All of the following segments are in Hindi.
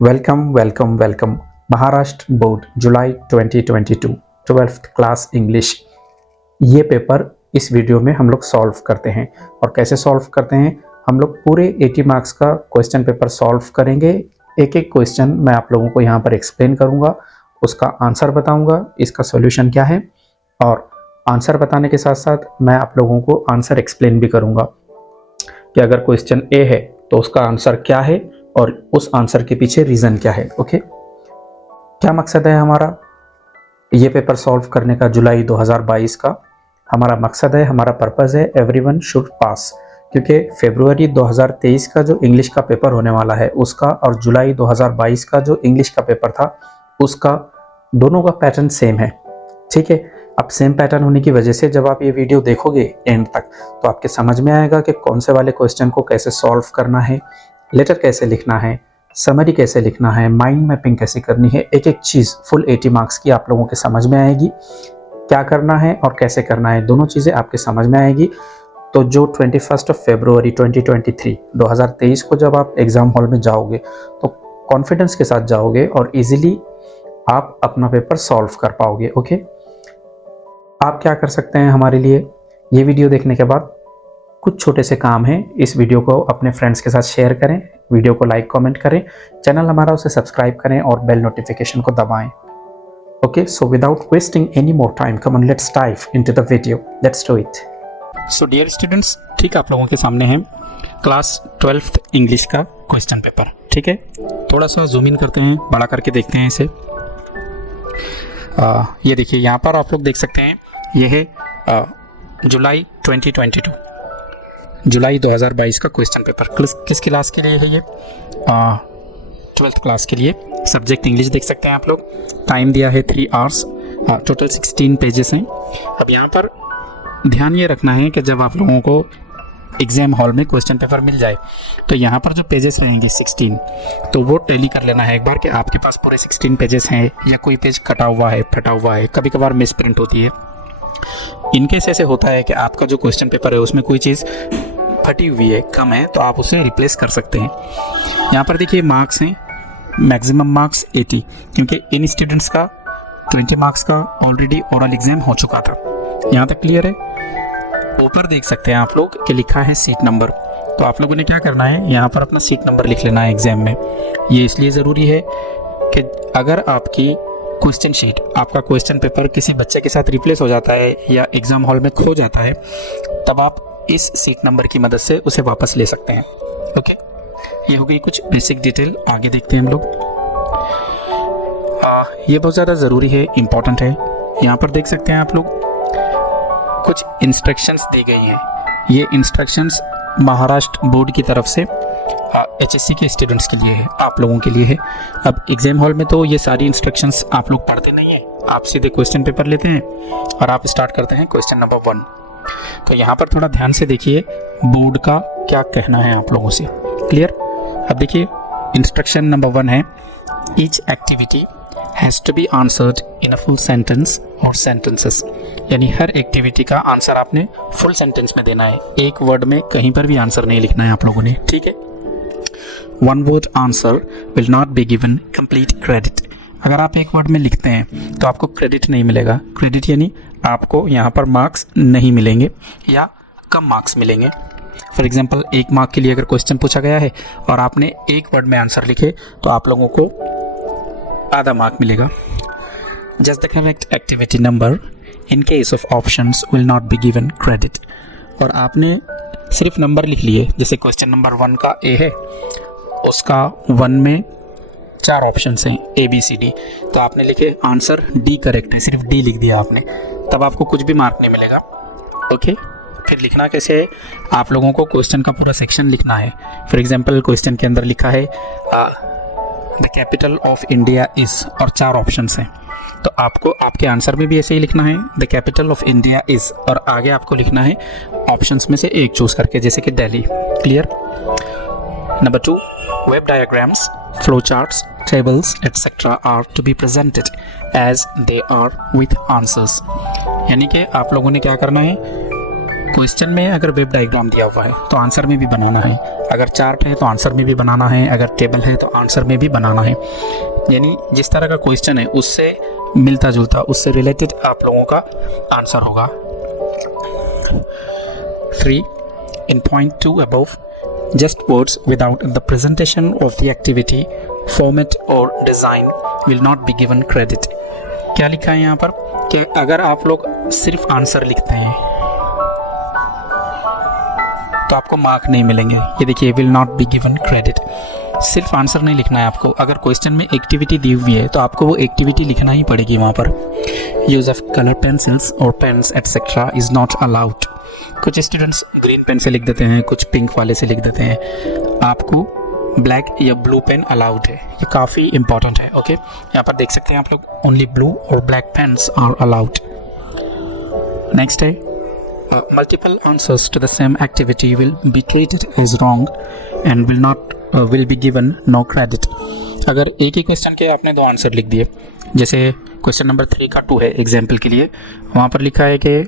वेलकम महाराष्ट्र बोर्ड जुलाई 2022 12th क्लास इंग्लिश। ये पेपर इस वीडियो में हम लोग सॉल्व करते हैं। और कैसे सॉल्व करते हैं, हम लोग पूरे 80 मार्क्स का क्वेश्चन पेपर सॉल्व करेंगे। एक एक क्वेश्चन मैं आप लोगों को यहाँ पर एक्सप्लेन करूँगा, उसका आंसर बताऊँगा, इसका सॉल्यूशन क्या है, और आंसर बताने के साथ साथ मैं आप लोगों को आंसर एक्सप्लेन भी करूँगा कि अगर क्वेश्चन ए है तो उसका आंसर क्या है और उस आंसर के पीछे रीज़न क्या है। ओके, क्या मकसद है हमारा ये पेपर सॉल्व करने का जुलाई 2022 का? हमारा मकसद है, हमारा पर्पज़ है, एवरीवन शुड पास। क्योंकि फरवरी 2023 का जो इंग्लिश का पेपर होने वाला है उसका और जुलाई 2022 का जो इंग्लिश का पेपर था उसका दोनों का पैटर्न सेम है। ठीक है, अब सेम पैटर्न होने की वजह से जब आप ये वीडियो देखोगे एंड तक तो आपके समझ में आएगा कि कौन से वाले क्वेश्चन को कैसे सॉल्व करना है, लेटर कैसे लिखना है, समरी कैसे लिखना है, माइंड मैपिंग कैसे करनी है। एक एक चीज़ फुल 80 मार्क्स की आप लोगों के समझ में आएगी। क्या करना है और कैसे करना है, दोनों चीज़ें आपके समझ में आएगी। तो जो 21 फरवरी 2023 को जब आप एग्ज़ाम हॉल में जाओगे तो कॉन्फिडेंस के साथ जाओगे और इजीली आप अपना पेपर सॉल्व कर पाओगे। ओके, आप क्या कर सकते हैं हमारे लिए, ये वीडियो देखने के बाद कुछ छोटे से काम हैं। इस वीडियो को अपने फ्रेंड्स के साथ शेयर करें, वीडियो को लाइक कमेंट करें, चैनल हमारा उसे सब्सक्राइब करें और बेल नोटिफिकेशन को दबाएं। Okay, so without wasting any more time, come on let's dive into the video, let's do it. So dear students, ठीक आप लोगों के सामने है क्लास 12th इंग्लिश का क्वेश्चन पेपर। ठीक है, थोड़ा सा जूम इन करते हैं, बड़ा करके देखते हैं इसे। ये देखिए, यहाँ पर आप लोग देख सकते हैं, ये है जुलाई 2022, जुलाई 2022 का क्वेश्चन पेपर। किस क्लास के लिए है ये? 12th क्लास के लिए। सब्जेक्ट इंग्लिश देख सकते हैं आप लोग। टाइम दिया है 3 आवर्स, टोटल 16 पेजेस हैं। अब यहाँ पर ध्यान ये रखना है कि जब आप लोगों को एग्जाम हॉल में क्वेश्चन पेपर मिल जाए तो यहाँ पर जो पेजेस रहेंगे 16, तो वो टैली कर लेना है एक बार कि आपके पास पूरे 16 पेजेस हैं या कोई पेज कटा हुआ है, फटा हुआ है। कभी कभार मिस प्रिंट होती है। इनकेस ऐसे होता है कि आपका जो क्वेश्चन पेपर है उसमें कोई चीज़ फटी हुई है, कम है, तो आप उसे रिप्लेस कर सकते हैं। यहाँ पर देखिए मार्क्स हैं, मैक्सिमम मार्क्स 80, क्योंकि इन स्टूडेंट्स का 20 मार्क्स का ऑलरेडी ओरल एग्जाम हो चुका था। यहाँ तक क्लियर है? ऊपर देख सकते हैं आप लोग कि लिखा है सीट नंबर। तो आप लोगों ने क्या करना है, यहाँ पर अपना सीट नंबर लिख लेना है एग्जाम में। ये इसलिए ज़रूरी है कि अगर आपकी क्वेश्चन शीट, आपका क्वेश्चन पेपर किसी बच्चे के साथ रिप्लेस हो जाता है या एग्ज़ाम हॉल में खो जाता है, तब आप इस सीट नंबर की मदद से उसे वापस ले सकते हैं। ओके, ये हो गई कुछ बेसिक डिटेल। आगे देखते हैं हम लोग। ये बहुत ज़्यादा ज़रूरी है, इम्पॉर्टेंट है। यहाँ पर देख सकते हैं आप लोग कुछ इंस्ट्रक्शंस दी गई हैं। ये इंस्ट्रक्शंस महाराष्ट्र बोर्ड की तरफ से HSC के स्टूडेंट्स के लिए है, आप लोगों के लिए है। अब एग्जाम हॉल में तो ये सारी इंस्ट्रक्शंस आप लोग पढ़ते नहीं हैं, आप सीधे क्वेश्चन पेपर लेते हैं और आप स्टार्ट करते हैं क्वेश्चन नंबर 1। तो यहाँ पर थोड़ा ध्यान से देखिए बोर्ड का क्या कहना है आप लोगों से। क्लियर? अब देखिए, इंस्ट्रक्शन नंबर 1 है, each activity has to be answered in a full sentence और सेंटेंसेस। यानी हर एक्टिविटी का आंसर आपने फुल सेंटेंस में देना है, एक वर्ड में कहीं पर भी आंसर नहीं लिखना है आप लोगों ने। ठीक है, 1 word answer will not be given complete credit. अगर आप एक वर्ड में लिखते हैं तो आपको क्रेडिट नहीं मिलेगा। क्रेडिट यानी आपको यहाँ पर मार्क्स नहीं मिलेंगे या कम मार्क्स मिलेंगे। फॉर एग्जाम्पल, 1 मार्क के लिए अगर क्वेश्चन पूछा गया है और आपने एक वर्ड में आंसर लिखे तो आप लोगों को आधा मार्क मिलेगा। Just the correct activity number in case of options will not be given credit. और आपने सिर्फ नंबर लिख लिए, जैसे क्वेश्चन नंबर 1 का ए है, उसका 1 में 4 ऑप्शंस हैं ABCD, तो आपने लिखे आंसर D करेक्ट है, सिर्फ D लिख दिया आपने, तब आपको कुछ भी मार्क नहीं मिलेगा। ओके, फिर लिखना कैसे है, आप लोगों को क्वेश्चन का पूरा सेक्शन लिखना है। फॉर एग्जाम्पल, क्वेश्चन के अंदर लिखा है the capital of India is, और 4 ऑप्शंस हैं, तो आपको आपके आंसर में भी ऐसे ही लिखना है the capital of India is, और आगे आपको लिखना है ऑप्शंस में से एक चूज करके, जैसे कि Delhi. Clear? Number 2, web diagrams, flow charts, tables etc. Are to be presented as they are with answers. यानी कि आप लोगों ने क्या करना है, क्वेश्चन में अगर वेव डायग्राम दिया हुआ है तो आंसर में भी बनाना है, अगर चार्ट है तो आंसर में भी बनाना है, अगर टेबल है तो आंसर में भी बनाना है। यानी जिस तरह का क्वेश्चन है उससे मिलता जुलता, उससे रिलेटेड आप लोगों का आंसर होगा। 3. In point 2 above, just words without the presentation of the activity, format or design will not be given credit. क्या लिखा है यहाँ पर कि अगर आप लोग सिर्फ आंसर लिखते हैं तो आपको मार्क नहीं मिलेंगे। ये देखिए, will not be given credit. सिर्फ आंसर नहीं लिखना है आपको, अगर क्वेश्चन में एक्टिविटी दी हुई है तो आपको वो एक्टिविटी लिखना ही पड़ेगी वहाँ पर। यूज ऑफ कलर पेंसिल्स और pens etcetera is not allowed. कुछ स्टूडेंट्स ग्रीन पेन से लिख देते हैं, कुछ पिंक वाले से लिख देते हैं। आपको ब्लैक या ब्लू पेन अलाउड है, ये काफ़ी इंपॉर्टेंट है। ओके, यहाँ पर देख सकते हैं आप लोग, ओनली ब्लू और black pens are allowed. Next है multiple answers to the same activity will be treated as wrong and will be given no credit. अगर एक ही क्वेश्चन के आपने 2 आंसर लिख दिए, जैसे क्वेश्चन नंबर 3 का 2 है एग्जाम्पल के लिए, वहाँ पर लिखा है कि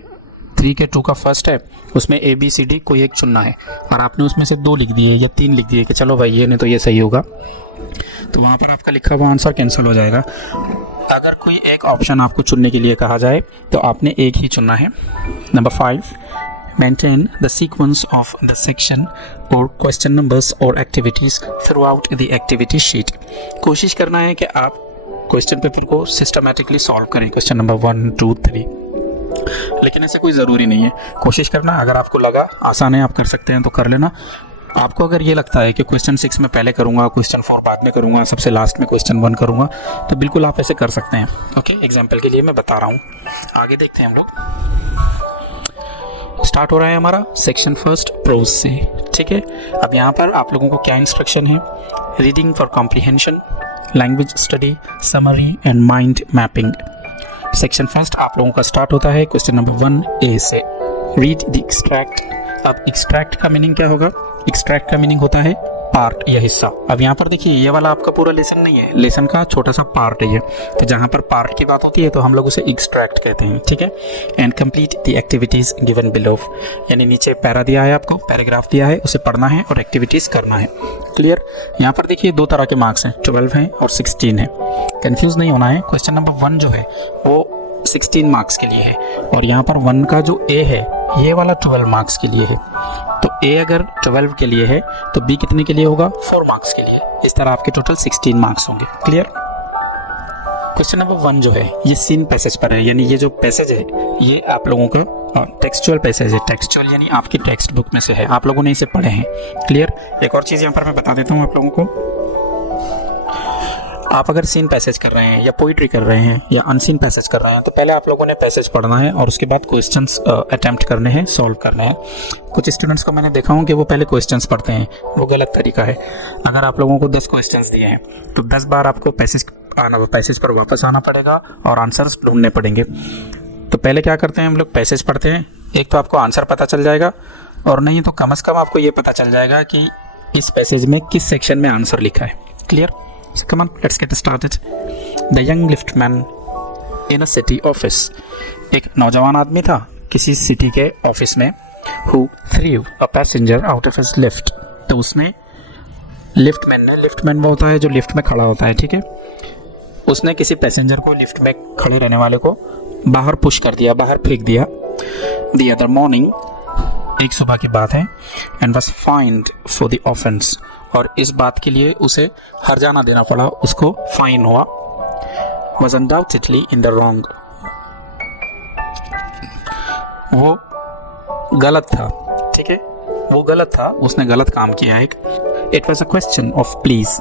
3 के 2 का फर्स्ट है, उसमें ABCD कोई एक चुनना है, और आपने उसमें से 2 लिख दिए या 3 लिख दिए कि चलो भाई ये नहीं तो ये सही होगा, तो वहाँ पर आपका लिखा हुआ आंसर कैंसिल हो जाएगा। अगर कोई एक ऑप्शन आपको चुनने के लिए कहा जाए तो आपने एक ही चुनना है। Number 5, maintain the sequence of the section और क्वेश्चन नंबर्स और activities through out the activity sheet. कोशिश करना है कि आप क्वेश्चन पेपर को सिस्टमेटिकली सॉल्व करें, क्वेश्चन नंबर 1, 2, 3, लेकिन ऐसे कोई ज़रूरी नहीं है। कोशिश करना, अगर आपको लगा आसान है आप कर सकते हैं तो कर लेना। आपको अगर ये लगता है कि क्वेश्चन 6 में पहले करूँगा, क्वेश्चन 4 बाद में करूँगा, सबसे लास्ट में क्वेश्चन 1 करूँगा, तो बिल्कुल आप ऐसे कर सकते हैं। ओके, एग्जाम्पल के लिए मैं बता रहा हूँ। आगे देखते हैं हम लोग। स्टार्ट हो रहा है हमारा सेक्शन फर्स्ट प्रोज से, ठीक है। अब यहाँ पर आप लोगों को क्या इंस्ट्रक्शन है? Reading for comprehension, language study, summary and mind mapping. Section first आप लोगों का स्टार्ट होता है क्वेश्चन नंबर 1A से। Read the extract. अब एक्सट्रैक्ट का मीनिंग क्या होगा? एक्सट्रैक्ट का मीनिंग होता है पार्ट या हिस्सा। अब यहाँ पर देखिए, ये वाला आपका पूरा लेसन नहीं है, लेसन का छोटा सा पार्ट है ये, तो जहाँ पर पार्ट की बात होती है तो हम लोग उसे एक्सट्रैक्ट कहते हैं, ठीक है। And complete the activities given below, यानी नीचे पैरा दिया है आपको, पैराग्राफ दिया है, उसे पढ़ना है और एक्टिविटीज करना है। क्लियर? यहाँ पर देखिए 2 तरह के मार्क्स हैं, 12 हैं और 16 है। कंफ्यूज नहीं होना है। क्वेश्चन नंबर 1 जो है वो 16 मार्क्स के लिए है, और यहाँ पर 1 का जो A है ये वाला 12 मार्क्स के लिए है। तो A अगर 12 के लिए है तो B कितने के लिए होगा? 4 मार्क्स के लिए। इस तरह आपके टोटल 16 मार्क्स होंगे। क्लियर? क्वेश्चन नंबर 1 जो है ये सीन पैसेज पर है, यानी ये जो पैसेज है ये आप लोगों का टेक्सचुअल पैसेज है। टेक्सचुअल यानी आपकी टेक्स्ट बुक में से है, आप लोगों ने इसे पढ़े हैं। क्लियर? एक और चीज़ यहाँ पर मैं बता देता हूँ आप लोगों को। आप अगर सीन पैसेज कर रहे हैं या पोइट्री कर रहे हैं या अनसीन पैसेज कर रहे हैं तो पहले आप लोगों ने पैसेज पढ़ना है और उसके बाद क्वेश्चंस अटेम्प्ट करने हैं, सॉल्व करने हैं। कुछ स्टूडेंट्स को मैंने देखा हूँ कि वो पहले क्वेश्चंस पढ़ते हैं, वो गलत तरीका है। अगर आप लोगों को 10 क्वेश्चंस दिए हैं तो 10 बार आपको पैसेज पर वापस आना पड़ेगा और आंसर्स ढूंढने पड़ेंगे। तो पहले क्या करते हैं हम लोग? पैसेज पढ़ते हैं। एक तो आपको आंसर पता चल जाएगा, और नहीं तो कम से कम आपको ये पता चल जाएगा कि इस पैसेज में किस सेक्शन में आंसर लिखा है। Clear? So come on, let's get started. The young liftman in a city office. एक नौजवान आदमी था किसी सिटी के ऑफिस में, who threw a passenger out of his lift. तो उसने लिफ्टमैन वो होता है जो लिफ्ट में खड़ा होता है, ठीक है। उसने किसी पैसेंजर को, लिफ्ट में खड़े रहने वाले को बाहर पुश कर दिया, बाहर फेंक दिया। The other morning, एक सुबह की बात है, and was fined for the offense. और इस बात के लिए उसे हर्जाना देना पड़ा, उसको फाइन हुआ। Was undoubtedly in the wrong. वो गलत था, ठीक है, वो गलत था, उसने गलत काम किया एक। It was a question of please.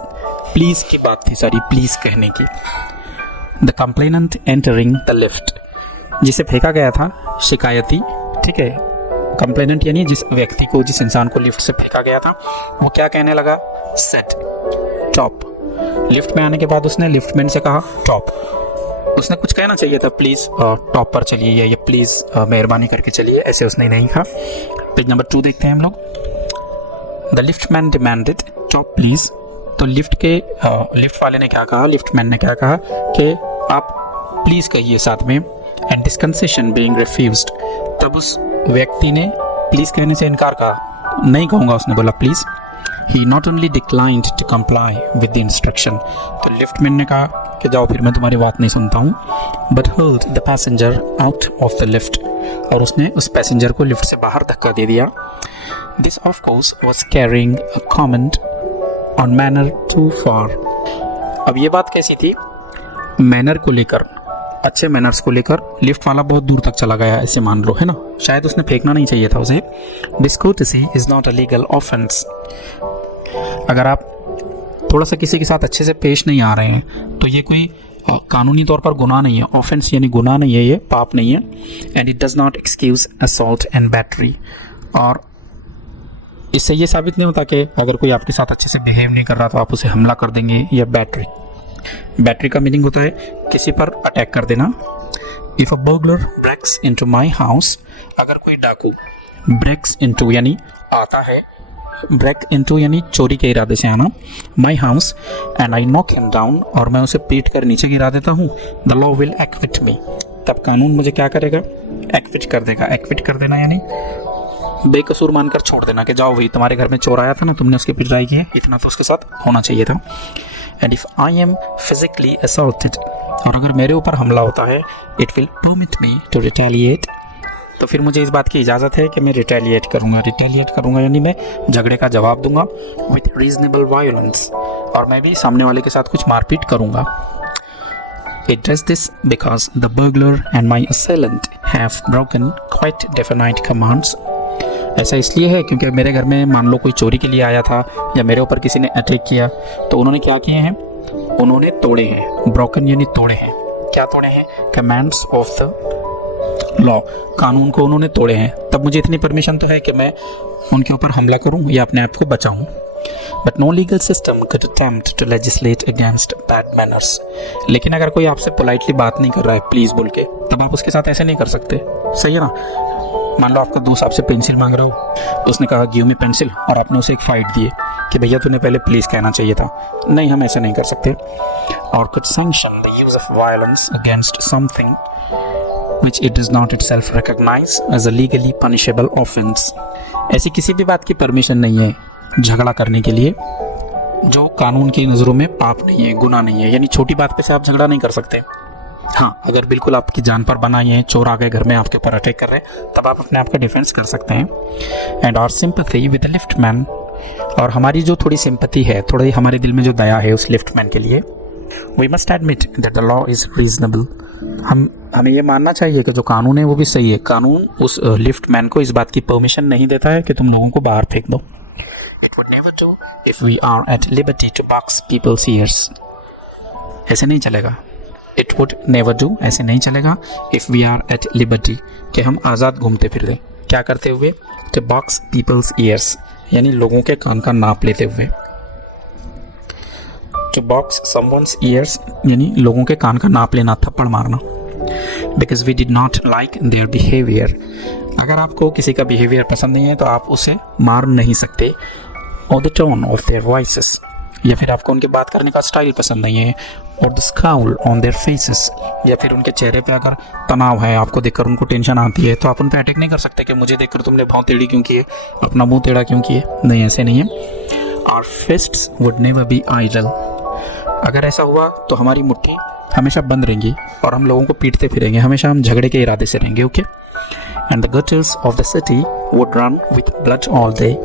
Please की बात थी सारी, प्लीज कहने की। The complainant entering the lift. जिसे फेंका गया था, शिकायती, ठीक है। कंप्लेनेंट यानी जिस व्यक्ति को, जिस इंसान को लिफ्ट से फेंका गया था, वो क्या कहने लगा? Set top. लिफ्ट में आने के बाद उसने लिफ्टमैन से कहा टॉप। उसने कुछ कहना चाहिए था, प्लीज़ टॉप पर चलिए, या ये प्लीज़ मेहरबानी करके चलिए, ऐसे उसने नहीं कहा। पेज नंबर 2 देखते हैं हम लोग। The liftman demanded top please. तो लिफ्ट वाले ने क्या कहा, लिफ्टमैन ने क्या कहा कि आप प्लीज़ कहिए साथ में। And this concession being refused. तब उस व्यक्ति ने प्लीज़ कहने से इनकार कहा, नहीं कहूँगा उसने बोला please. He not only declined to comply with the instruction, तो लिफ्टमैन ने कहा कि जाओ फिर मैं तुम्हारी बात नहीं सुनता हूँ, but hurled the passenger out of the lift, और उसने उस पैसेंजर को लिफ्ट से बाहर धक्का दे दिया। This of course was carrying a comment on manner too far. अब ये बात कैसी थी, मैनर को लेकर, अच्छे मैनर्स को लेकर लिफ्ट वाला बहुत दूर तक चला गया, ऐसे मान लो, है ना, शायद उसने फेंकना नहीं चाहिए था उसे। Discourtesy is not a legal offence. अगर आप थोड़ा सा किसी के साथ अच्छे से पेश नहीं आ रहे हैं तो ये कोई कानूनी तौर पर गुनाह नहीं है, ऑफेंस यानी गुनाह नहीं है, ये पाप नहीं है। And it does not excuse assault and battery, और इससे ये साबित नहीं होता कि अगर कोई आपके साथ अच्छे से बिहेव नहीं कर रहा तो आप उसे हमला कर देंगे, या बैटरी। बैटरी का मीनिंग होता है किसी पर अटैक कर देना। If a burglar breaks into my house, अगर कोई डाकू ब्रेक्स इनटू यानी आता है, ब्रेक इनटू यानी चोरी के इरादे से आना, my house and I knock him down, और मैं उसे पीट कर नीचे गिरा देता हूँ, द लॉ विल एक्विट मी, तब कानून मुझे क्या करेगा, एक्विट कर देगा। एक्विट कर देना यानी बेकसूर मानकर छोड़ देना कि जाओ भाई, तुम्हारे घर में चोर आया था ना, तुमने उसकी पिटाई की है, इतना तो उसके साथ होना चाहिए था। And if I am physically assaulted, और अगर मेरे ऊपर हमला होता है, it will permit me to retaliate, तो फिर मुझे इस बात की इजाज़त है कि मैं रिटेलिएट करूँगा यानी मैं झगड़े का जवाब दूंगा विथ रीजनेबल वायलेंस, और मैं भी सामने वाले के साथ कुछ मारपीट करूँगा। It does this because the burglar and my assailant have broken quite definite commands. ऐसा इसलिए है क्योंकि मेरे घर में मान लो कोई चोरी के लिए आया था या मेरे ऊपर किसी ने अटैक किया, तो उन्होंने क्या किए हैं, उन्होंने तोड़े हैं, ब्रोकन यानी तोड़े हैं, क्या तोड़े हैं, कमांड्स ऑफ द लॉ, कानून को उन्होंने तोड़े हैं। तब मुझे इतनी परमिशन तो है कि मैं उनके ऊपर हमला करूं या अपने आप को बचाऊं। But no legal system could attempt to legislate against bad manners. लेकिन अगर कोई आपसे पोलाइटली बात नहीं कर रहा है प्लीज़ बोल के, तब आप उसके साथ ऐसे नहीं कर सकते, सही है ना। मान लो आपका दोस्त आपसे पेंसिल मांग रहा हो, उसने कहा गिव मी पेंसिल, और आपने उसे एक फाइट दिए कि भैया तूने पहले प्लीज़ कहना चाहिए था, नहीं हम ऐसे नहीं कर सकते। और could sanction the use of violence against something which it does not itself recognize as a legally punishable offense. ऐसी किसी भी बात की परमिशन नहीं है झगड़ा करने के लिए जो कानून की नज़रों में पाप नहीं है, गुनाह नहीं है, यानी छोटी बात पे से आप झगड़ा नहीं कर सकते। हाँ, अगर बिल्कुल आपकी जान पर बनाई है, चोर आ गए घर में आपके ऊपर अटैक कर रहे हैं, तब आप अपने आप का डिफेंस कर सकते हैं। And our sympathy with the liftman, और हमारी जो थोड़ी सिंपैथी है, थोड़ी हमारे दिल में जो दया है उस लिफ्टमैन के लिए, we must admit that the law is reasonable, हमें ये मानना चाहिए कि जो कानून है वो भी सही है। कानून उस लिफ्टमैन को इस बात की परमिशन नहीं देता है कि तुम लोगों को बाहर फेंक दो। It would never do if we are at liberty to box people's ears. ऐसे नहीं चलेगा। It would never do, ऐसे नहीं चलेगा if we are at liberty, कि हम आज़ाद घूमते फिरते, क्या करते हुए, to box people's ears, यानी लोगों के कान का नाप लेते हुए। To box someone's ears यानी लोगों के कान का नाप लेना, थप्पड़ मारना। Because we did not like their behavior. अगर आपको किसी का बिहेवियर पसंद नहीं है तो आप उसे मार नहीं सकते। Or the tone of their voices, या फिर आपको उनके बात करने का स्टाइल पसंद नहीं है। Or the scowl on their faces, या फिर उनके चेहरे पे अगर तनाव है, आपको देखकर उनको टेंशन आती है, तो आप उन पे अटैक नहीं कर सकते कि मुझे देखकर तुमने भौं टेढ़ी क्यों की है, अपना मुंह टेढ़ा क्यों किए, नहीं ऐसे नहीं है। Our fists would never be idle. अगर ऐसा हुआ तो हमारी मुट्ठी हमेशा बंद रहेंगी और हम लोगों को पीटते फिरेंगे, हमेशा हम झगड़े के इरादे से रहेंगे, okay. And the gutters of the city would run with blood all day.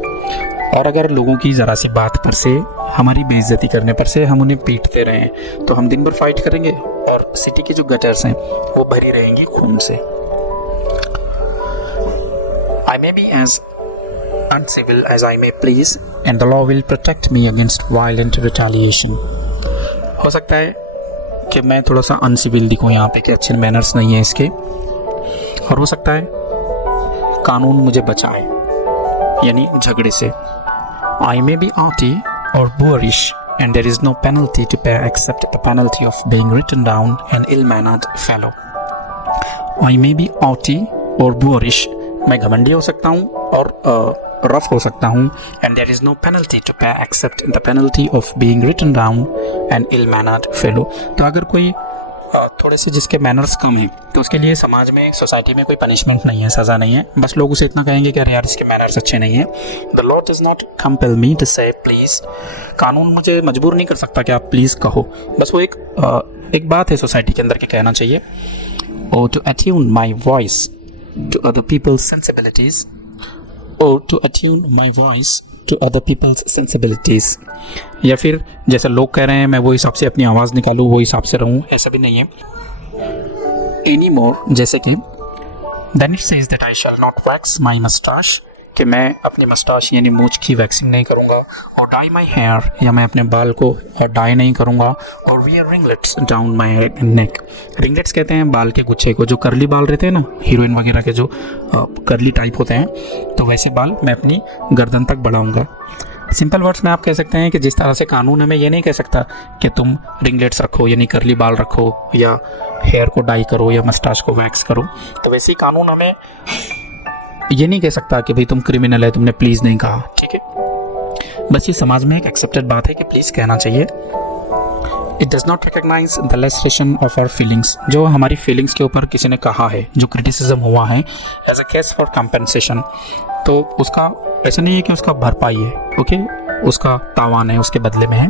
और अगर लोगों की ज़रा सी बात पर से, हमारी बेइज्जती करने पर से हम उन्हें पीटते रहें, तो हम दिन भर फाइट करेंगे और सिटी की जो गटर्स हैं वो भरी रहेंगी खून से। I may be as uncivil as I may please and the law will protect me against violent retaliation. हो सकता है कि मैं थोड़ा सा अनसिविल दिखूँ यहाँ पे कि अच्छे मैनर्स नहीं है इसके, और हो सकता है कानून मुझे बचाए यानी झगड़े से। I may be arty or boorish and there is no penalty to pay except the penalty of being written down an ill-mannered fellow. I may be arty or boorish, मैं घमंडी हो सकता हूँ और रफ हो सकता हूँ, and there is no penalty to pay except the penalty of being written down an ill-mannered fellow. तो अगर कोई थोड़े से जिसके मैनर्स कम हैं तो उसके लिए समाज में, सोसाइटी में कोई पनिशमेंट नहीं है, सज़ा नहीं है, बस लोग उसे इतना कहेंगे कि अरे यार इसके मैनर्स अच्छे नहीं हैं। The law does not compel me to say please. कानून मुझे मजबूर नहीं कर सकता कि आप प्लीज़ कहो, बस वो एक बात है सोसाइटी के अंदर के कहना चाहिए। और to attune my voice to other people's sensibilities, or to attune my voice to other people's sensibilities, या फिर जैसे लोग कह रहे हैं मैं वो हिसाब से अपनी आवाज़ निकालूँ, वो हिसाब से रहूँ, ऐसा भी नहीं है। एनी मोर, जैसे कि then it says that I shall not wax my mustache, कि मैं अपनी मस्टाश यानी मूंछ की वैक्सिंग नहीं करूँगा, और डाई माई हेयर, या मैं अपने बाल को डाई नहीं करूँगा, और wear ringlets down my neck. Ringlets कहते हैं बाल के गुच्छे को, जो करली बाल रहते हैं ना हीरोइन वगैरह के, जो करली टाइप होते हैं, तो वैसे बाल मैं अपनी गर्दन तक बढ़ाऊँगा। सिंपल वर्ड्स में आप कह सकते हैं कि जिस तरह से कानून हमें ये नहीं कह सकता कि तुम रिंगलेट्स रखो यानी करली बाल रखो, या हेयर को डाई करो, या मस्टाश को वैक्स करो, तो वैसे ही कानून हमें ये नहीं कह सकता कि भाई तुम क्रिमिनल है, तुमने प्लीज़ नहीं कहा, ठीक है। बस ये समाज में एक एक्सेप्टेड बात है कि प्लीज़ कहना चाहिए। It does not recognise the laceration of our feelings, जो हमारी फीलिंग्स के ऊपर किसी ने कहा है, जो क्रिटिसिज्म हुआ है, as a case for compensation, तो उसका ऐसा नहीं है कि उसका भरपाई है, ओके, उसका तावान है, उसके बदले में है।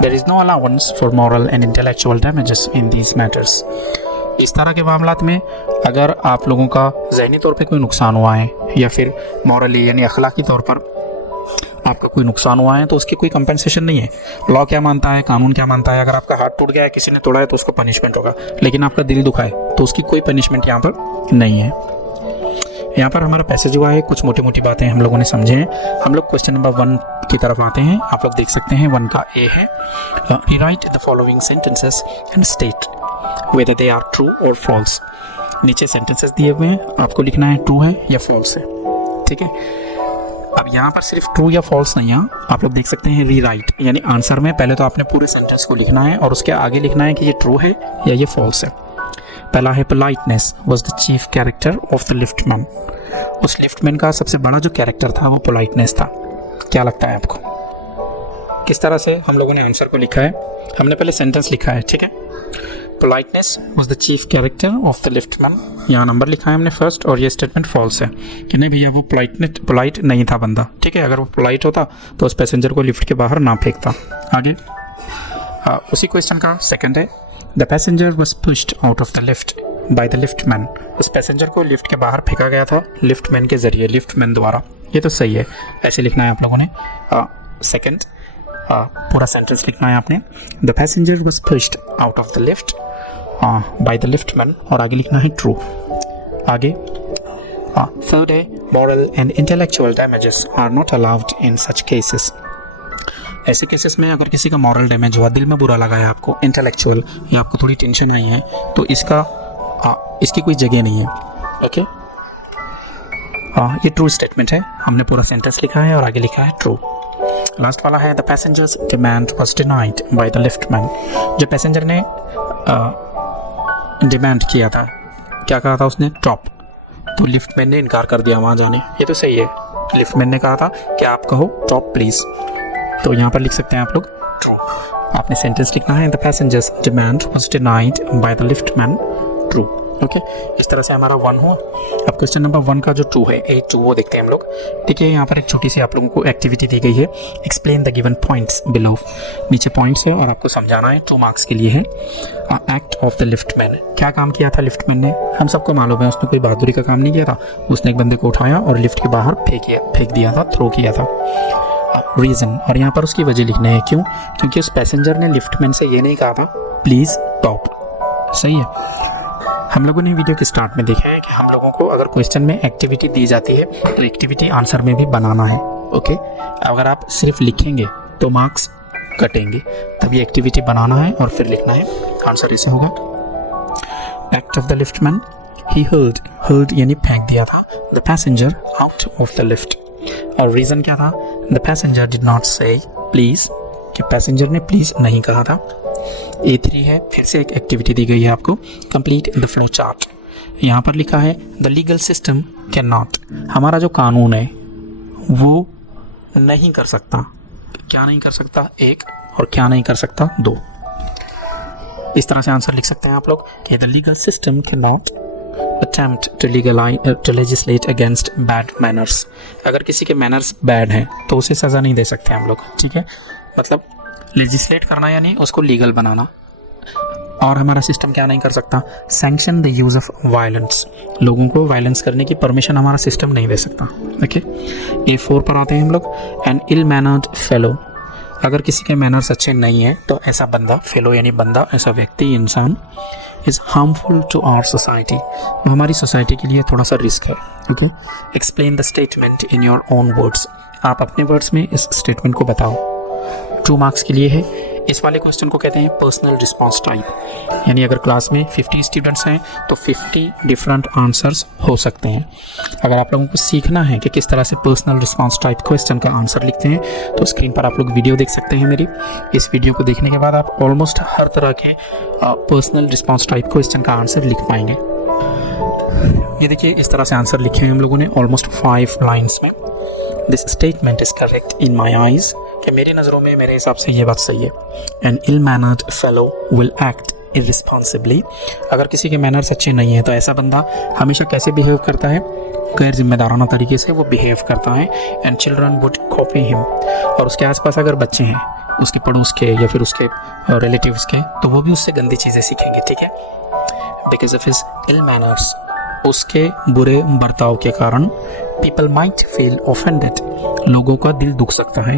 There is no allowance for moral and intellectual damages in these matters. इस तरह के मामलात में अगर आप लोगों का ज़हनी तौर पे कोई नुकसान हुआ है, या फिर मॉरली यानी अखलाकी तौर पर आपका कोई नुकसान हुआ है, तो उसकी कोई कंपेंसेशन नहीं है। लॉ क्या मानता है, कानून क्या मानता है, अगर आपका हाथ टूट गया है, किसी ने तोड़ा है, तो उसको पनिशमेंट होगा, लेकिन आपका दिल दुखा है तो उसकी कोई पनिशमेंट यहाँ पर नहीं है। यहाँ पर हमारा पैसेज हुआ है, कुछ मोटी मोटी बातें हम लोगों ने समझे हैं। हम लोग क्वेश्चन नंबर 1 की तरफ आते हैं। आप लोग देख सकते हैं 1 का ए है, rewrite the following sentences and state whether they are true or false। नीचे सेंटेंसेस दिए हुए हैं, आपको लिखना है ट्रू है या फॉल्स है, ठीक है। अब यहाँ पर सिर्फ ट्रू या फॉल्स नहीं है, आप लोग देख सकते हैं रीराइट, यानी आंसर में पहले तो आपने पूरे सेंटेंस को लिखना है और उसके आगे लिखना है कि ये ट्रू है या ये फॉल्स है। पहला है politeness was the chief character of the liftman. उस लिफ्टमैन का सबसे बड़ा जो कैरेक्टर था वो पोलाइटनेस था। क्या लगता है आपको किस तरह से हम लोगों ने आंसर को लिखा है? हमने पहले सेंटेंस लिखा है, ठीक है। Politeness was the chief character of the liftman, यहाँ नंबर लिखा है हमने फर्स्ट, और ये स्टेटमेंट फॉल्स है कि नहीं भैया वो पोलाइट नहीं था बंदा, ठीक है। अगर वो पोलाइट होता तो उस पैसेंजर को लिफ्ट के बाहर ना फेंकता। आगे उसी क्वेश्चन का सेकंड है, the passenger was pushed out of the lift by the liftman. उस पैसेंजर को लिफ्ट के बाहर फेंका गया था लिफ्टमैन के जरिए, लिफ्टमैन द्वारा। ये तो सही है, ऐसे लिखना है आप लोगों ने। सेकंड पूरा सेंटेंस लिखना है आपने, the passenger was pushed out of the lift by the liftman, और आगे लिखना है ट्रू। आगे थर्ड है, moral and intellectual damages are not allowed in such cases. ऐसे केसेस में अगर किसी का मॉरल डैमेज हुआ, दिल में बुरा लगा है आपको, इंटेलेक्चुअल, या आपको थोड़ी टेंशन आई है, तो इसकी कोई जगह नहीं है, ओके। ये ट्रू स्टेटमेंट है, हमने पूरा सेंटेंस लिखा है और आगे लिखा है ट्रू। लास्ट वाला है, the passengers demand was denied bye the liftman. जो पैसेंजर ने डिमांड किया था, क्या कहा था उसने? टॉप, तो लिफ्टमैन ने इनकार कर दिया वहाँ जाने। ये तो सही है, लिफ्टमैन ने कहा था कि आप कहो टॉप प्लीज़, तो यहाँ पर लिख सकते हैं आप लोग ट्रू। आपने सेंटेंस लिखना है, the passengers demand was denied bye the liftman, true, okay. इस तरह से हमारा 1 हो। अब क्वेश्चन नंबर 1 का जो 2 है, A2, वो देखते हैं हम लोग। देखिए यहाँ पर एक छोटी सी आप लोगों को एक्टिविटी दी गई है, explain the given points below. नीचे पॉइंट्स है और आपको समझाना है, 2 मार्क्स के लिए है। एक्ट ऑफ द लिफ्टमैन, क्या काम किया था लिफ्टमैन ने? हम सबको मालूम है, उसने कोई बहादुरी का काम नहीं किया था, उसने एक बंदे को उठाया और लिफ्ट के बाहर फेंक दिया था, थ्रो किया था। रीज़न, और यहाँ पर उसकी वजह लिखना है, क्यों? क्योंकि उस पैसेंजर ने लिफ्टमैन से ये नहीं कहा था प्लीज़ टॉप, सही है। हम लोगों ने वीडियो के स्टार्ट में देखा है कि हम लोगों को अगर क्वेश्चन में एक्टिविटी दी जाती है तो एक्टिविटी आंसर में भी बनाना है, ओके। अगर आप सिर्फ लिखेंगे तो मार्क्स कटेंगे, तभी एक्टिविटी बनाना है और फिर लिखना है। आंसर ऐसे होगा, act of the liftman, he hurled यानी फेंक दिया था the passenger out of the lift. और रीज़न क्या था? द पैसेंजर डिड नॉट से प्लीज़, कि पैसेंजर ने प्लीज़ नहीं कहा था। A3 है, फिर से एक एक्टिविटी दी गई है आपको, कंप्लीट द फ्लो चार्ट। यहाँ पर लिखा है the legal system can not, हमारा जो कानून है वो नहीं कर सकता। क्या नहीं कर सकता? 1, और क्या नहीं कर सकता? 2। इस तरह से आंसर लिख सकते हैं आप लोग कि the legal system can not attempt to legislate against bad manners। अगर किसी के मैनर्स बैड हैं तो उसे सज़ा नहीं दे सकते हम लोग, ठीक है। मतलब लेजिस्लेट करना यानी उसको लीगल बनाना। और हमारा सिस्टम क्या नहीं कर सकता, sanction the use of violence, लोगों को वायलेंस करने की परमिशन हमारा सिस्टम नहीं दे सकता। ओके, A4 पर आते हैं हम लोग। एन इल मैनर्ड फेलो, अगर किसी के मैनर्स अच्छे नहीं हैं तो ऐसा बंदा, फेलो यानी बंदा, ऐसा व्यक्ति, इंसान, is harmful to our society, वो हमारी सोसाइटी के लिए थोड़ा सा रिस्क है। Okay, explain the statement in your own words, आप अपने वर्ड्स में इस स्टेटमेंट को बताओ। 2 मार्क्स के लिए है। इस वाले क्वेश्चन को कहते हैं पर्सनल रिस्पॉन्स टाइप, यानी अगर क्लास में 50 स्टूडेंट्स हैं तो 50 डिफरेंट आंसर्स हो सकते हैं। अगर आप लोगों को सीखना है कि किस तरह से पर्सनल रिस्पॉन्स टाइप क्वेश्चन का आंसर लिखते हैं तो स्क्रीन पर आप लोग वीडियो देख सकते हैं मेरी। इस वीडियो को देखने के बाद आप ऑलमोस्ट हर तरह के पर्सनल रिस्पॉन्स टाइप क्वेश्चन का आंसर लिख पाएंगे। ये देखिए, इस तरह से आंसर लिखे हैं हम लोगों ने ऑलमोस्ट 5 लाइन्स में। This statement is correct in my eyes, कि मेरी नज़रों में, मेरे हिसाब से ये बात सही है। An ill mannered fellow will act irresponsibly, अगर किसी के मैनर्स अच्छे नहीं हैं तो ऐसा बंदा हमेशा कैसे बिहेव करता है, गैर जिम्मेदाराना तरीके से वो बिहेव करता है। And children would copy him, और उसके आसपास अगर बच्चे हैं, उसके पड़ोस के या फिर उसके रिलेटिव्स के, तो वो भी उससे गंदी चीज़ें सीखेंगे, ठीक है। Because of his ill manners, उसके बुरे बर्ताव के कारण, पीपल माइट फील ऑफेंडेड, लोगों का दिल दुख सकता है।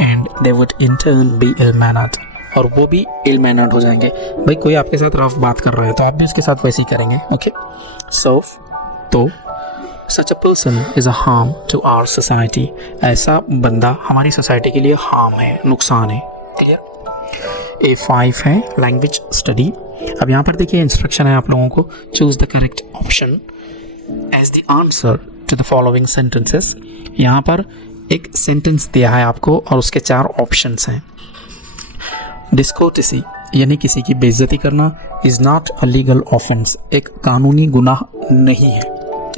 And they would in turn be ill mannered, और वो भी इल मैनर्ड हो जाएंगे। भाई कोई आपके साथ रफ बात कर रहा है तो आप भी उसके साथ वैसे ही करेंगे। ओके, सो तो such a person is a harm to our society, ऐसा बंदा हमारी सोसाइटी के लिए हार्म है, नुकसान है। क्लियर। A5 है लैंग्वेज स्टडी। अब यहाँ पर देखिए इंस्ट्रक्शन है आप लोगों को, choose the correct option as the answer to the following sentences. यहाँ पर एक सेंटेंस दिया है आपको और उसके 4 ऑप्शंस हैं। डिस्कोर्टेसी यानी किसी की बेइज्जती करना is not a legal offence, एक कानूनी गुनाह नहीं है।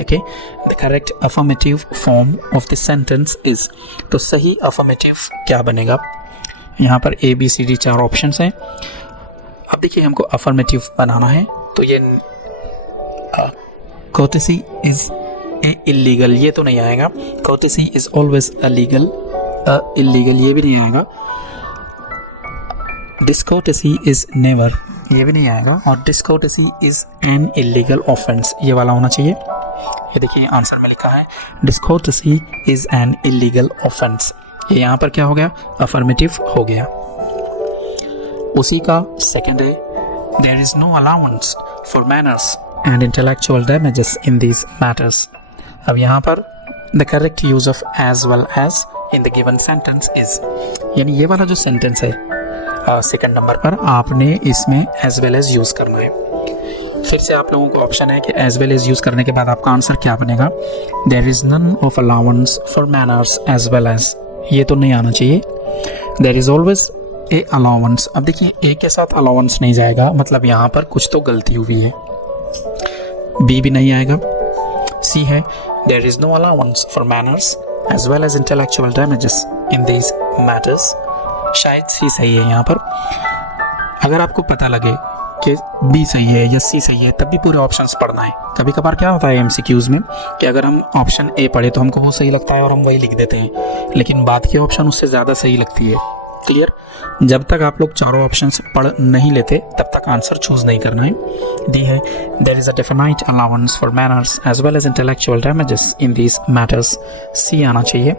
Okay, the correct affirmative form of the sentence is, तो सही अफर्मेटिव क्या बनेगा। यहाँ पर ABCD 4 ऑप्शंस हैं। अब देखिए हमको अफर्मेटिव बनाना है तो ये courtesy is illegal, ये तो नहीं आएगा। courtesy is always illegal, illegal ये भी नहीं आएगा। discourtesy is never, ये भी नहीं आएगा। और discourtesy is an illegal offense, ये वाला होना चाहिए। ये देखिए आंसर में लिखा है discourtesy is an illegal offense, ये यहाँ पर क्या हो गया, अफर्मेटिव हो गया। उसी का सेकंड है, there is no allowance for manners and intellectual damages in these matters। अब यहाँ पर the correct use of as well as in the given sentence is, यानी ये वाला जो सेंटेंस है सेकंड नंबर पर, आपने इसमें as well as यूज़ करना है। फिर से आप लोगों को ऑप्शन है कि as well as यूज़ करने के बाद आपका आंसर क्या बनेगा। there is none of allowance for manners as well as, ये तो नहीं आना चाहिए। there is always a allowance, अब देखिए ए के साथ allowance नहीं जाएगा, मतलब यहाँ पर कुछ तो गलती हुई है। बी भी नहीं आएगा। सी है there is no allowance for manners as well as intellectual damages in these matters, शायद सी सही है यहाँ पर। अगर आपको पता लगे कि बी सही है या सी सही है तब भी पूरे ऑप्शंस पढ़ना है। कभी कभार क्या होता है MCQs में कि अगर हम ऑप्शन ए पढ़े तो हमको वो सही लगता है और हम वही लिख देते हैं, लेकिन बाद की ऑप्शन उससे ज़्यादा सही लगती है। क्लियर। जब तक आप लोग चारों ऑप्शंस पढ़ नहीं लेते तब तक आंसर चूज नहीं करना है। दी है there is a definite allowance for manners as well as intellectual damages in these matters, C आना चाहिए।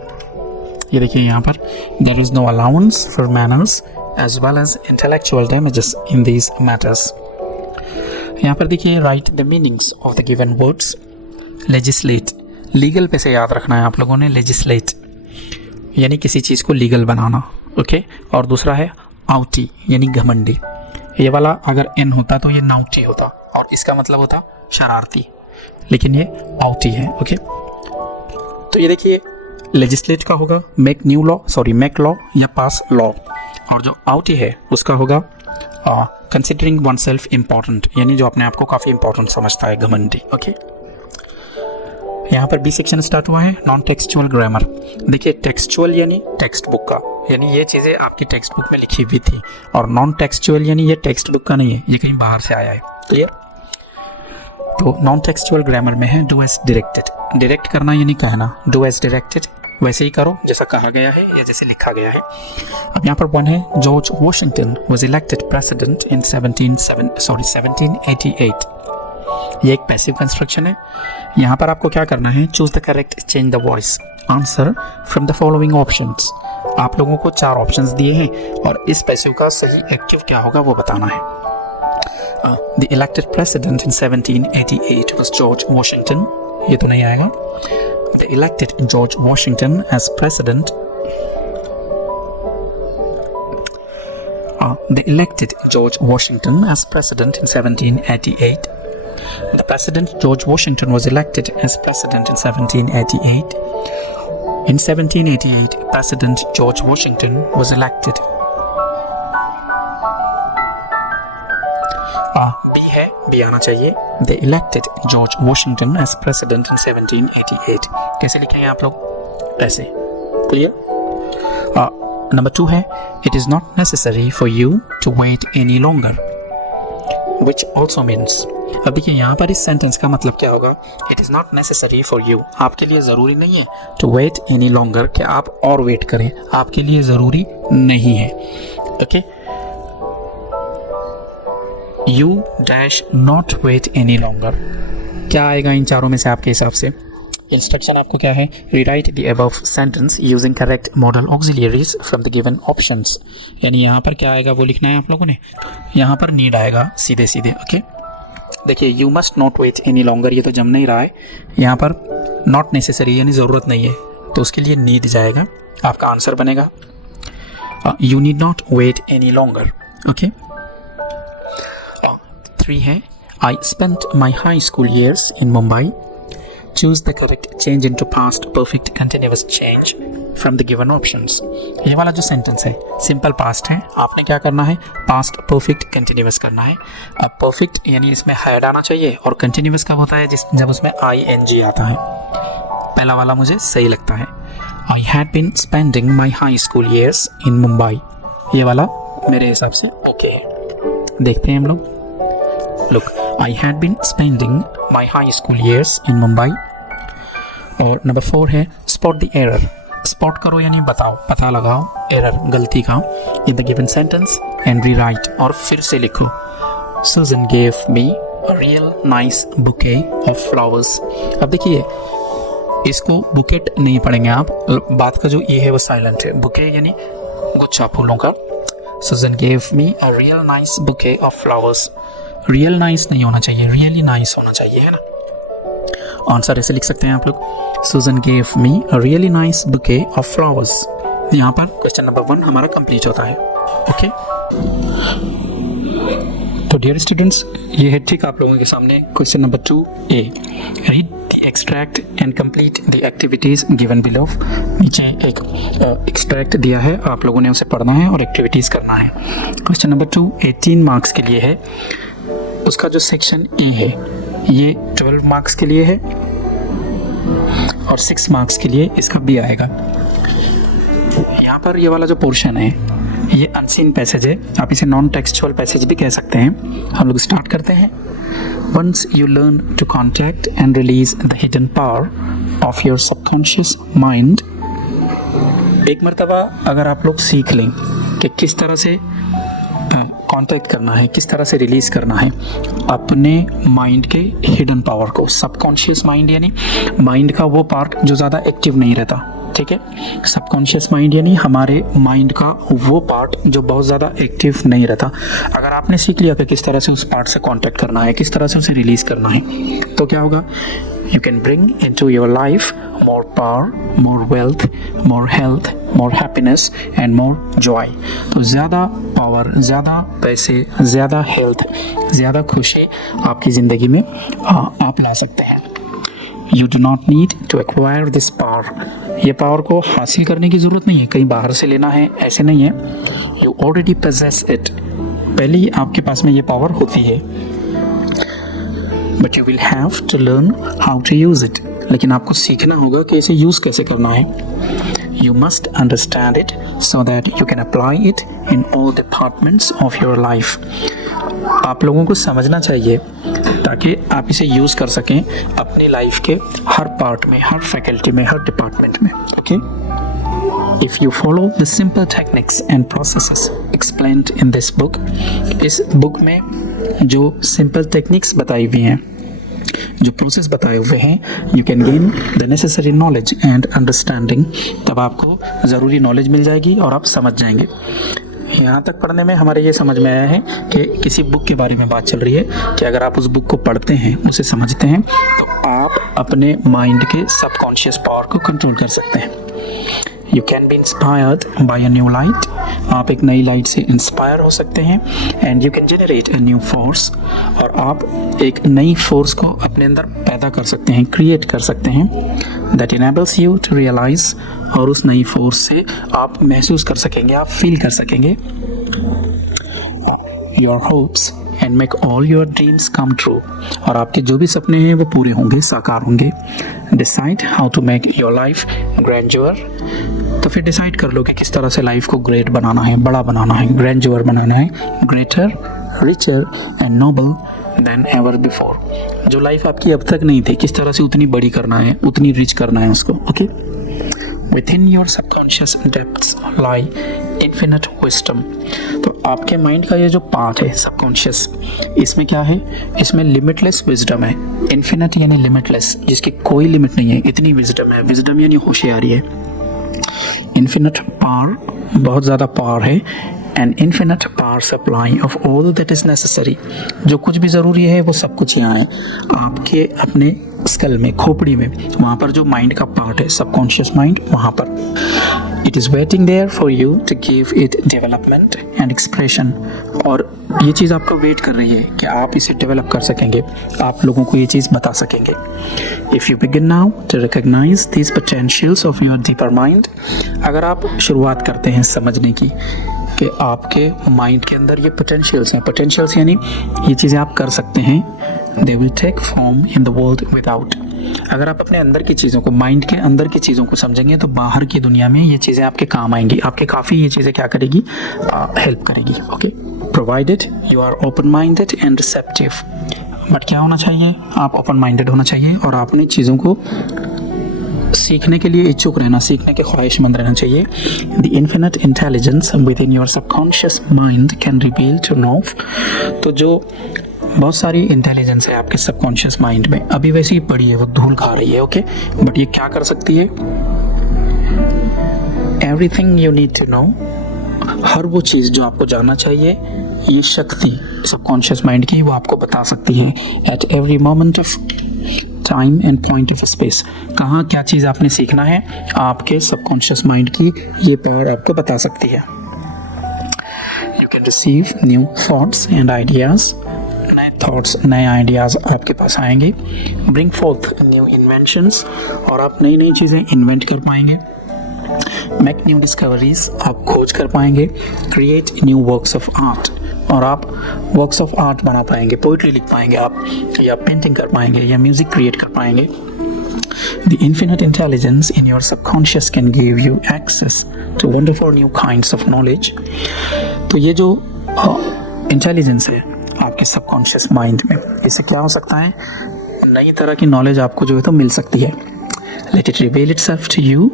ये देखिए यहाँ पर there is no allowance for manners as well as intellectual damages in these matters. यहाँ पर देखिए write the meanings of the given words. Legislate, legal पे से याद रखना है आप लोगों ने। लेजिस्लेट यानी किसी चीज़ को लीगल बनाना, ओके। और दूसरा है आउटी यानी घमंडी। ये वाला अगर एन होता तो ये नाउटी होता और इसका मतलब होता शरारती, लेकिन ये आउटी है, ओके। तो ये देखिए लेजिस्लेट का होगा make new law, sorry make law या पास लॉ, और जो आउटी है उसका होगा कंसिडरिंग वन सेल्फ इम्पॉर्टेंट, यानी जो अपने आप को काफ़ी इंपॉर्टेंट समझता है, घमंडी, ओके। यहाँ पर बी सेक्शन स्टार्ट हुआ है नॉन टेक्सचुअल ग्रामर। देखिए टेक्सचुअल यानी टेक्स्ट बुक का, यानी ये चीज़ें आपकी टेक्स्ट बुक में लिखी हुई थी, और नॉन टेक्सचुअल यानी ये टेक्स्ट बुक का नहीं है, ये कहीं बाहर से आया है। क्लियर? तो नॉन टेक्सचुअल ग्रामर में है डू एज डायरेक्टेड। डायरेक्ट करना यानी कहना, डू एज डायरेक्टेड, वैसे ही करो जैसा कहा गया है या जैसे लिखा गया है। अब यहाँ पर वन है, George Washington was elected president in 1788। ये एक पैसिव कंस्ट्रक्शन है। यहाँ पर आपको क्या करना है, choose the correct, change the voice, answer from the following options. आप लोगों को 4 ऑप्शंस दिए हैं और इस पैसिव का सही एक्टिव क्या होगा वो बताना है। The elected president in 1788 was George Washington. ये तो नहीं आएगा। The elected George Washington as president. The elected George Washington as president in 1788. The president George Washington was elected as president in 1788. In 1788, President George Washington was elected. B है, B आना चाहिए। They elected George Washington as president in 1788. कैसे लिखेंगे आप लोग? ऐसे। क्लियर? नंबर 2 है, It is not necessary for you to wait any longer, which also means, अब देखिए यहाँ पर इस सेंटेंस का मतलब क्या होगा, It is not necessary for you, आपके लिए ज़रूरी नहीं है, to wait any longer, कि आप और वेट करें, आपके लिए ज़रूरी नहीं है। Okay, You dash not wait any longer, क्या आएगा इन चारों में से आपके हिसाब से? इंस्ट्रक्शन आपको क्या है, rewrite the above sentence using correct model auxiliaries from the given options. यानी यहाँ पर क्या आएगा वो लिखना है आप लोगों ने। यहाँ पर नीड आएगा सीधे सीधे। ओके, देखिए you must not wait any longer, ये तो जम नहीं रहा है। यहाँ पर नॉट नेसेसरी यानी ज़रूरत नहीं है, तो उसके लिए नीड जाएगा, आपका आंसर बनेगा you need not wait any longer. Okay, 3 है, I spent my high school years in Mumbai. Choose the correct change into past perfect continuous change from the given options. ये वाला जो सेंटेंस है सिंपल पास्ट है, आपने क्या करना है, पास्ट परफेक्ट कंटिन्यूअस करना है। अब परफेक्ट यानी इसमें हैड आना चाहिए, और कंटिन्यूअस कब होता है, जब उसमें ing आता है। पहला वाला मुझे सही लगता है, I had been spending my high school years in Mumbai। ये वाला मेरे हिसाब से ओके है। देखते हैं हम लोग। Look, I had been spending my high school years in Mumbai। और नंबर 4 है, spot the error। spot करो यानी बताओ, पता लगाओ error, गलती का in the given sentence and rewrite, और फिर से लिखो Susan gave me a real nice bouquet of flowers। अब देखिए इसको बुकेट नहीं पढ़ेंगे आप, बात का जो ये है वो साइलेंट है, बुके यानी गुच्छा फूलों का। Susan gave me a real nice bouquet of flowers। Real nice नहीं होना चाहिए, रियली नाइस होना चाहिए, है ना। आंसर ऐसे लिख सकते हैं आप लोग, Susan gave me a really nice bouquet of flowers। यहाँ पर क्वेश्चन नंबर 1 हमारा कंप्लीट होता है। ओके, तो डियर स्टूडेंट्स, ये है ठीक आप लोगों के सामने question number 2A। Read the extract and complete the activities given below. नीचे एक एक्सट्रैक्ट दिया है, आप लोगों ने उसे पढ़ना है और एक्टिविटीज करना है। क्वेश्चन नंबर 2 18 मार्क्स के लिए है, उसका जो सेक्शन ए है ये 12 मार्क्स के लिए है और 6 मार्क्स के लिए इसका बी आएगा। यहाँ पर ये वाला जो पोर्शन है ये अनसीन पैसेज है, आप इसे नॉन टेक्सचुअल पैसेज भी कह सकते हैं। हम लोग स्टार्ट करते हैं। Once you learn to contact and release the hidden power of your subconscious mind. एक मर्तबा अगर आप लोग सीख लें कि किस तरह से कॉन्टैक्ट करना है, किस तरह से रिलीज करना है अपने माइंड के हिडन पावर को। सबकॉन्शियस माइंड यानी माइंड का वो पार्ट जो ज़्यादा एक्टिव नहीं रहता, ठीक है। सबकॉन्शियस माइंड यानी हमारे माइंड का वो पार्ट जो बहुत ज़्यादा एक्टिव नहीं रहता। अगर आपने सीख लिया कि किस तरह से उस पार्ट से कॉन्टैक्ट करना है, किस तरह से उसे रिलीज करना है, तो क्या होगा, you can bring into your life more power, more wealth, more health, more happiness and more joy। तो ज़्यादा पावर, ज़्यादा पैसे, ज़्यादा हेल्थ, ज़्यादा खुशी आपकी ज़िंदगी में आप ला सकते हैं। You do not need to acquire this power। ये पावर को हासिल करने की ज़रूरत नहीं है, कहीं बाहर से लेना है, ऐसे नहीं है। You already possess it। पहले ही आपके पास में ये पावर होती है। But you will have to learn how to use it। लेकिन आपको सीखना होगा कि इसे यूज़ कैसे करना है। You must understand it so that you can apply it in all departments of your life. आप लोगों को समझना चाहिए ताकि आप इसे यूज़ कर सकें अपनी लाइफ के हर पार्ट में, हर फैकल्टी में, हर डिपार्टमेंट में. Okay? If you follow the simple techniques and processes explained in this book, इस बुक में जो सिंपल टेक्निक्स बताई हुई हैं, जो प्रोसेस बताए हुए हैं, you can gain the necessary knowledge and understanding. तब आपको ज़रूरी नॉलेज मिल जाएगी और आप समझ जाएंगे. यहाँ तक पढ़ने में हमारे ये समझ में आया है कि किसी बुक के बारे में बात चल रही है कि अगर आप उस बुक को पढ़ते हैं, उसे समझते हैं, तो आप अपने माइंड के सबकॉन्शियस पावर को कंट्रोल कर सकते हैं. You can be inspired by a new light. आप एक नई लाइट से इंस्पायर हो सकते हैं. And you can generate a new force. और आप एक नई फोर्स को अपने अंदर पैदा कर सकते हैं, क्रिएट कर सकते हैं. That enables you to realize. और उस नई फोर्स से आप महसूस कर सकेंगे, आप फील कर सकेंगे your hopes and make all your dreams come true. और आपके जो भी सपने हैं वो पूरे होंगे, साकार होंगे. Decide how to make your life grandeur. तो फिर डिसाइड कर लो कि किस तरह से लाइफ को ग्रेट बनाना है, बड़ा बनाना है, ग्रैंडर बनाना है, greater, richer and noble than ever before. जो लाइफ आपकी अब तक नहीं थी, किस तरह से उतनी बड़ी करना है, उतनी रिच करना है उसको. Okay? Within your subconscious depths lie infinite wisdom. तो आपके माइंड का ये जो पार्ट है सबकॉन्शियस, इसमें क्या है? इसमें लिमिटलेस विजडम है. इन्फिनिट यानी लिमिटलेस, जिसकी कोई लिमिट नहीं है, इतनी विजडम है. विजडम यानी होशियारी है. इन्फिनिट पावर, बहुत ज़्यादा पावर है. And infinite power supply of all that is necessary. जो कुछ भी ज़रूरी है वो सब कुछ यहाँ है आपके अपने स्कल में, खोपड़ी में, वहाँ पर जो माइंड का पार्ट है, सबकॉन्शियस माइंड, वहाँ पर. It is waiting there for you to give it development and expression. और ये चीज़ आपको वेट कर रही है कि आप इसे डेवलप कर सकेंगे, आप लोगों को ये चीज़ बता सकेंगे. If you begin now to recognise these potentials of your deeper mind. अगर आप शुरुआत करते हैं समझने की कि आपके माइंड के अंदर ये पोटेंशियल्स हैं. पोटेंशियल्स यानी ये चीज़ें आप कर सकते हैं. They will take form in the world without. अगर आप अपने अंदर की चीज़ों को, माइंड के अंदर की चीज़ों को समझेंगे तो बाहर की दुनिया में ये चीज़ें आपके काम आएंगी, आपके काफ़ी ये चीज़ें क्या करेगी, हेल्प करेगी. Okay? Provided you are open minded and receptive. But क्या होना चाहिए? आप ओपन माइंडेड होना चाहिए और आपने चीज़ों को सीखने के लिए इच्छुक रहना, सीखने के ख्वाहिशमंद रहना चाहिए. The infinite intelligence within your subconscious mind can reveal to know. तो जो बहुत सारी इंटेलिजेंस है आपके सबकॉन्शियस माइंड में, अभी वैसे ही पड़ी है, वो धूल खा रही है. ओके? बट ये क्या कर सकती है? Everything you need to know. हर वो चीज़ जो आपको जानना चाहिए, ये शक्ति सबकॉन्शियस माइंड की वो आपको बता सकती है. At every moment of time and point of space. कहाँ क्या चीज़ आपने सीखना है, आपके सबकॉन्शियस माइंड की ये पावर आपको बता सकती है. You can receive new thoughts and ideas. नए थॉट्स, नए आइडियाज़ आपके पास आएंगे. Bring fourth new inventions. और आप नई नई चीज़ें इन्वेंट कर पाएंगे. Make new discoveries. आप खोज कर पाएंगे. Create new works of art. और आप वर्क्स ऑफ आर्ट बना पाएंगे, पोइट्री लिख पाएंगे आप, या पेंटिंग कर पाएंगे, या म्यूज़िक क्रिएट कर पाएंगे. The infinite intelligence in your subconscious can give you access to wonderful new kinds of knowledge. तो ये जो इंटेलिजेंस है आपके सबकॉन्शियस माइंड में, इससे क्या हो सकता है? नई तरह की नॉलेज आपको जो है तो मिल सकती है. Let it reveal itself to you.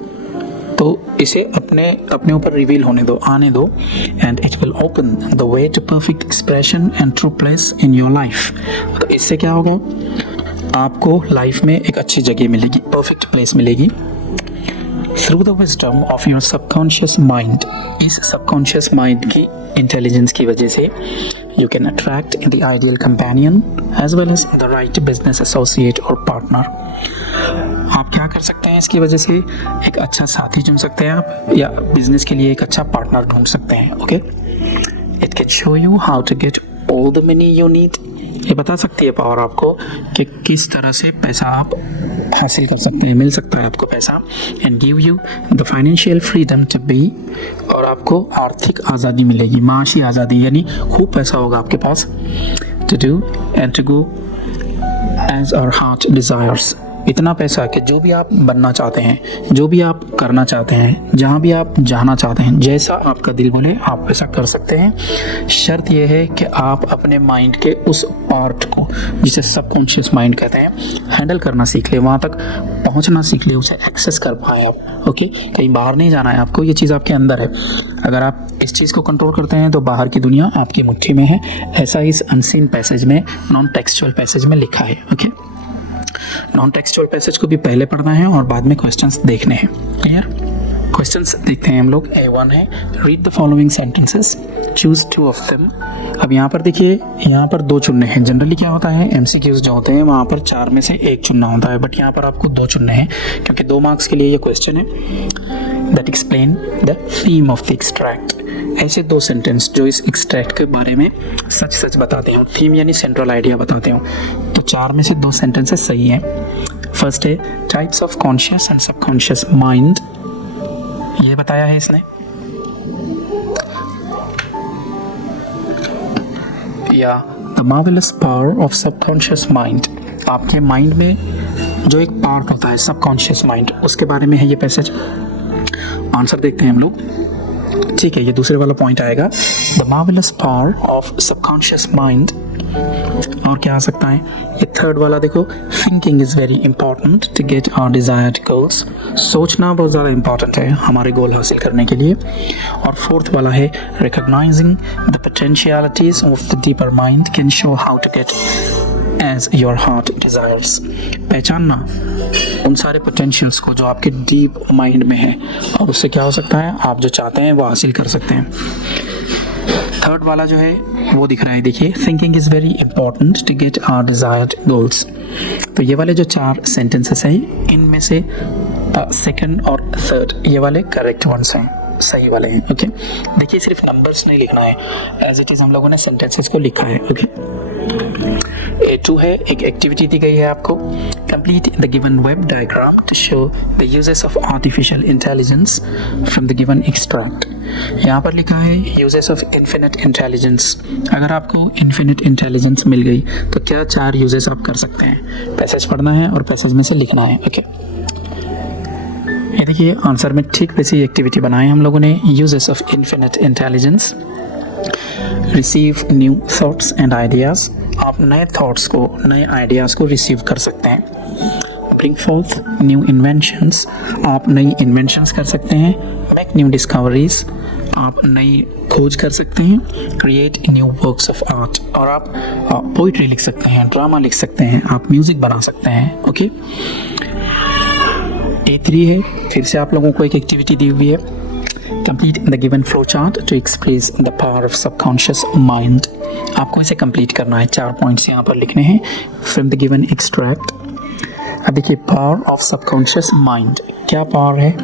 तो इसे अपने ऊपर रिवील होने दो, आने दो. And it will open the way to perfect expression and true place in your life. तो इससे क्या होगा? आपको लाइफ में एक अच्छी जगह मिलेगी, परफेक्ट प्लेस मिलेगी. Through the wisdom of your subconscious mind. इस सबकॉन्शियस माइंड की इंटेलिजेंस की वजह से you can attract the ideal companion as well as the right business associate और पार्टनर. आप क्या कर सकते हैं इसकी वजह से? एक अच्छा साथी चुन सकते हैं आप, या बिजनेस के लिए एक अच्छा पार्टनर ढूंढ सकते हैं. Okay? It can show you how to get all the money you need. ये बता सकती है पावर आपको कि किस तरह से पैसा आप हासिल कर सकते हैं, मिल सकता है आपको पैसा. And give you the financial freedom to be. और आपको आर्थिक आज़ादी मिलेगी, माशी आज़ादी, यानी खूब पैसा होगा आपके पास. To do and to go as our heart desires. इतना पैसा कि जो भी आप बनना चाहते हैं, जो भी आप करना चाहते हैं, जहाँ भी आप जाना चाहते हैं, जैसा आपका दिल बोले आप वैसा कर सकते हैं। शर्त यह है कि आप अपने माइंड के उस पार्ट को, जिसे सबकॉन्शियस माइंड कहते हैं, हैंडल करना सीख ले, वहाँ तक पहुँचना सीख ले, उसे एक्सेस कर पाए आप। ओके, कहीं बाहर नहीं जाना है आपको, ये चीज़ आपके अंदर है। अगर आप इस चीज़ को कंट्रोल करते हैं तो बाहर की दुनिया आपकी मुट्ठी में है। ऐसा इस अनसीन पैसेज में, नॉन टेक्सचुअल पैसेज में लिखा है। ओके, नॉन टेक्सचुअल पैसेज को भी पहले पढ़ना है और बाद में क्वेश्चंस देखने हैं। क्लियर? क्वेश्चंस देखते हैं हम लोग। A1 है, read the following sentences, choose 2 of them. अब यहाँ पर देखिए, यहाँ पर 2 चुनने हैं। जनरली क्या होता है, MCQs जो होते हैं वहाँ पर 4 में से 1 चुनना होता है, बट यहाँ पर आपको 2 चुनने हैं क्योंकि 2 मार्क्स के लिए ये क्वेश्चन है। That explain the theme of the extract. ऐसे 2 सेंटेंस जो इस एक्सट्रैक्ट के बारे में सच सच बताते हैं। थीम यानी सेंट्रल आइडिया बताते हो। तो 4 में से 2 सेंटेंसेस सही हैं। फर्स्ट है, types of conscious and subconscious mind. ये बताया है इसने, या the marvellous power of subconscious mind. आपके माइंड में जो एक पार्ट होता है सबकॉन्शियस माइंड, उसके बारे में है ये पैसेज। आंसर देखते हैं हम लोग। ठीक है, ये दूसरे वाला पॉइंट आएगा, the marvellous power of subconscious mind. और क्या आ सकता है, ये थर्ड वाला देखो, thinking is very important to get our desired goals. सोचना बहुत ज़्यादा इंपॉर्टेंट है हमारे गोल हासिल करने के लिए। और फोर्थ वाला है, recognising the potentialities of the deeper mind can show how to get as your heart desires. पहचानना उन सारे पोटेंशियल्स को जो आपके डीप माइंड में है, और उससे क्या हो सकता है, आप जो चाहते हैं वो हासिल कर सकते हैं। थर्ड वाला जो है वो दिख रहा है, देखिए, thinking is very important to get our desired goals. तो ये वाले जो 4 सेंटेंसेस हैं, इनमें से सेकंड और थर्ड ये वाले करेक्ट वंस हैं, सही वाले हैं। ओके, देखिए सिर्फ नंबर्स नहीं लिखना है, एज इट इज़ हम लोगों ने सेंटेंसेस को लिखा है। ओके, A2 है, एक एक्टिविटी दी गई है आपको, complete the given web diagram to show the uses of artificial intelligence from the given extract. यहाँ पर लिखा है यूजेस ऑफ इन्फिनिट इंटेलिजेंस। अगर आपको इन्फिनिट इंटेलिजेंस मिल गई तो क्या 4 यूजेस आप कर सकते हैं। पैसेज पढ़ना है और पैसेज में से लिखना है। ओके, ये देखिए आंसर में ठीक वैसी एक्टिविटी बनाई हम लोगों ने, uses of infinite intelligence. Receive new thoughts and ideas. आप नए थॉट्स को, नए आइडियाज़ को रिसीव कर सकते हैं। Bring fourth new inventions. आप नई इन्वेंशंस कर सकते हैं। Make new discoveries. आप नई खोज कर सकते हैं। Create new works of art. और आप पोइट्री लिख सकते हैं, ड्रामा लिख सकते हैं, आप म्यूज़िक बना सकते हैं। ओके, A3 है, फिर से आप लोगों को एक एक्टिविटी दी हुई है, complete the given flow chart to express the power of subconscious mind। आपको इसे कंप्लीट करना है, 4 पॉइंट्स यहाँ पर लिखने हैं from the given extract। अब देखिए, पावर ऑफ सबकॉन्शियस माइंड, क्या पावर है।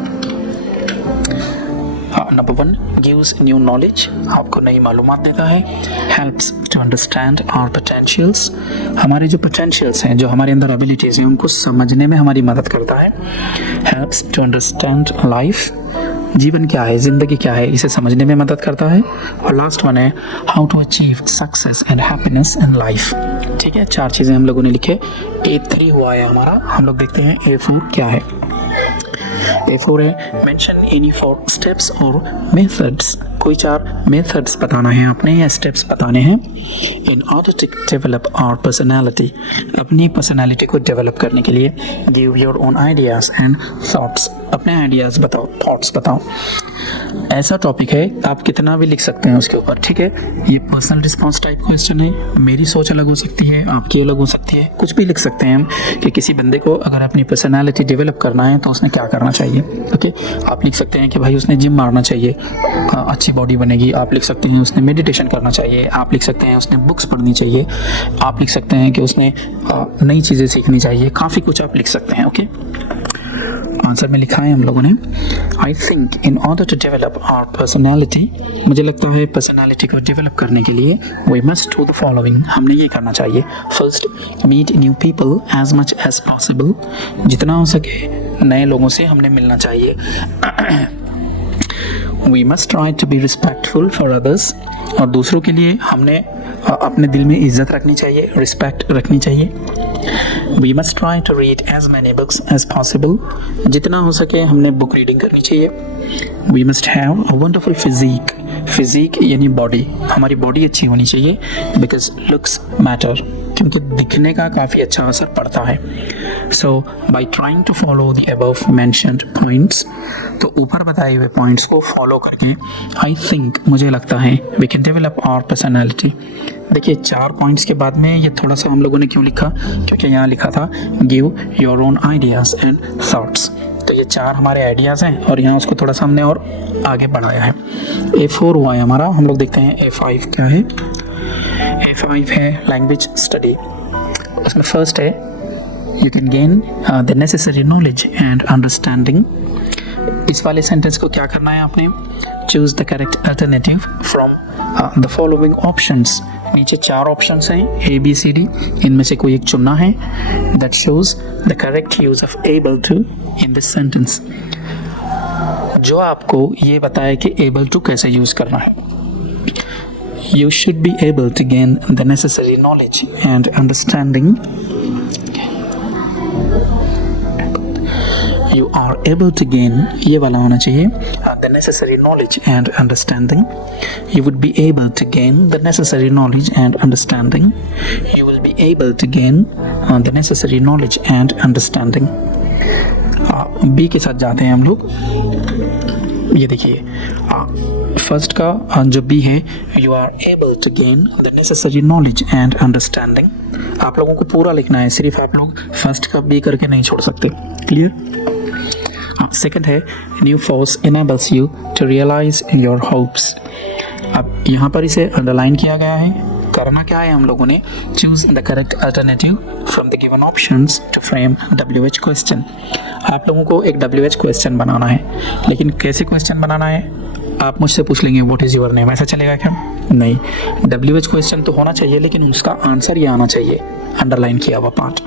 नंबर 1, गिव्स न्यू नॉलेज, आपको नई मालूमात देता है। Helps to understand our potentials, हमारे जो पोटेंशियल्स हैं, जो हमारे अंदर एबिलिटीज़ हैं, उनको समझने में हमारी मदद करता है। हेल्प्स टू अंडरस्टैंड लाइफ, जीवन क्या है, ज़िंदगी क्या है, इसे समझने में मदद करता है। और लास्ट वन है, how to achieve success and happiness in life. ठीक है, 4 चीज़ें हम लोगों ने लिखे। A3 हुआ है हमारा। हम लोग देखते हैं A4 क्या है। A4 है, मेंशन एनी 4 स्टेप्स और मेथड्स। कोई 4 मेथड्स बताना है आपने, या स्टेप्स बताने हैं in order to develop our personality, अपनी पर्सनैलिटी को डेवलप करने के लिए। Give your own ideas and thoughts, अपने आइडियाज़ बताओ, थॉट्स बताओ। ऐसा टॉपिक है, आप कितना भी लिख सकते हैं उसके ऊपर। ठीक है, ये पर्सनल रिस्पॉन्स टाइप क्वेश्चन है। मेरी सोच अलग हो सकती है, आपकी अलग हो सकती है, कुछ भी लिख सकते हैं हम कि किसी बंदे को अगर अपनी पर्सनैलिटी डेवलप करना है तो उसने क्या करना चाहिए। ओके, आप लिख सकते हैं कि भाई उसने जिम मारना चाहिए, अच्छी बॉडी बनेगी। आप लिख सकते हैं उसने मेडिटेशन करना चाहिए। आप लिख सकते हैं उसने बुक्स पढ़नी चाहिए। आप लिख सकते हैं कि उसने नई चीज़ें सीखनी चाहिए। काफ़ी कुछ आप लिख सकते हैं। ओके, आंसर में लिखा है हम लोगों ने, I think in order to develop our personality, मुझे लगता है पर्सनैलिटी को डेवलप करने के लिए we must do the following, हमने ये करना चाहिए। First, meet new people as much as possible, जितना हो सके नए लोगों से हमने मिलना चाहिए। We must try to be respectful for others, और दूसरों के लिए हमने अपने दिल में इज्जत रखनी चाहिए, रिस्पेक्ट रखनी चाहिए। We must try to read as many books as possible, जितना हो सके हमने बुक रीडिंग करनी चाहिए। We must have a wonderful physique, physique यानी बॉडी, हमारी बॉडी अच्छी होनी चाहिए, बिकॉज लुक्स मैटर, क्योंकि दिखने का काफ़ी अच्छा असर पड़ता है। So by trying to follow the above mentioned points, तो ऊपर बताए हुए पॉइंट्स को फॉलो करके आई थिंक, मुझे लगता है, we can develop our personality. देखिए 4 पॉइंट्स के बाद में ये थोड़ा सा हम लोगों ने क्यों लिखा, क्योंकि यहाँ लिखा था give your own ideas and thoughts, तो ये 4 हमारे आइडियाज़ हैं और यहाँ उसको थोड़ा सा हमने और आगे बढ़ाया है। A4 हुआ है हमारा, हम लोग देखते हैं A5 क्या है। A5 है लैंग्वेज स्टडी, उसमें फर्स्ट है you can gain the necessary knowledge and understanding. इस वाले सेंटेंस को क्या करना है आपने, choose the correct alternative from the following options. नीचे 4 ऑप्शंस हैं ABCD, इनमें से कोई एक चुनना है। That shows the correct use of able to in this sentence, जो आपको ये बताए कि एबल टू कैसे यूज करना है। You should be able to gain the necessary knowledge and understanding. You are able to gain, ये वाला होना चाहिए, the necessary knowledge and understanding. You would be able to gain the necessary knowledge and understanding. You will be able to gain the necessary knowledge and understanding. B के साथ जाते हैं हम लोग। ये देखिए फर्स्ट का जो बी है, you are able to gain the necessary knowledge and understanding. आप लोगों को पूरा लिखना है, सिर्फ आप लोग फर्स्ट का बी करके नहीं छोड़ सकते। क्लियर। सेकंड है new force enables you to realise your hopes. अब यहाँ पर इसे अंडरलाइन किया गया है। करना क्या है हम लोगों ने, choose the correct alternative from the given options to frame WH question. आप लोगों को एक WH क्वेश्चन बनाना है, लेकिन कैसे क्वेश्चन बनाना है आप मुझसे पूछ लेंगे व्हाट इज़ योर नेम, ऐसा चलेगा क्या? नहीं, WH क्वेश्चन तो होना चाहिए, लेकिन उसका आंसर ये आना चाहिए, अंडरलाइन किया हुआ part.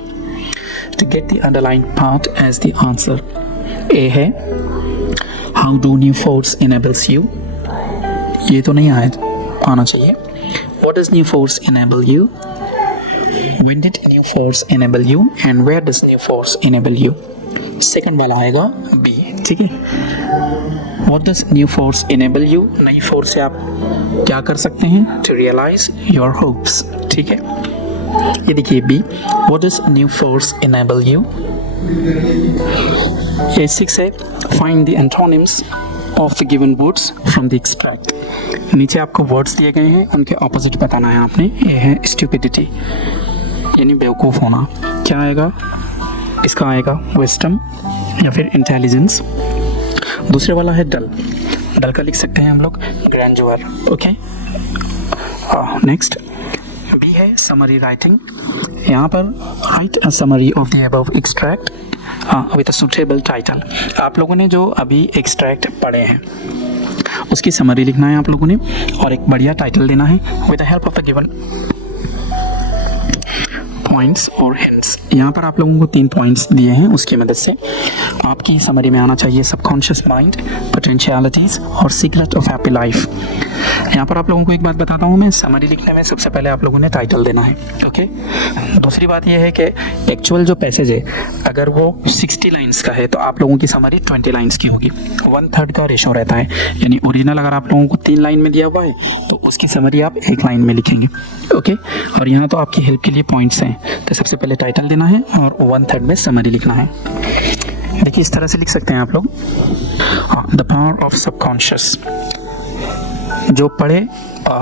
To get the underline part as the answer, A है how do new force enables you, ये तो नहीं आना चाहिए। What does new force enable you, when did new force enable you and where does new force enable you. Second वाला आएगा बी, ठीक है। What does new force enable you? नई फोर्स से आप क्या कर सकते हैं? To realize your hopes, ठीक है। ये देखिए B, What does new force enable you? ये 6 है Find the antonyms of the given words from the extract। नीचे आपको वर्ड्स दिए गए हैं, उनके ऑपोजिट बताना है आपने। ये है stupidity, यानी बेवकूफ़ होना। क्या आएगा इसका? आएगा wisdom या फिर इंटेलिजेंस। दूसरे वाला है डल, डल का लिख सकते हैं हम लोग ग्रैंडर, ओके। नेक्स्ट बी है समरी राइटिंग। यहाँ पर right a summary of the above extract with a suitable title. आप लोगों ने जो अभी एक्सट्रैक्ट पढ़े हैं उसकी समरी लिखना है आप लोगों ने, और एक बढ़िया टाइटल देना है with the help of the given points और हिंट्स। यहाँ पर आप लोगों को 3 पॉइंट्स दिए हैं, उसकी मदद से आपकी समरी में आना चाहिए सबकॉन्शियस माइंड, पोटेंशियलिटीज़ और सीक्रेट ऑफ हैप्पी लाइफ। यहाँ पर आप लोगों को एक बात बताता हूँ मैं, समरी लिखने में सबसे पहले आप लोगों ने टाइटल देना है, ओके। दूसरी बात यह है कि एक्चुअल जो पैसेज है अगर वो 60 लाइन्स का है तो आप लोगों की समरी 20 लाइन्स की होगी। 1/3 का रेशो रहता है, यानी ओरिजिनल अगर आप लोगों को 3 लाइन में दिया हुआ है तो उसकी समरी आप 1 लाइन में लिखेंगे, ओके। और यहाँ तो आपकी हेल्प के लिए पॉइंट्स हैं, तो सबसे पहले टाइटल देना है और 1/3 में समरी लिखना है। देखिए इस तरह से लिख सकते हैं आप लोग, द पावर ऑफ सबकॉन्शियस। जो पढ़े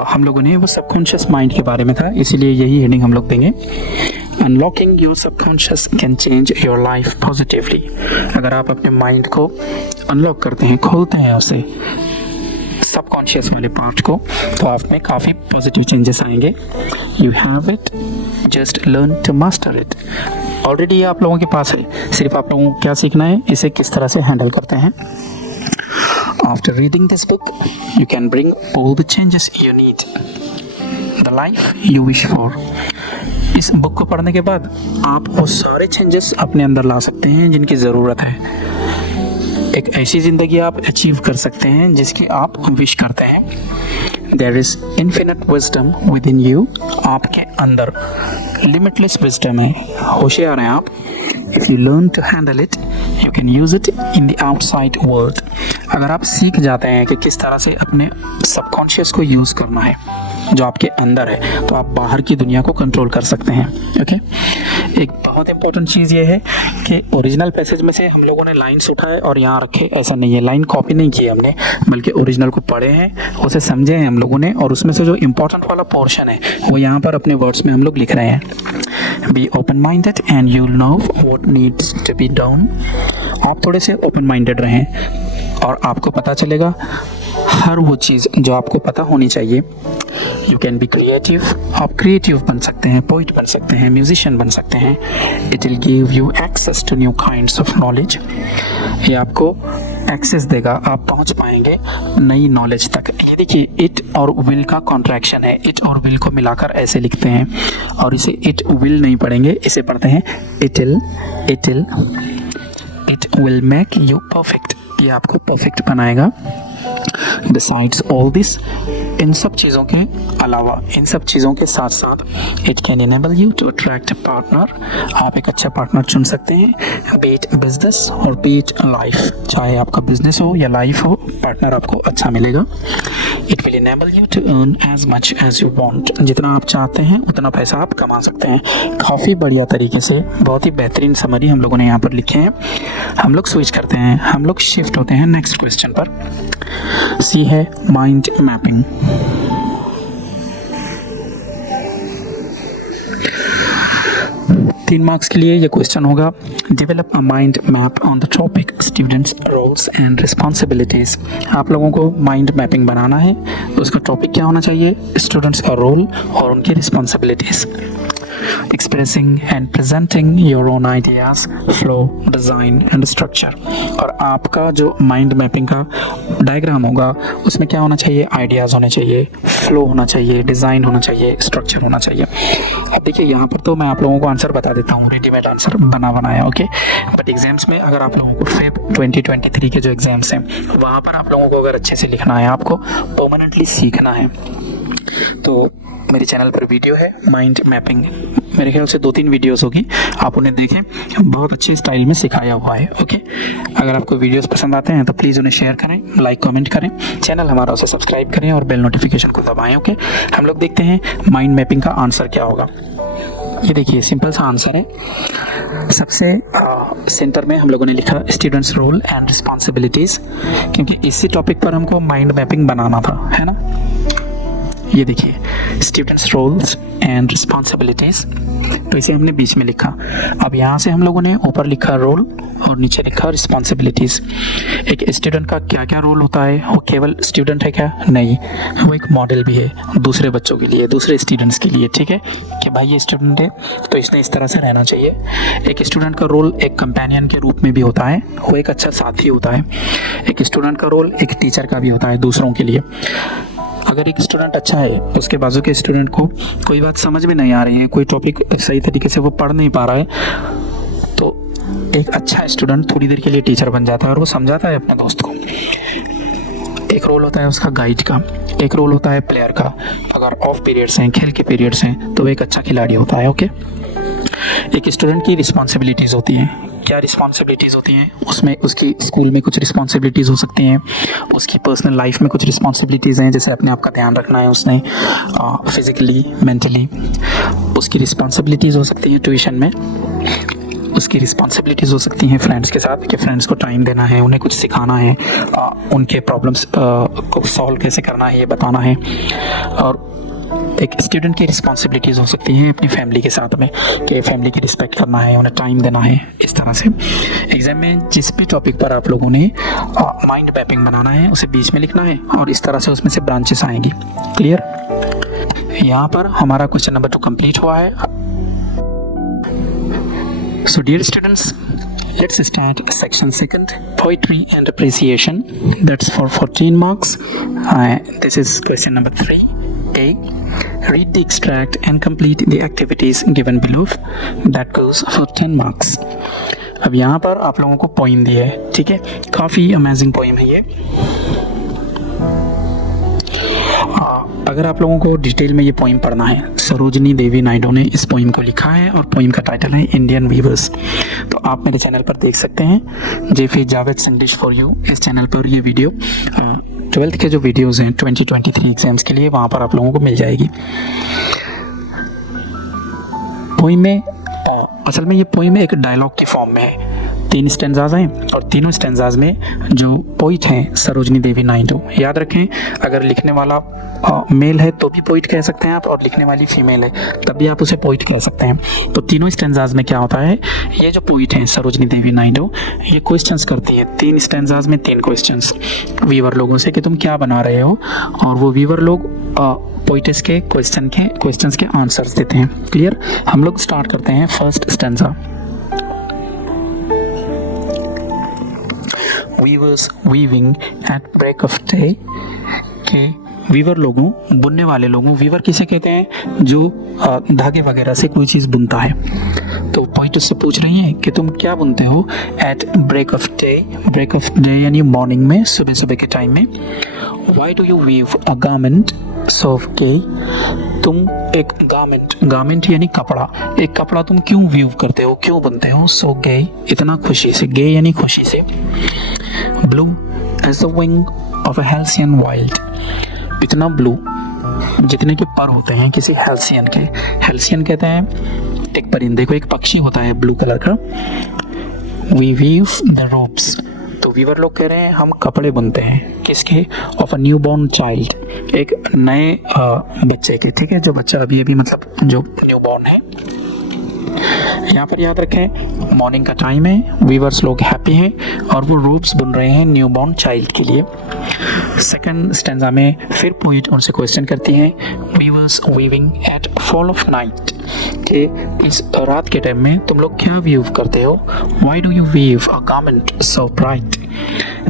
हम लोगों ने वो सबकॉन्शियस माइंड के बारे में था, इसीलिए यही हेडिंग हम लोग देंगे। Unlocking your subconscious can change your life positively. अगर आप अपने माइंड को अनलॉक करते हैं, खोलते हैं उसे, सबकॉन्शियस वाले पार्ट को, तो आप में काफ़ी पॉजिटिव चेंजेस आएंगे। You have it, just learn to master it. Already ये आप लोगों के पास है, सिर्फ आप लोगों को क्या सीखना है, इसे किस तरह से हैंडल करते हैं। After reading this book, you can bring all the changes you need, the life you wish for. इस बुक को पढ़ने के बाद आप वो सारे चेंजेस अपने अंदर ला सकते हैं जिनकी ज़रूरत है। एक ऐसी ज़िंदगी आप अचीव कर सकते हैं जिसकी आप विश करते हैं। There is infinite wisdom within you, आपके अंदर लिमिटलेस विजडम है, होशियार हैं आप। If you learn to handle it you can use it in the outside world. अगर आप सीख जाते हैं कि किस तरह से अपने सबकॉन्शियस को यूज़ करना है जो आपके अंदर है, तो आप बाहर की दुनिया को कंट्रोल कर सकते हैं। ओके, एक बहुत इंपॉर्टेंट चीज़ ये है कि ओरिजिनल पैसेज में से हम लोगों ने लाइन्स उठाए और यहाँ रखे, ऐसा नहीं है। लाइन कॉपी नहीं की हमने, बल्कि ओरिजिनल को पढ़े हैं, उसे समझे हैं हम लोगों ने, और उसमें से जो इम्पोर्टेंट वाला पोर्शन है वो यहाँ पर अपने वर्ड्स में हम लोग लिख रहे हैं। Be open minded and you know what needs to be done. आप थोड़े से ओपन माइंडेड रहें और आपको पता चलेगा हर वो चीज़ जो आपको पता होनी चाहिए। यू कैन बी क्रिएटिव, आप क्रिएटिव बन सकते हैं, पोइट बन सकते हैं, म्यूजिशियन बन सकते हैं। It will give you access to new kinds of knowledge. ये आपको एक्सेस देगा, आप पहुंच पाएंगे नई नॉलेज तक। ये देखिए, इट और विल का कॉन्ट्रैक्शन है। इट और विल को मिलाकर ऐसे लिखते हैं, और इसे इट विल नहीं पढ़ेंगे, इसे पढ़ते हैं it will make you perfect. ये आपको परफेक्ट बनाएगा। Besides all this, इन सब चीज़ों के अलावा, इन सब चीज़ों के साथ साथ it can enable you to attract a partner. आप एक अच्छा पार्टनर चुन सकते हैं, बी इट बिजनेस और बी इट लाइफ। चाहे आपका बिजनेस हो या लाइफ हो, पार्टनर आपको अच्छा मिलेगा। It will enable you to earn as much as you want. जितना आप चाहते हैं उतना पैसा आप कमा सकते हैं। काफ़ी बढ़िया तरीके से, बहुत ही बेहतरीन समरी हम लोगों ने यहाँ पर लिखे हैं। हम लोग स्विच करते हैं, हम लोग शिफ्ट होते हैं नेक्स्ट क्वेश्चन पर। सी है माइंड मैपिंग। तीन मार्क्स के लिए ये क्वेश्चन होगा। Develop a mind map on the topic students roles and responsibilities. आप लोगों को माइंड मैपिंग बनाना है, तो उसका टॉपिक क्या होना चाहिए? स्टूडेंट्स का रोल और उनकी responsibilities. Expressing and presenting your own ideas, flow, design and structure. और आपका जो माइंड मैपिंग का डायग्राम होगा उसमें क्या होना चाहिए? आइडियाज़ होने चाहिए, फ्लो होना चाहिए, डिज़ाइन होना चाहिए, स्ट्रक्चर होना चाहिए। अब देखिए, यहाँ पर तो मैं आप लोगों को आंसर बता देता हूँ, रेडीमेड आंसर बना बनाया, ओके। बट एग्जाम्स में अगर आप लोगों को फेब 2023 के जो एग्ज़ाम्स हैं वहाँ पर आप लोगों को अगर अच्छे से लिखना है, आपको परमानेंटली सीखना है, तो मेरे चैनल पर वीडियो है माइंड मैपिंग। मेरे ख्याल से 2-3 वीडियोस होगी, आप उन्हें देखें, बहुत अच्छे स्टाइल में सिखाया हुआ है, ओके। अगर आपको वीडियोस पसंद आते हैं तो प्लीज़ उन्हें शेयर करें, लाइक कमेंट करें, चैनल हमारा उसे सब्सक्राइब करें और बेल नोटिफिकेशन को दबाएं, ओके। हम लोग देखते हैं माइंड मैपिंग का आंसर क्या होगा। ये देखिए, सिंपल सा आंसर है। सबसे सेंटर में हम लोगों ने लिखा स्टूडेंट्स रोल एंड रिस्पॉन्सिबिलिटीज़, क्योंकि इसी टॉपिक पर हमको माइंड मैपिंग बनाना था, है ना। ये देखिए, स्टूडेंट्स रोल्स एंड रिस्पॉन्सिबिलिटीज़, तो इसे हमने बीच में लिखा। अब यहाँ से हम लोगों ने ऊपर लिखा रोल और नीचे लिखा रिस्पॉन्सिबिलिटीज़। एक स्टूडेंट का क्या क्या रोल होता है? वो केवल स्टूडेंट है क्या? नहीं, वो एक मॉडल भी है दूसरे बच्चों के लिए, दूसरे स्टूडेंट्स के लिए, ठीक है, कि भाई ये स्टूडेंट है तो इसने इस तरह से रहना चाहिए। एक स्टूडेंट का रोल एक कंपेनियन के रूप में भी होता है, वो एक अच्छा साथी होता है। एक स्टूडेंट का रोल एक टीचर का भी होता है दूसरों के लिए। अगर एक स्टूडेंट अच्छा है, उसके बाजू के स्टूडेंट को कोई बात समझ में नहीं आ रही है, कोई टॉपिक सही तरीके से वो पढ़ नहीं पा रहा है, तो एक अच्छा स्टूडेंट थोड़ी देर के लिए टीचर बन जाता है और वो समझाता है अपने दोस्त को। एक रोल होता है उसका गाइड का, एक रोल होता है प्लेयर का। अगर ऑफ पीरियड्स हैं, खेल के पीरियड्स हैं, तो वो एक अच्छा खिलाड़ी होता है, ओके। एक स्टूडेंट की रिस्पॉन्सिबिलिटीज़ होती हैं। क्या रिस्पॉन्सिबिलिटीज़ होती हैं? उसमें उसकी स्कूल में कुछ रिस्पॉन्सिबिलिटीज़ हो सकती हैं, उसकी पर्सनल लाइफ में कुछ रिस्पॉन्सिबिलिटीज़ हैं, जैसे अपने आप का ध्यान रखना है उसने, फिज़िकली, मेंटली। उसकी रिस्पॉन्सिबिलिटीज़ हो सकती हैं ट्यूशन में, उसकी रिस्पॉन्सिबिलिटीज़ हो सकती हैं फ्रेंड्स के साथ, कि फ्रेंड्स को टाइम देना है, उन्हें कुछ सिखाना है, उनके प्रॉब्लम्स को सॉल्व कैसे करना है ये बताना है। और एक स्टूडेंट की रिस्पॉन्सिबिलिटीज़ हो सकती हैं अपनी फैमिली के साथ में, कि फैमिली की रिस्पेक्ट करना है, उन्हें टाइम देना है। इस तरह से एग्जाम में जिस भी टॉपिक पर आप लोगों ने माइंड मैपिंग बनाना है उसे बीच में लिखना है, और इस तरह से उसमें से ब्रांचेस आएंगी। क्लियर? यहाँ पर हमारा क्वेश्चन नंबर 2 कंप्लीट हुआ है। So dear students, let's start section 2, poetry and appreciation. That's for 14 marks. This is question number 3A. Read the extract and complete the activities given below. That goes for 10 marks. अब यहाँ पर आप लोगों को पोइम दिया है, ठीक है, काफ़ी अमेजिंग पोइम है ये। अगर आप लोगों को डिटेल में ये पोइम पढ़ना है, सरोजनी देवी नायडू ने इस पोइम को लिखा है और पोइम का टाइटल है इंडियन वीवर्स। तो आप मेरे चैनल पर देख सकते हैं, Jeffy Javed English for you. इस चैनल पर ये वीडियो 12th के जो वीडियोज़ हैं 2023 एग्जाम्स के लिए, वहाँ पर आप लोगों को मिल जाएगी। पोइम में असल में ये पोइम एक डायलॉग की फॉर्म में है। 3 स्टेंजाज हैं और तीनों स्टेंजाज में जो पोइट हैं सरोजनी देवी नायडू। याद रखें, अगर लिखने वाला मेल है तो भी पोइट कह सकते हैं आप, और लिखने वाली फीमेल है तब भी आप उसे पोइट कह सकते हैं। तो तीनों स्टेंजाज में क्या होता है, ये जो पोइट हैं सरोजनी देवी नायडू, ये क्वेश्चंस करती है। 3 स्टेंजाज में 3 क्वेश्चंस वीवर लोगों से कि तुम क्या बना रहे हो, और वो वीवर लोग पोइटेस के क्वेश्चंस के आंसर्स देते हैं। क्लियर। हम लोग स्टार्ट करते हैं first stanza. Weavers weaving at break of day, के वीवर लोगों, बुनने वाले लोगों। वीवर किसे कहते हैं, जो धागे वगैरह से कोई चीज़ बुनता है। तो पोइट उससे पूछ रही है कि तुम क्या बुनते हो at break of day. Break of day यानी मॉर्निंग में, सुबह सुबह के टाइम में। Why do you weave a garment so gay, तुम एक गारमेंट यानी कपड़ा, एक कपड़ा तुम क्यों वीव करते हो, क्यों बुनते हो। सो गे, इतना खुशी से, गे यानी खुशी से। Blue as the wing of a halcyon wild, इतना ब्लू जितने के पर होते हैं किसी हेल्सियन के। हेल्सियन कहते हैं एक परिंदे को, एक पक्षी होता है ब्लू कलर का। वी वीव द रोब्स, तो वीवर लोग कह रहे हैं हम कपड़े बुनते हैं किसके, of a new born child, एक नए बच्चे के। ठीक है, जो बच्चा अभी मतलब जो न्यू बॉर्न है। यहाँ पर याद रखें मॉर्निंग का टाइम है, वीवर्स लोग हैप्पी हैं और वो रोब्स बुन रहे हैं न्यू बॉर्न चाइल्ड के लिए। सेकंड स्टेंजा में फिर पोइट उनसे क्वेश्चन करती हैं, weavers weaving at fall of night, कि इस रात के टाइम में तुम लोग क्या वीव करते हो। Why do you weave a garment so bright,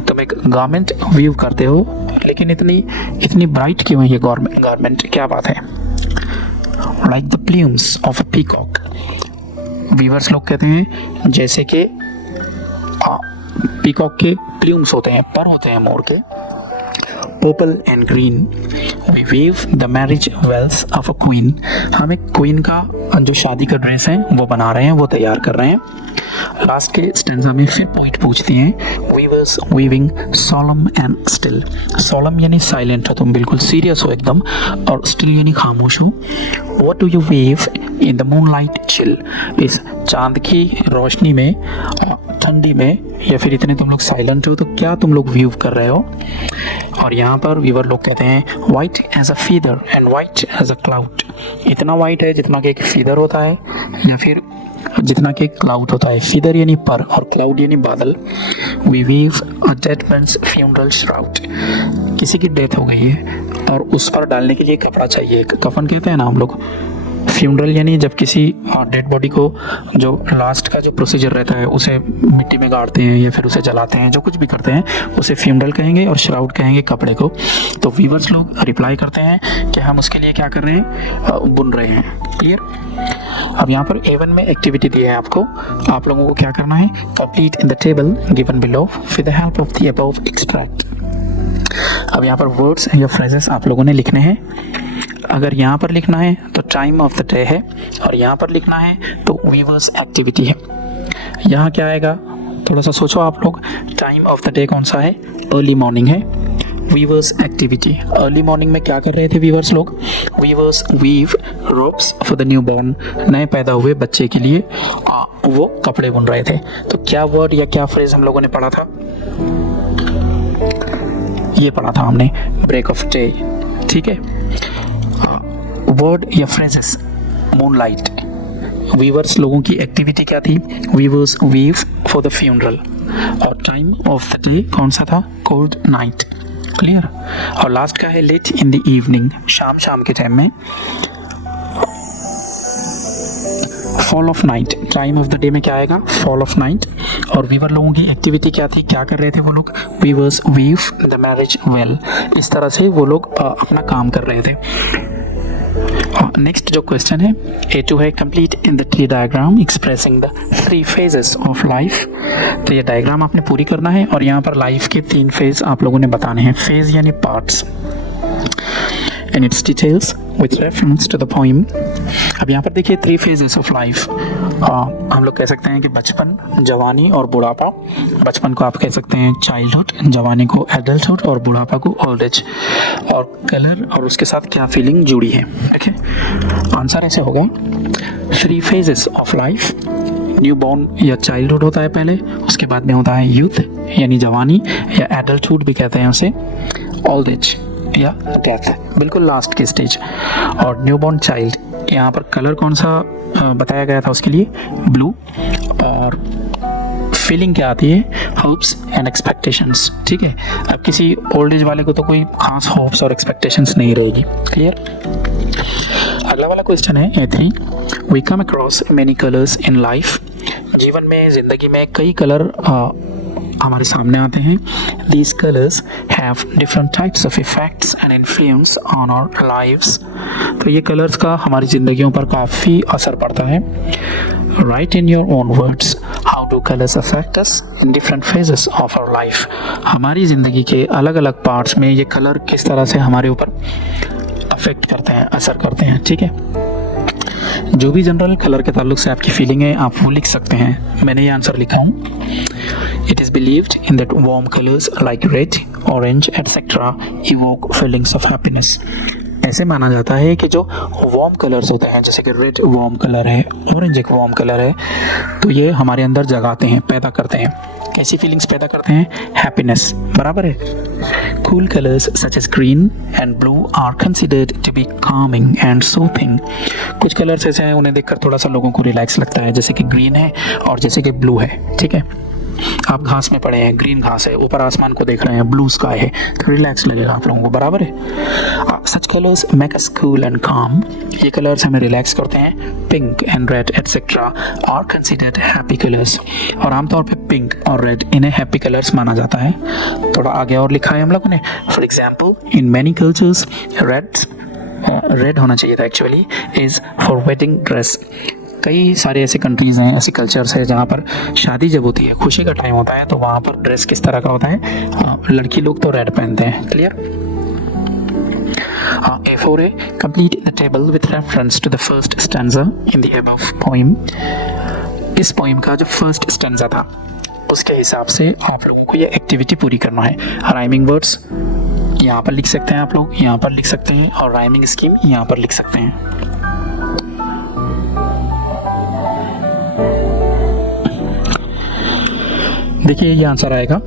तुम एक गारमेंट वीव करते हो लेकिन इतनी ब्राइट क्यों है ये गारमेंट, क्या बात है। Like the plumes of a peacock, weavers लोग कहते हैं जैसे कि पीकॉक के प्लूम्स होते हैं, पर होते हैं मोर के। Purple and green, we weave the marriage veils of a queen, हम एक क्वीन का जो शादी का ड्रेस है वो बना रहे हैं, वो तैयार कर रहे हैं। लास्ट के स्टेंजा में फिर पोइट पूछती हैं, weavers weaving solemn and still. Solemn यानी साइलेंट हो, तुम बिल्कुल सीरियस हो एकदम, और स्टिल यानी खामोश हो। What do you weave in the moonlight chill, इस चांद की रोशनी में, ठंडी में, या फिर इतने तुम लोग साइलेंट हो तो क्या तुम लोग वीव कर रहे हो। और यहाँ पर वीवर लोग कहते हैं white as a feather and white as a cloud, इतना वाइट है जितना कि एक फीदर होता है या फिर जितना कि क्लाउड होता है। फीदर यानी पर और क्लाउड यानी बादल। We weave a dead man's funeral shroud, किसी की डेथ हो गई है और उस पर डालने के लिए कपड़ा चाहिए, कफन कहते हैं ना हम लोग। फ्यूनरल यानी जब किसी डेड बॉडी को, जो लास्ट का जो प्रोसीजर रहता है, उसे मिट्टी में गाड़ते हैं या फिर उसे जलाते हैं, जो कुछ भी करते हैं उसे फ्यूनरल कहेंगे और श्राउड कहेंगे कपड़े को। तो वीवर्स लोग रिप्लाई करते हैं कि हम उसके लिए क्या कर रहे हैं, बुन रहे हैं। क्लियर। अब यहाँ पर A1 में एक्टिविटी दी है आपको, आप लोगों को क्या करना है, complete in the table given below with the help of the above extract. अब यहाँ पर वर्ड्स या फ्रेजेस आप लोगों ने लिखने हैं। अगर यहाँ पर लिखना है तो टाइम ऑफ द डे है, और यहाँ पर लिखना है तो वीवर्स एक्टिविटी है। यहाँ क्या आएगा, थोड़ा सा सोचो आप लोग। टाइम ऑफ द डे कौन सा है, अर्ली मॉर्निंग है। वीवर्स एक्टिविटी, अर्ली मॉर्निंग में क्या कर रहे थे वीवर्स लोग, weavers weave robes for the new born, नए पैदा हुए बच्चे के लिए वो कपड़े बुन रहे थे। तो क्या वर्ड या क्या फ्रेज हम लोगों ने पढ़ा था, ये पढ़ा था हमने, ब्रेक ऑफ डे। ठीक है। वर्ड या फ्रेजेस, मूनलाइट, वीवर्स लोगों की एक्टिविटी क्या थी, weavers weave for the funeral, और टाइम ऑफ द डे कौन सा था, कोल्ड नाइट। क्लियर। और लास्ट का है लेट इन द इवनिंग, शाम के टाइम में। Fall of night, time of the day में क्या आएगा, फॉल ऑफ नाइट। और वीवर लोगों की एक्टिविटी क्या थी, क्या कर रहे थे वो लोग, weavers weave the marriage veil, इस तरह से वो लोग अपना काम कर रहे थे। नेक्स्ट जो क्वेश्चन है A2 है, complete in the tree diagram expressing the 3 phases of life. तो ये डायग्राम आपने पूरी करना है और यहाँ पर लाइफ के 3 फेज आप लोगों ने बताने हैं। फेज यानी parts. and its details with reference to the poem. अब यहाँ पर देखिए 3 phases of life. हम लोग कह सकते हैं कि बचपन, जवानी और बुढ़ापा. बचपन को आप कह सकते हैं चाइल्डहुड, जवानी को एडल्टहुड और बुढ़ापा को ओल्ड एज. और कलर और उसके साथ क्या फीलिंग जुड़ी है. देखिए आंसर ऐसे होगा 3 phases of life. New born या चाइल्डहुड होता है पहले, उसके बाद में होता है यूथ यानी जवानी या एडल्टहुड भी कहते हैं उसे, ओल्ड एज या डेथ, बिल्कुल लास्ट की स्टेज. और न्यू बॉर्न चाइल्ड, यहाँ पर कलर कौन सा बताया गया था उसके लिए, ब्लू. और फीलिंग क्या आती है, होप्स एंड एक्सपेक्टेशंस. ठीक है, अब किसी ओल्ड एज वाले को तो कोई खास होप्स और एक्सपेक्टेशंस नहीं रहेगी. क्लियर. अगला वाला क्वेश्चन है A3. We come across many colours in life. जीवन में, जिंदगी में कई कलर हमारे सामने आते हैं. These colors have different types of effects and influence on our lives. तो ये कलर्स का हमारी ज़िंदगियों पर काफ़ी असर पड़ता है. Write in your own words how do colors affect us in different phases of our life. हमारी ज़िंदगी के अलग अलग पार्ट्स में ये कलर किस तरह से हमारे ऊपर अफेक्ट करते हैं, असर करते हैं. ठीक है, जो भी जनरल कलर के ताल्लुक से आपकी फीलिंग है आप वो लिख सकते हैं. मैंने ये आंसर लिखा हूँ. It is believed in that warm colors like red, orange, etc. evoke feelings of happiness. ऐसे माना जाता है कि जो वार्म कलर्स होते हैं, जैसे कि रेड वार्म कलर है, ऑरेंज एक वार्म कलर है, तो ये हमारे अंदर जगाते हैं, पैदा करते हैं. कैसी फीलिंग्स पैदा करते हैं, हैप्पीनेस. बराबर है. Cool colors such as green and blue are considered to be calming and soothing. कुछ कलर्स ऐसे हैं उन्हें देखकर थोड़ा सा लोगों को रिलैक्स लगता है, जैसे कि ग्रीन है और जैसे कि ब्लू है. ठीक है, आप घास में पड़े हैं, ग्रीन घास है, ऊपर आसमान को देख रहे हैं, ब्लू स्काई है, तो रिलैक्स लगेगा आप लोगों को. बराबर है. Such colours make us cool and calm. ये कलर्स हमें रिलैक्स करते हैं. Pink and red etcetera are considered happy colours. और आमतौर पे पिंक और रेड इन्हें हैप्पी कलर्स माना जाता है. थोड़ा आगे और लिखा है हम लोगों ने. For example in many cultures red होना चाहिए था actually, is for wedding dress. कई सारे ऐसे कंट्रीज़ हैं, ऐसी कल्चर्स है जहाँ पर शादी जब होती है, खुशी का टाइम होता है, तो वहाँ पर ड्रेस किस तरह का होता है, लड़की लोग तो रेड पहनते हैं. क्लियर. A4 है. Complete the table with reference to the first stanza in the above poem. इस पोएम का जो फर्स्ट स्टैंजा था उसके हिसाब से आप लोगों को ये एक्टिविटी पूरी करना है. राइमिंग वर्ड्स यहाँ पर लिख सकते हैं आप लोग, यहाँ पर लिख सकते हैं, और राइमिंग स्कीम यहाँ पर लिख सकते हैं. देखिए ये आंसर आएगा.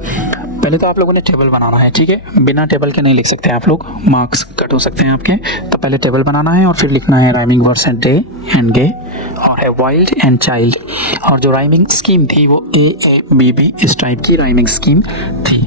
पहले तो आप लोगों ने टेबल बनाना है. ठीक है, बिना टेबल के नहीं लिख सकते आप लोग, मार्क्स कट हो सकते हैं आपके. तो पहले टेबल बनाना है और फिर लिखना है राइमिंग वर्ड्स हैं डे एंड गे और है वाइल्ड एंड चाइल्ड. और जो राइमिंग स्कीम थी वो AABB इस टाइप की राइमिंग स्कीम थी.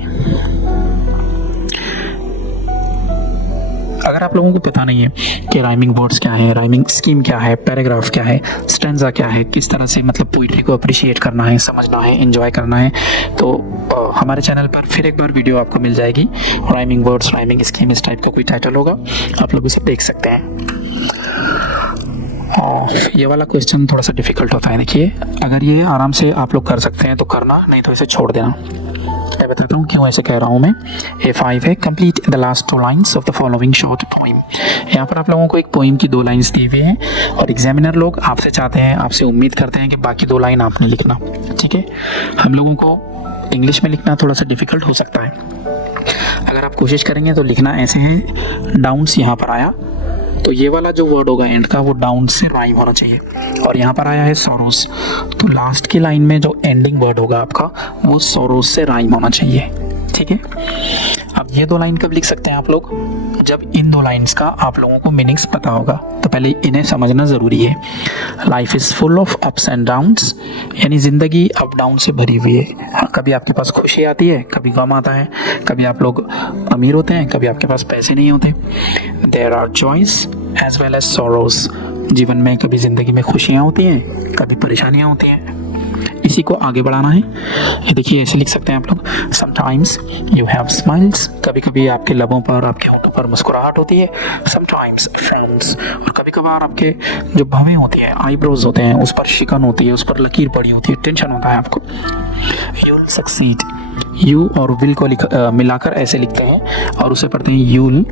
अगर आप लोगों को पता नहीं है कि राइमिंग वर्ड्स क्या है, राइमिंग स्कीम क्या है, पैराग्राफ क्या है, स्टैंजा क्या है, किस तरह से मतलब पोइट्री को अप्रिशिएट करना है, समझना है, एंजॉय करना है, तो हमारे चैनल पर फिर एक बार वीडियो आपको मिल जाएगी. राइमिंग वर्ड्स, राइमिंग स्कीम इस टाइप का कोई टाइटल होगा, आप लोग उसे देख सकते हैं. और ये वाला क्वेश्चन थोड़ा सा डिफिकल्ट होता है. देखिए अगर ये आराम से आप लोग कर सकते हैं तो करना, नहीं तो इसे छोड़ देना. मैं बताता हूँ क्यों ऐसे कह रहा हूँ मैं. A5 है. Complete the last 2 lines of the following short poem. यहाँ पर आप लोगों को एक पोइम की 2 लाइन्स दी हुई हैं और एग्जामिनर लोग आपसे चाहते हैं, आपसे उम्मीद करते हैं कि बाकी 2 लाइन आपने लिखना. ठीक है, हम लोगों को इंग्लिश में लिखना थोड़ा सा डिफिकल्ट हो सकता है. अगर आप कोशिश करेंगे तो लिखना ऐसे है. डाउन्स यहाँ पर आया तो ये वाला जो वर्ड होगा एंड का वो डाउन से राइम होना चाहिए. और यहाँ पर आया है सोरोस, तो लास्ट की लाइन में जो एंडिंग वर्ड होगा आपका वो सोरोस से राइम होना चाहिए. ठीक है, अब ये 2 लाइन कब लिख सकते हैं आप लोग, जब इन 2 लाइन्स का आप लोगों को मीनिंग्स पता होगा. तो पहले इन्हें समझना ज़रूरी है. Life is full of ups and downs, यानी ज़िंदगी अप डाउन से भरी हुई है. कभी आपके पास खुशी आती है, कभी गम आता है, कभी आप लोग अमीर होते हैं, कभी आपके पास पैसे नहीं होते. There are joys as well as sorrows. जीवन में कभी ज़िंदगी में खुशियाँ होती हैं, कभी परेशानियाँ होती हैं. इसी को आगे बढ़ाना है. ये देखिए ऐसे लिख सकते हैं आप लोग. समटाइम्स यू हैव स्माइल्स, कभी कभी आपके लबों पर, आपके होठों पर मुस्कुराहट होती है. समटाइम्स फ्राउन्स, और कभी कभार आपके जो भवें होती है, आईब्रोज होते हैं, उस पर शिकन होती है, उस पर लकीर पड़ी होती है, टेंशन होता है आपको. यूल सक्सीड, यू और विल को मिलाकर ऐसे लिखते हैं और उसे पढ़ते हैं you'll.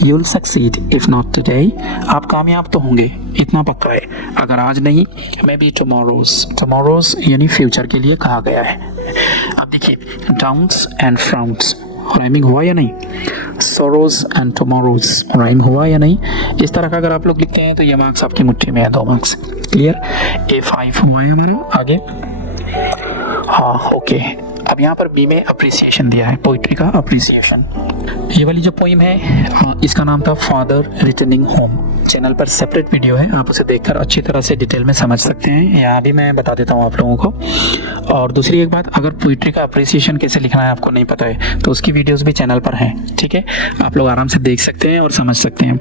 you'll succeed if not today. आप कामयाब तो होंगे, इतना पक्का है, अगर आज नहीं maybe tomorrow's यानी फ्यूचर के लिए कहा गया है। अब देखिए downs and frowns राइमिंग हुआ या नहीं, sorrows and tomorrows राइम हुआ या नहीं। इस तरह का अगर आप लोग लिखते हैं तो ये मार्क्स आपकी मुट्ठी में है, 2 मार्क्स। क्लियर, A5 हुआ है हमारा। आगे हाँ ओके। अब यहाँ पर बी में अप्रिसिएशन दिया है, पोइट्री का अप्रिसिएशन। ये वाली जो पोइम है इसका नाम था फादर रिटर्निंग होम। चैनल पर सेपरेट वीडियो है, आप उसे देखकर अच्छी तरह से डिटेल में समझ सकते हैं, यहाँ भी मैं बता देता हूँ आप लोगों को। और दूसरी एक बात, अगर पोइट्री का अप्रिसिएशन कैसे लिखना है आपको नहीं पता है तो उसकी वीडियोस भी चैनल पर हैं, ठीक है, आप लोग आराम से देख सकते हैं और समझ सकते हैं।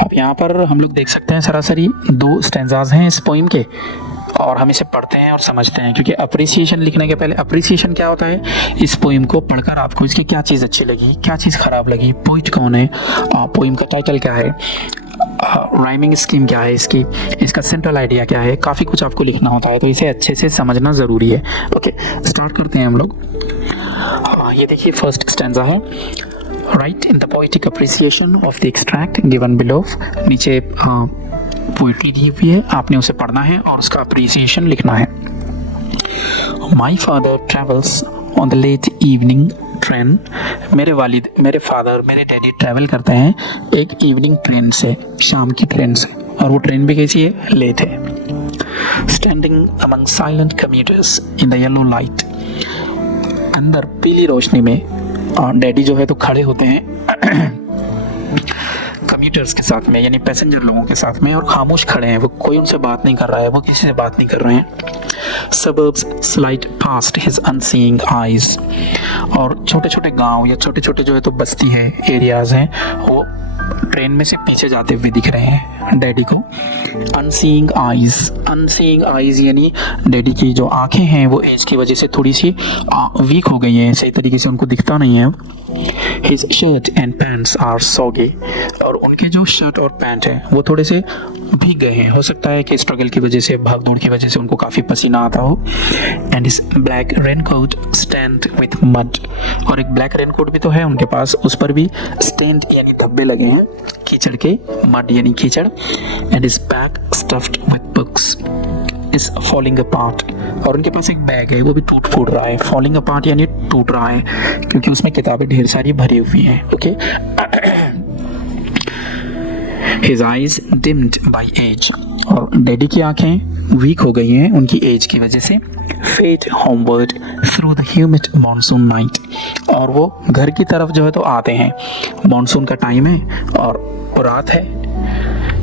अब यहाँ पर हम लोग देख सकते हैं सरासरी 2 स्टैंजाज हैं इस पोइम के, और हम इसे पढ़ते हैं और समझते हैं, क्योंकि अप्रिसिएशन लिखने के पहले अप्रिसिएशन क्या होता है, इस पोइम को पढ़कर आपको इसकी क्या चीज़ अच्छी लगी, क्या चीज़ खराब लगी, पोइट कौन है, पोइम का टाइटल क्या है, राइमिंग स्कीम क्या है इसकी, इसका सेंट्रल आइडिया क्या है, काफ़ी कुछ आपको लिखना होता है, तो इसे अच्छे से समझना ज़रूरी है। ओके स्टार्ट करते हैं हम लोग। ये देखिए फर्स्ट स्टैंजा है, right in the poetic appreciation of the extract given below. नीचे पोइट्री दी हुई है, आपने उसे पढ़ना है और उसका अप्रिसिएशन लिखना है। My father travels on the late evening train. मेरे फादर मेरे डैडी ट्रैवल करते हैं एक इवनिंग ट्रेन से, शाम की ट्रेन से, और वो ट्रेन भी कैसी है, लेट है। Standing among silent commuters in the yellow light. अंदर पीली रोशनी में डैडी जो है तो खड़े होते हैं कम्यूटर्स के साथ में, यानी पैसेंजर लोगों के साथ में, और खामोश खड़े हैं, वो कोई उनसे बात नहीं कर रहा है, वो किसी से बात नहीं कर रहे हैं। Suburbs slide past his unseeing eyes. और छोटे छोटे गांव या छोटे छोटे जो है तो बस्ती है, एरियाज हैं, वो ट्रेन में से पीछे जाते हुए दिख रहे हैं डैडी को। अनसीइंग आईज यानी डैडी की जो आंखें हैं वो एज की वजह से थोड़ी सी वीक हो गई हैं, सही तरीके से उनको दिखता नहीं है। His shirt and pants are soggy। और उनके जो शर्ट और पैंट हैं वो थोड़े से भीग गए हैं, हो सकता है कि स्ट्रगल की वजह से, भाग दौड़ की वजह से उनको काफ़ी पसीना आता हो। And his black raincoat stained with mud। और एक ब्लैक रेनकोट भी तो है उनके पास, उस पर भी स्टेंड यानी धब्बे लगे हैं कीचड़ के, मड यानी कीचड़। And his bag stuffed with books is falling apart। और उनके पास एक बैग है वो भी टूट फूट रहा है, फॉलिंग अपार्ट यानी टूट रहा है, क्योंकि उसमें किताबें ढेर सारी भरी हुई हैं। Okay His eyes dimmed by age। और डैडी की आंखें वीक हो गई हैं उनकी एज की वजह से। Fade homeward through the humid monsoon night। और वो घर की तरफ जो है तो आते हैं, मॉनसून का टाइम है और रात है।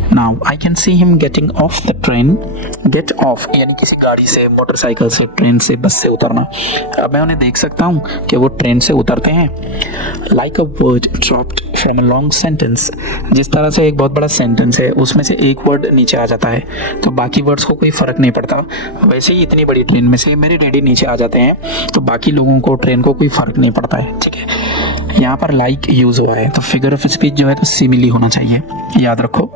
Now I can see him getting off the train। Get off यानी किसी गाड़ी से, मोटरसाइकिल से, ट्रेन से, बस से उतरना। अब मैं उन्हें देख सकता हूँ कि वो ट्रेन से उतरते हैं। Like a word dropped from a long sentence। जिस तरह से एक बहुत बड़ा सेंटेंस है उसमें से एक वर्ड नीचे आ जाता है तो बाकी वर्ड्स को कोई फ़र्क नहीं पड़ता, वैसे ही इतनी बड़ी ट्रेन में से मेरे डैडी नीचे आ जाते हैं तो बाकी लोगों को, ट्रेन को कोई फ़र्क नहीं पड़ता है। ठीक है, यहाँ पर लाइक यूज़ हुआ है तो फिगर ऑफ स्पीच जो है तो सिमिली होना चाहिए, याद रखो।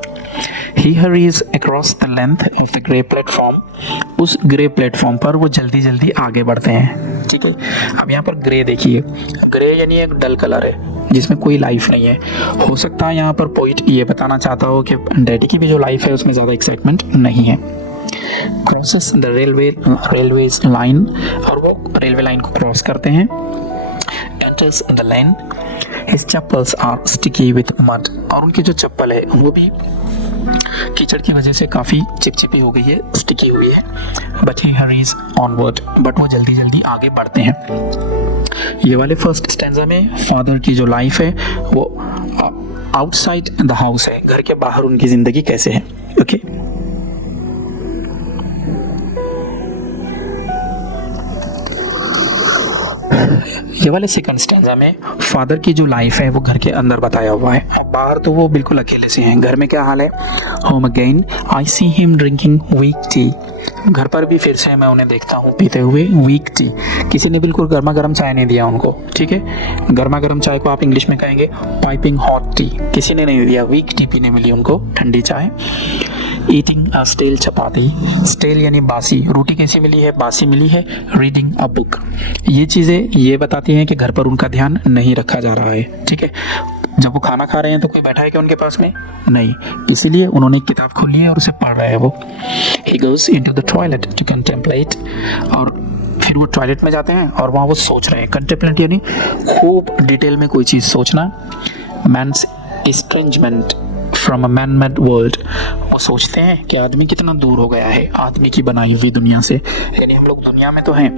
He hurries across the length of the grey platform। उस ग्रे प्लेटफॉर्म पर वो जल्दी जल्दी आगे बढ़ते हैं। ठीक है, अब यहाँ पर ग्रे देखिए, ग्रे यानी एक डल कलर है जिसमें कोई लाइफ नहीं है। हो सकता है यहाँ पर पोइट ये बताना चाहता हो कि डैडी की भी जो लाइफ है उसमें ज़्यादा एक्साइटमेंट नहीं है। Crosses the railways line. और वो रेलवे लाइन को क्रॉस करते हैं। Enters the lane. His chappals are sticky with mud। और उनकी जो चप्पल है वो भी कीचड़ की वजह से काफ़ी चिपचिपी हो गई है, स्टिकी हुई है। But he hurries onward। But वो जल्दी जल्दी आगे बढ़ते हैं। ये वाले फर्स्ट स्टैंजा में फादर की जो लाइफ है वो आउटसाइड द हाउस है, घर के बाहर उनकी ज़िंदगी कैसे है। ओके ये वाले सेकंड स्टैंजा में फादर की जो लाइफ है वो घर के अंदर बताया हुआ है, और बाहर तो वो बिल्कुल अकेले से हैं। घर में क्या हाल है, home again I see him drinking weak tea. घर पर भी फिर से मैं उन्हें देखता हूँ पीते हुए वीक टी। किसी ने बिल्कुल गर्मा गर्म चाय नहीं दिया उनको। ठीक है, गर्मा गर्म चाय को आप इंग्लिश में कहेंगे पाइपिंग हॉट टी। किसी ने नहीं दिया, वीक टी पीने मिली उनको, ठंडी चाय। Eating a stale chapati. Stale यानी बासी, रोटी कैसी मिली है, बासी मिली है। Reading a book. ये चीज़ें ये बताती हैं कि घर पर उनका ध्यान नहीं रखा जा रहा है। ठीक है, जब वो खाना खा रहे हैं तो कोई बैठा है क्या उनके पास में? नहीं, इसीलिए उन्होंने एक किताब खोली है और उसे पढ़ रहा है वो। He goes into the toilet to contemplate, और फिर वो टॉयलेट में जाते हैं और वहाँ वो सोच रहे हैं। कंटेम्पलेट यानी खूब डिटेल में कोई चीज़ सोचना। Man's estrangement from a man-made world, वो सोचते हैं कि आदमी कितना दूर हो गया है आदमी की बनाई हुई दुनिया से। यानी हम लोग दुनिया में तो हैं,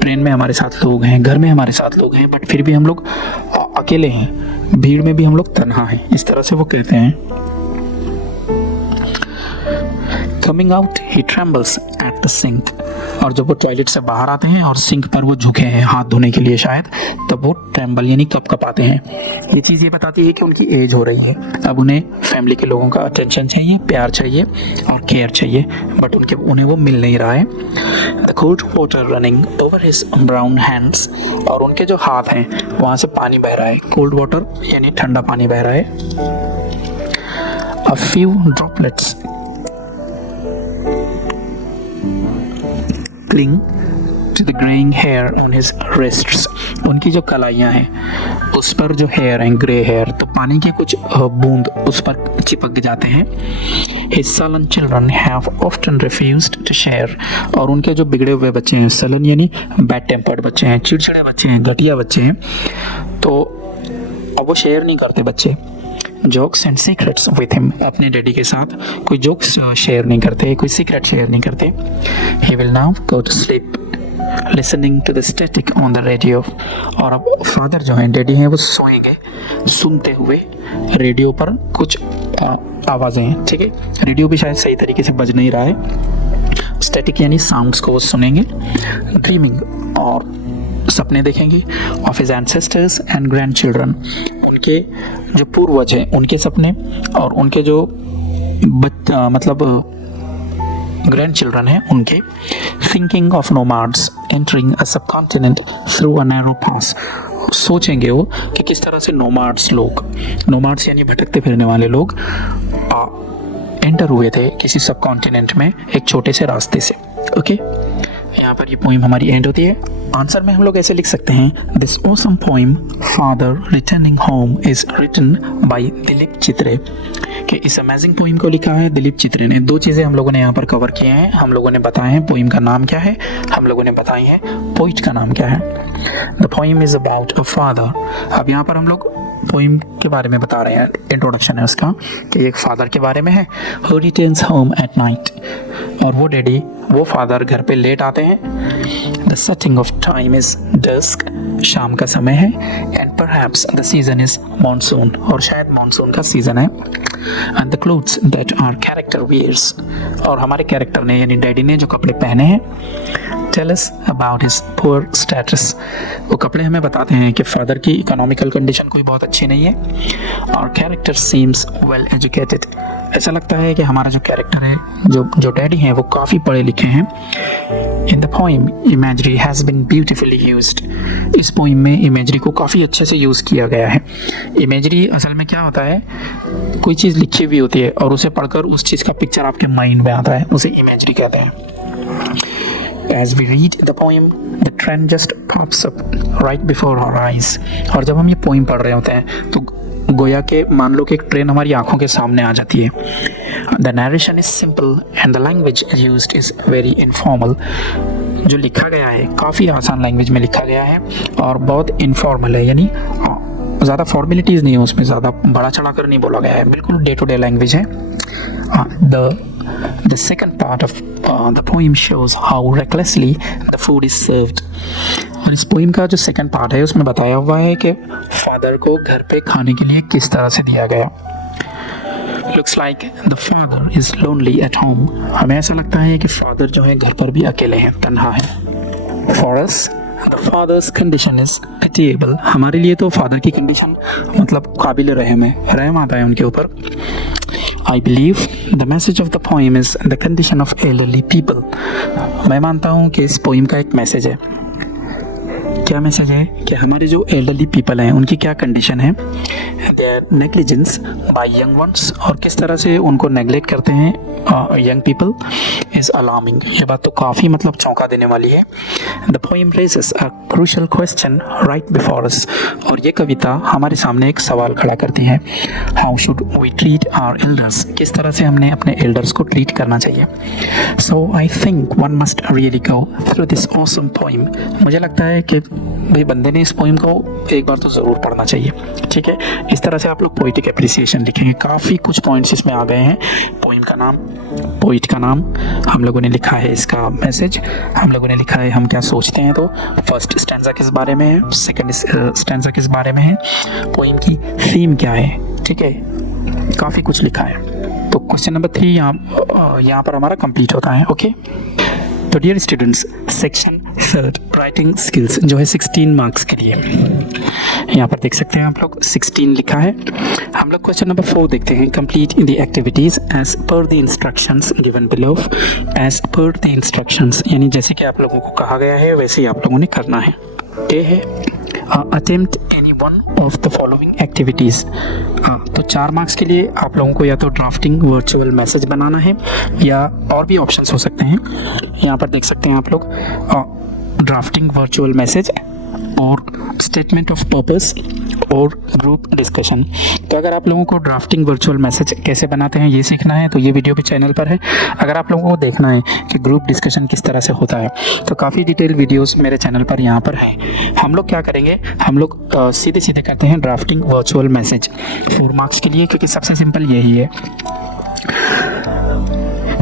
ट्रेन में हमारे साथ लोग हैं, घर में हमारे साथ लोग हैं, बट फिर भी हम लोग अकेले हैं, भीड़ में भी हम लोग तन्हा हैं, इस तरह से वो कहते हैं। Coming out, he trembles at the sink, और जब वो टॉयलेट से बाहर आते हैं और सिंक पर वो झुके हैं हाथ धोने के लिए शायद, तब वो ट्रेम्बल यानी कँपाते हैं। ये चीज़ ये बताती है कि उनकी एज हो रही है, अब उन्हें फैमिली के लोगों का अटेंशन चाहिए, प्यार चाहिए और केयर चाहिए, बट उन्हें वो मिल नहीं रहा है। The cold water running over his brown hands, और उनके जो हाथ हैं वहाँ से पानी बह रहा है। कोल्ड वाटर यानी ठंडा पानी बह रहा है। A few droplets cling to the graying hair on his wrists, उनकी जो कलाइयाँ हैं उस पर जो हेयर हैं ग्रे हेयर, तो पानी के कुछ बूंद उस पर चिपक जाते हैं। His sullen children have often refused to share, और उनके जो बिगड़े हुए बच्चे हैं, sullen यानी बैड टेम्पर्ड बच्चे हैं, चिड़चिड़े बच्चे हैं, घटिया बच्चे हैं, तो अब वो शेयर नहीं करते बच्चे। Jokes and secrets with him, अपने डैडी के साथ कोई जोक्स शेयर नहीं करते, कोई सीक्रेट शेयर नहीं करते। He will now go to sleep listening to the static on the radio, और अब फादर जो हैं डैडी हैं वो सोएंगे सुनते हुए रेडियो पर कुछ आवाज़ें हैं। ठीक है, रेडियो भी शायद सही तरीके से बज नहीं रहा है। स्टैटिक यानी साउंड्स को वो सुनेंगे। ड्रीमिंग, और सपने देखेंगे। Of his ancestors and grand children, उनके जो पूर्वज हैं उनके सपने, और उनके जो मतलब ग्रैंड चिल्ड्रन हैं उनके। थिंकिंग ऑफ नोमाड्स एंटरिंग अ सब कॉन्टिनेंट थ्रू अ नैरो पास, सोचेंगे वो कि किस तरह से नोमाड्स यानी भटकते फिरने वाले लोग एंटर हुए थे किसी सब कॉन्टिनेंट में एक छोटे से रास्ते से। ओके, यहाँ पर ये पोइम हमारी एंड होती है। आंसर में हम लोग ऐसे लिख सकते हैं, this awesome poem father returning home is written by Dilip Chitre, कि इस अमेजिंग पोइम को लिखा है दिलीप चित्रे ने। दो चीज़ें हम लोगों ने यहाँ पर कवर किए हैं, हम लोगों ने बताए हैं पोइम का नाम क्या है, हम लोगों ने बताई है पोइट का नाम क्या है। The poem is about a father. अब यहाँ पर हम लोग पोइम के बारे में बता रहे हैं, इंट्रोडक्शन है उसका कि एक फादर के बारे में है। Who returns home at night, और वो डैडी वो फादर घर पे लेट आते हैं। The setting of time is dusk, शाम का समय है। And perhaps the season is monsoon, और शायद मॉनसून का सीजन है। And the clothes that our character wears, और हमारे कैरेक्टर ने यानी डैडी ने जो कपड़े पहने हैं। Tell us about his poor status, वो कपड़े हमें बताते हैं कि फादर की इकोनॉमिकल कंडीशन कोई बहुत अच्छी नहीं है। और कैरेक्टर सीम्स वेल एजुकेटेड, ऐसा लगता है कि हमारा जो कैरेक्टर है जो डैडी हैं वो काफ़ी पढ़े लिखे हैं। In the poem imagery has been beautifully used, इस पोइम में इमेजरी को काफ़ी अच्छे से यूज़ किया गया है। इमेजरी असल में क्या होता है, कोई चीज़ लिखी हुई होती है और उसे पढ़कर उस चीज़ का पिक्चर आपके माइंड में आता है, उसे इमेजरी कहते हैं। As we read the poem, the trend just pops up right before our eyes, और जब हम ये पोइम पढ़ रहे होते हैं तो गोया के मान लो कि एक ट्रेन हमारी आंखों के सामने आ जाती है। The narration is simple and the language used is very informal, जो लिखा गया है काफ़ी आसान लैंग्वेज में लिखा गया है और बहुत इनफॉर्मल है, यानी ज़्यादा फॉर्मेलिटीज़ नहीं है उसमें, ज़्यादा बड़ा चढ़ा कर नहीं बोला गया है, बिल्कुल डे टू डे लैंग्वेज है। The second part of the poem shows how recklessly the food is served, और इस पोइम का जो सेकंड पार्ट है उसमें बताया हुआ है कि फादर को घर पे खाने के लिए किस तरह से दिया गया। Looks like the father is lonely at home, हमें ऐसा लगता है कि फादर जो है घर पर भी अकेले हैं, तन्हा है। For us the father's condition is pitiable, हमारे लिए तो फादर की कंडीशन मतलब काबिल रहम है, रहम आता है उनके ऊपर। I believe the message of the poem is the condition of elderly people, मैं मानता हूँ कि इस पोइम का एक मैसेज है क्या मैसेज है कि हमारे जो एल्डरली पीपल हैं उनकी क्या कंडीशन है, their negligence by young ones, और किस तरह से उनको नेग्लेक्ट करते हैं यंग पीपल इज अलार्मिंग। ये बात तो काफ़ी मतलब चौंका देने वाली है। The poem raises a crucial question right before us, और ये कविता हमारे सामने एक सवाल खड़ा करती है, how should we treat our elders, किस तरह से हमने अपने एल्डर्स को ट्रीट करना चाहिए। So I think one must really go through this awesome poem. मुझे लगता है कि भाई बंदे ने इस पोएम को एक बार तो ज़रूर पढ़ना चाहिए। ठीक है, इस तरह से आप लोग पोइटिक एप्रिसिएशन लिखेंगे। काफ़ी कुछ पॉइंट्स इसमें आ गए हैं। पोइम का नाम, पोइट का नाम, हम लोगों ने लिखा है इसका मैसेज, हम लोगों ने लिखा है हम क्या सोचते हैं। तो फर्स्ट स्टैंजा किस बारे में है, सेकंड स्टैंजा किस बारे में है, पोइम की थीम क्या है। ठीक है, काफ़ी कुछ लिखा है। तो क्वेश्चन नंबर 3 यहाँ पर हमारा कंप्लीट होता है। ओके, तो dear students, section 3 writing skills जो है 16 मार्क्स के लिए, यहाँ पर देख सकते हैं आप लोग 16 लिखा है। हम लोग क्वेश्चन नंबर 4 देखते हैं। Complete in the activities as per the instructions given below. As per the instructions यानी जैसे कि आप लोगों को कहा गया है वैसे ही आप लोगों ने करना है। ये है attempt any one of the following activities. तो 4 मार्क्स के लिए आप लोगों को या तो ड्राफ्टिंग वर्चुअल मैसेज बनाना है या और भी ऑप्शंस हो सकते हैं। यहाँ पर देख सकते हैं आप लोग ड्राफ्टिंग वर्चुअल मैसेज और स्टेटमेंट ऑफ पर्पस और ग्रुप डिस्कशन। तो अगर आप लोगों को ड्राफ्टिंग वर्चुअल मैसेज कैसे बनाते हैं ये सीखना है तो ये वीडियो भी चैनल पर है। अगर आप लोगों को देखना है कि ग्रुप डिस्कशन किस तरह से होता है तो काफ़ी डिटेल वीडियोस मेरे चैनल पर यहाँ पर हैं। हम लोग क्या करेंगे, हम लोग सीधे सीधे करते हैं ड्राफ्टिंग वर्चुअल मैसेज 4 मार्क्स के लिए, क्योंकि सबसे सिंपल यही है।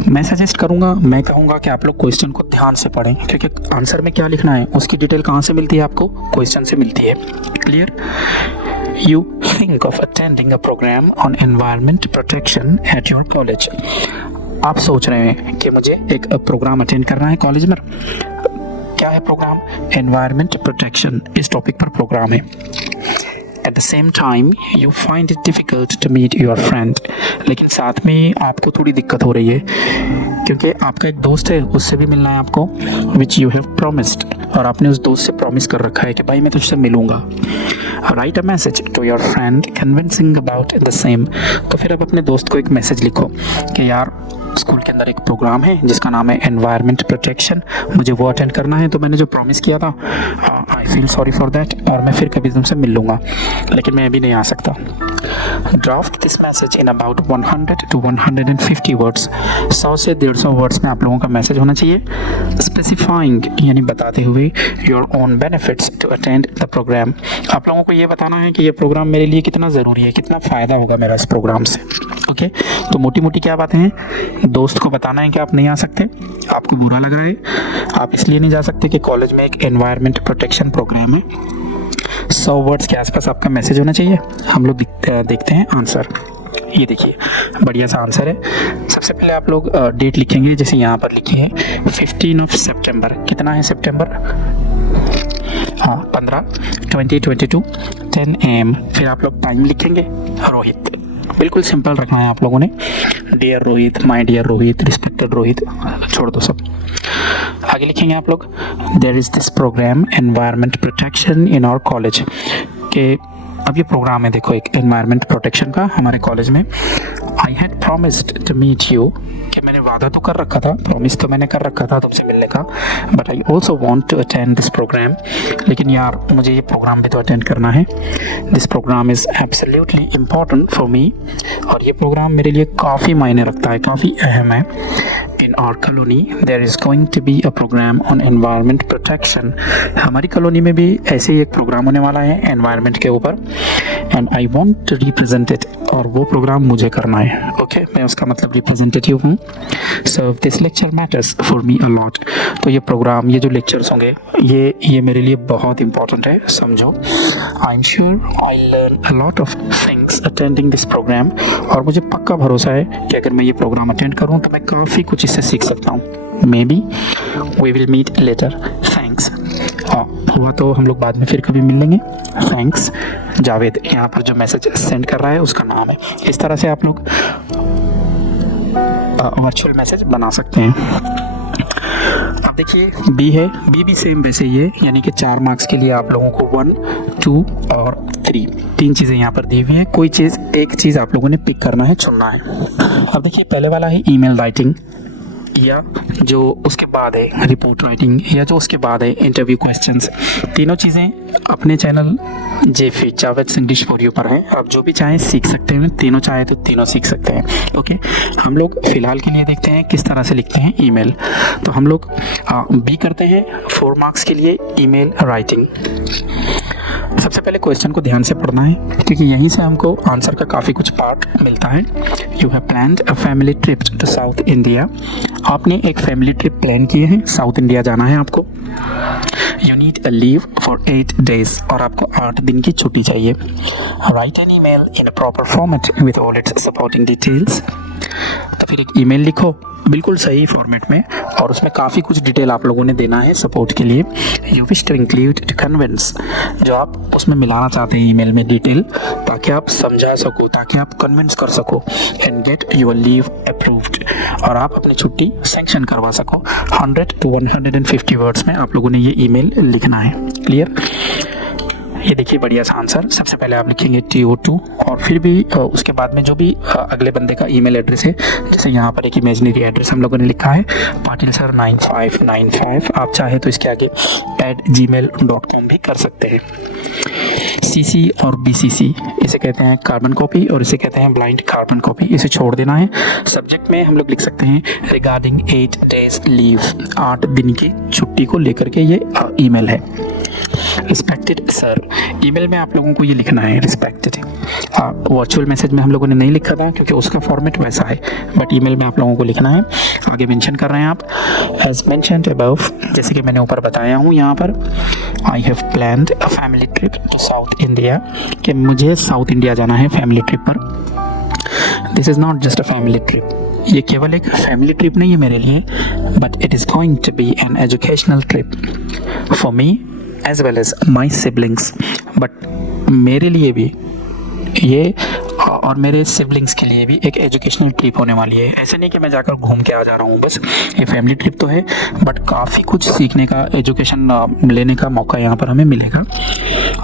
मैं सजेस्ट करूंगा, मैं कहूँगा कि आप लोग क्वेश्चन को ध्यान से पढ़ें, क्योंकि आंसर में क्या लिखना है उसकी डिटेल कहाँ से मिलती है, आपको क्वेश्चन से मिलती है। Clear? You think of attending a program on environment protection at your college. आप सोच रहे हैं कि मुझे एक प्रोग्राम अटेंड करना है कॉलेज में। क्या है प्रोग्राम? एनवायरमेंट प्रोटेक्शन, इस टॉपिक पर प्रोग्राम है। At the same time, you find it difficult to meet your friend. लेकिन साथ में आपको थोड़ी दिक्कत हो रही है क्योंकि आपका एक दोस्त है, उससे भी मिलना है आपको, which you have promised, और आपने उस दोस्त से प्रॉमिस कर रखा है कि भाई मैं तुझसे मिलूंगा। Write a message to your friend convincing about the same. तो फिर अब अपने दोस्त को एक मैसेज लिखो कि यार स्कूल के अंदर एक प्रोग्राम है जिसका नाम है एनवायरनमेंट प्रोटेक्शन, मुझे वो अटेंड करना है, तो मैंने जो प्रॉमिस किया था I feel sorry for that, और मैं फिर कभी तुमसे मिल लूँगा लेकिन मैं अभी नहीं आ सकता। Draft this message in about 100 to 150 words. 100 से 150 वर्ड्स में आप लोगों का मैसेज होना चाहिए। स्पेसिफाइंग यानी बताते हुए your own benefits to attend the programme. आप लोगों को ये बताना है कि ये प्रोग्राम मेरे लिए कितना ज़रूरी है, कितना फ़ायदा होगा मेरा इस प्रोग्राम से। ओके, तो मोटी मोटी क्या बातें हैं, दोस्त को बताना है कि आप नहीं आ सकते, आपको बुरा लग रहा है, आप इसलिए नहीं जा सकते कि कॉलेज में एक एनवायरनमेंट प्रोटेक्शन प्रोग्राम है। 100 वर्ड्स के आसपास आपका मैसेज होना चाहिए। हम लोग देखते हैं आंसर। ये देखिए बढ़िया सा आंसर है। सबसे पहले आप लोग डेट लिखेंगे, जैसे यहाँ पर लिखी है 15 ऑफ सितंबर। कितना है सितंबर? 15 2022 10 AM। फिर आप लोग टाइम लिखेंगे रोहित। बिल्कुल सिंपल रखना है आप लोगों ने, dear Rohit, my dear Rohit, respected Rohit, छोड़ दो सब। आगे लिखेंगे आप लोग there is this programme environment protection in our college, के अब ये प्रोग्राम है देखो एक एनवायरनमेंट प्रोटेक्शन का हमारे कॉलेज में। I had promised to meet you, कि मैंने वादा तो कर रखा था, प्रॉमिस तो मैंने कर रखा था तुमसे मिलने का, but I also want to attend this programme. लेकिन यार मुझे ये प्रोग्राम भी तो अटेंड करना है। This programme is absolutely important for me, और ये प्रोग्राम मेरे लिए काफ़ी मायने रखता है, काफ़ी अहम है। In our colony there is going to be a programme on environment protection. हमारी कॉलोनी में भी ऐसे ही एक प्रोग्राम होने वाला है एनवायरनमेंट के ऊपर, and I want to represent it, और वो प्रोग्राम मुझे करना है। ओके, मैं उसका मतलब रिप्रेजेंटेटिव हूँ। So this lecture matters for me a lot. तो ये प्रोग्राम, ये जो लेक्चर्स होंगे ये मेरे लिए बहुत इंपॉर्टेंट है, समझो। I am sure I learn a lot of things attending this programme, और मुझे पक्का भरोसा है कि अगर मैं ये प्रोग्राम अटेंड करूँ तो मैं काफ़ी कुछ इससे सीख सकता हूँ। Maybe we will meet later. Thanks. हुआ तो हम लोग बाद में फिर कभी मिल लेंगे। थैंक्स जावेद, यहाँ पर जो मैसेज सेंड कर रहा है उसका नाम है। इस तरह से आप लोग वर्चुअल मैसेज बना सकते हैं। अब देखिए बी है, बी भी सेम वैसे ही है, यानी कि 4 मार्क्स के लिए आप लोगों को 1, 2 और 3 तीन चीज़ें यहाँ पर दी हुई हैं। कोई चीज़ एक चीज़ आप लोगों ने पिक करना है, चुनना है। अब देखिए पहले वाला है ईमेल राइटिंग, या जो उसके बाद है रिपोर्ट राइटिंग, या जो उसके बाद है इंटरव्यू क्वेश्चंस। तीनों चीज़ें अपने channel JFE Javed English for you पर है। आप जो भी चाहें सीख सकते हैं, तीनों चाहे तो तीनों सीख सकते हैं। ओके, हम लोग फिलहाल के लिए देखते हैं किस तरह से लिखते हैं ईमेल। तो हम लोग बी करते हैं 4 मार्क्स के लिए ईमेल राइटिंग। सबसे पहले क्वेश्चन को ध्यान से पढ़ना है, क्योंकि यहीं से हमको आंसर का काफ़ी कुछ पार्ट मिलता है। You have planned a family trip to south India. आपने एक फैमिली ट्रिप प्लान किए हैं, साउथ इंडिया जाना है आपको। You need a leave for 8 days, और आपको 8 दिन की छुट्टी चाहिए। Write an email in a proper format with all its supporting details. तो फिर एक ईमेल लिखो बिल्कुल सही फॉर्मेट में, और उसमें काफ़ी कुछ डिटेल आप लोगों ने देना है सपोर्ट के लिए। You wish to include to convince, जो आप उसमें मिलाना चाहते हैं ईमेल में डिटेल, ताकि आप समझा सको, ताकि आप कन्विंस कर सको। And get your leave approved, और आप अपनी छुट्टी सैंक्शन करवा सको। 100 to 150 वर्ड्स में आप लोगों ने ये ईमेल लिखना है। क्लियर? ये देखिए बढ़िया सा आंसर। सबसे पहले आप लिखेंगे TO2, और फिर भी उसके बाद में जो भी अगले बंदे का ईमेल एड्रेस है, जैसे यहाँ पर एक इमेजिनरी एड्रेस हम लोगों ने लिखा है पाटिल सर 9595। आप चाहे तो इसके आगे @gmail.com भी कर सकते हैं। CC और BCC इसे कहते हैं कार्बन कॉपी, और इसे कहते हैं ब्लाइंड कार्बन कॉपी। इसे छोड़ देना है। सब्जेक्ट में हम लोग लिख सकते हैं रिगार्डिंग 8 days लीव, 8 दिन की छुट्टी को लेकर के ये ईमेल है। रिस्पेक्टेड सर, ईमेल में आप लोगों को ये लिखना है रिस्पेक्टेड। वर्चुअल मैसेज में हम लोगों ने नहीं लिखा था, क्योंकि उसका फॉर्मेट वैसा है, बट ईमेल में आप लोगों को लिखना है। आगे मेंशन कर रहे हैं आप, एज मेंशन्ड अबव, जैसे कि मैंने ऊपर बताया हूँ यहाँ पर। I have planned a family trip to south India, कि मुझे साउथ इंडिया जाना है फैमिली ट्रिप पर। This is not just a family trip, ये केवल एक फैमिली ट्रिप नहीं है मेरे लिए, but it is going to be an educational trip for me as well as my siblings. But मेरे लिए भी ये और मेरे सिबलिंग्स के लिए भी एक एजुकेशनल ट्रिप होने वाली है। ऐसे नहीं कि मैं जाकर घूम के आ जा रहा हूँ बस, ये फैमिली ट्रिप तो है, बट काफ़ी कुछ सीखने का, एजुकेशन लेने का मौका यहाँ पर हमें मिलेगा।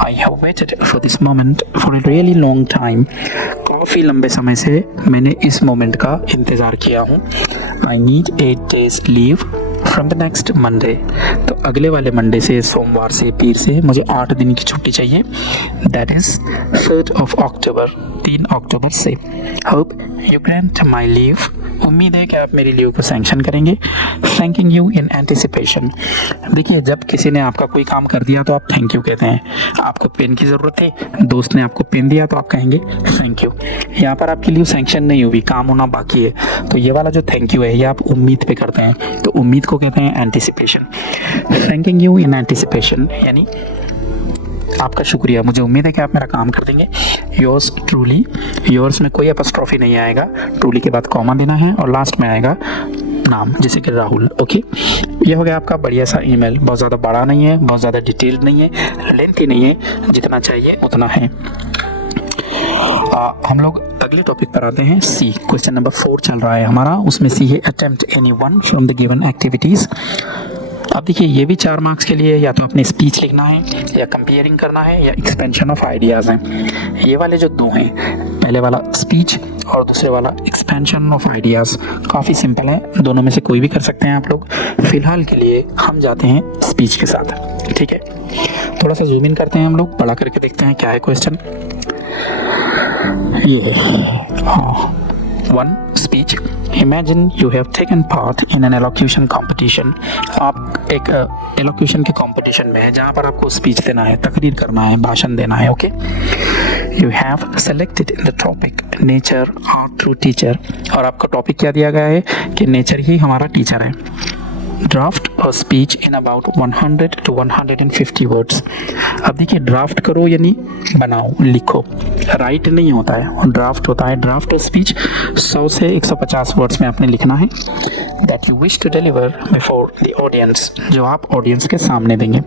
I have waited for this moment for a really long time. काफ़ी लंबे समय से मैंने इस मोमेंट का इंतज़ार किया हूँ। I need 8 days leave from the next Monday. तो अगले वाले मंडे से, सोमवार से, पीर से मुझे 8 दिन की छुट्टी चाहिए। That is 3rd of October, 3 अक्टूबर से। Hope you grant my leave, उम्मीद है कि आप मेरी लीव को सैंक्शन करेंगे। Thanking you in anticipation. देखिए, जब किसी ने आपका कोई काम कर दिया तो आप थैंक यू कहते हैं। आपको पेन की ज़रूरत है, दोस्त ने आपको पेन दिया तो आप कहेंगे थैंक यू। यहाँ पर आपकी लीव सैंक्शन नहीं हुई, काम होना बाकी है, तो ये वाला जो थैंक यू है ये आप उम्मीद पे करते हैं, तो उम्मीद को कहते हैं anticipation. Thanking you in anticipation यानी आपका शुक्रिया, मुझे उम्मीद है कि आप मेरा काम कर देंगे। योर्स ट्रूली, योर्स में कोई अपॉस्ट्रोफी नहीं आएगा, ट्रूली के बाद कॉमा देना है, और लास्ट में आएगा नाम, जैसे कि राहुल। ओके, ये हो गया आपका बढ़िया सा ईमेल। बहुत ज़्यादा बड़ा नहीं है, बहुत ज़्यादा डिटेल्ड नहीं है, लेंथी नहीं है, जितना चाहिए उतना है। हम लोग अगले टॉपिक पर आते हैं। सी, क्वेश्चन नंबर 4 चल रहा है हमारा, उसमें सी है attempt any one from the given activities. अब देखिए, ये भी 4 मार्क्स के लिए या तो अपनी स्पीच लिखना है, या कंपेयरिंग करना है, या एक्सपेंशन ऑफ आइडियाज़ हैं। ये वाले जो 2 हैं, पहले वाला स्पीच और दूसरे वाला एक्सपेंशन ऑफ आइडियाज़, काफ़ी सिंपल है, दोनों में से कोई भी कर सकते हैं आप लोग। फिलहाल के लिए हम जाते हैं स्पीच के साथ, ठीक है। थोड़ा सा जूम इन करते हैं हम लोग, बड़ा करके देखते हैं क्या है क्वेश्चन। ये है 1 speech. Imagine you have taken part in an elocution competition. आप एक एलोक्यूशन के कॉम्पिटिशन में है, जहाँ पर आपको स्पीच देना है, तकरीर करना है, भाषण देना है। Okay, you have selected the topic nature our true teacher, और आपका टॉपिक क्या दिया गया है कि नेचर ही हमारा टीचर है। ड्राफ्ट और speech in about 100 to 150 words. अब देखिए, ड्राफ्ट करो यानी बनाओ, लिखो, राइट नहीं होता है, ड्राफ्ट होता है। ड्राफ्ट और स्पीच 100 से 150 वर्ड्स में आपने लिखना है। That you wish to deliver before the audience, जो आप ऑडियंस के सामने देंगे।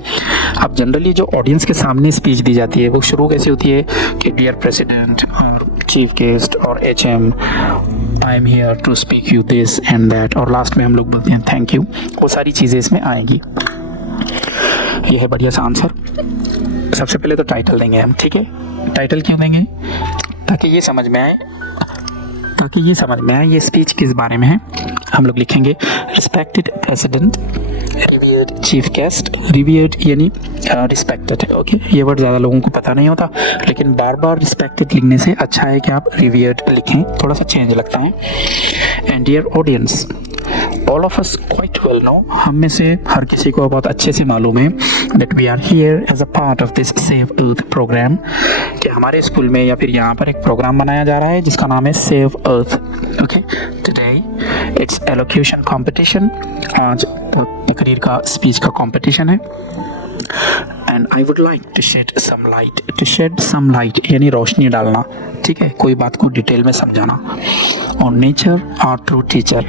अब जनरली जो ऑडियंस के सामने स्पीच दी जाती है वो शुरू कैसे होती है कि डियर प्रेसिडेंट और चीफ गेस्ट और HM I am here to speak you this and that, और लास्ट में हम लोग बोलते हैं थैंक यू। वो सारी चीज़ें इसमें आएंगी। ये है बढ़िया सा आंसर। सबसे पहले तो टाइटल देंगे हम, ठीक है। टाइटल क्यों देंगे? ताकि ये समझ में आए ये स्पीच किस बारे में है। हम लोग लिखेंगे respected president, revered chief guest. Revered यानी रिस्पेक्टेड है, ओके। ये वर्ड ज़्यादा लोगों को पता नहीं होता, लेकिन बार बार रिस्पेक्टेड लिखने से अच्छा है कि आप रिवियर्ड लिखें, थोड़ा सा चेंज लगता है। And dear audience, all of us quite well know, हम में से हर किसी को बहुत अच्छे से मालूम है that we are here as a part of this save earth programme, कि हमारे स्कूल में या फिर यहाँ पर एक प्रोग्राम बनाया जा रहा है जिसका नाम है save earth, okay. Today it's elocution competition, आज तकरीर का स्पीच का कंपटीशन है। And I would like to shed some light यानी रोशनी डालना, ठीक है, कोई बात को डिटेल में समझाना। और नेचर आर ट्रू टीचर,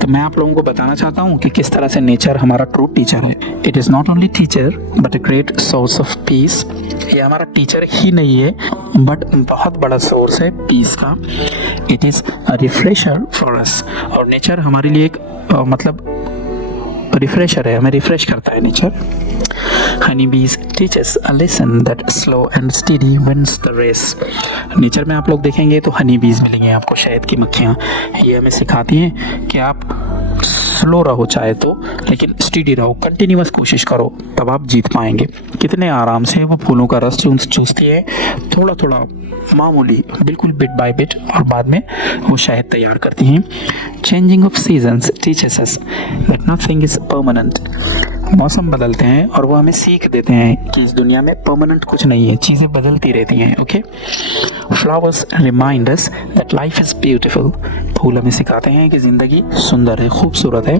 तो मैं आप लोगों को बताना चाहता हूँ कि किस तरह से नेचर हमारा ट्रू टीचर है। It is not only teacher but a great source of peace. ये हमारा टीचर ही नहीं है बट बहुत बड़ा सोर्स है पीस का। It is a refresher for us, और नेचर हमारे लिए एक मतलब रिफ्रेशर है, हमें रिफ्रेश करता है nature. Honeybees teach us a lesson that slow and steady wins the race. Nature में आप लोग देखेंगे तो हनी बीज मिलेंगे आपको, शहद की मक्खियाँ। ये हमें सिखाती हैं कि आप स्लो रहो चाहे तो, लेकिन स्टीडी रहो, कंटिन्यूअस कोशिश करो, तब आप जीत पाएंगे। कितने आराम से वो फूलों का रस चूसती है, थोड़ा थोड़ा मामूली, बिल्कुल बिट बाय बिट, और बाद में वो शहद तैयार करती हैं। Changing of seasons teaches us that nothing is permanent. मौसम बदलते हैं और वो हमें सीख देते हैं कि इस दुनिया में परमानेंट कुछ नहीं है, चीज़ें बदलती रहती हैं, okay. Flowers remind us that life is beautiful. फूल हमें सिखाते हैं कि ज़िंदगी सुंदर है, खूबसूरत है।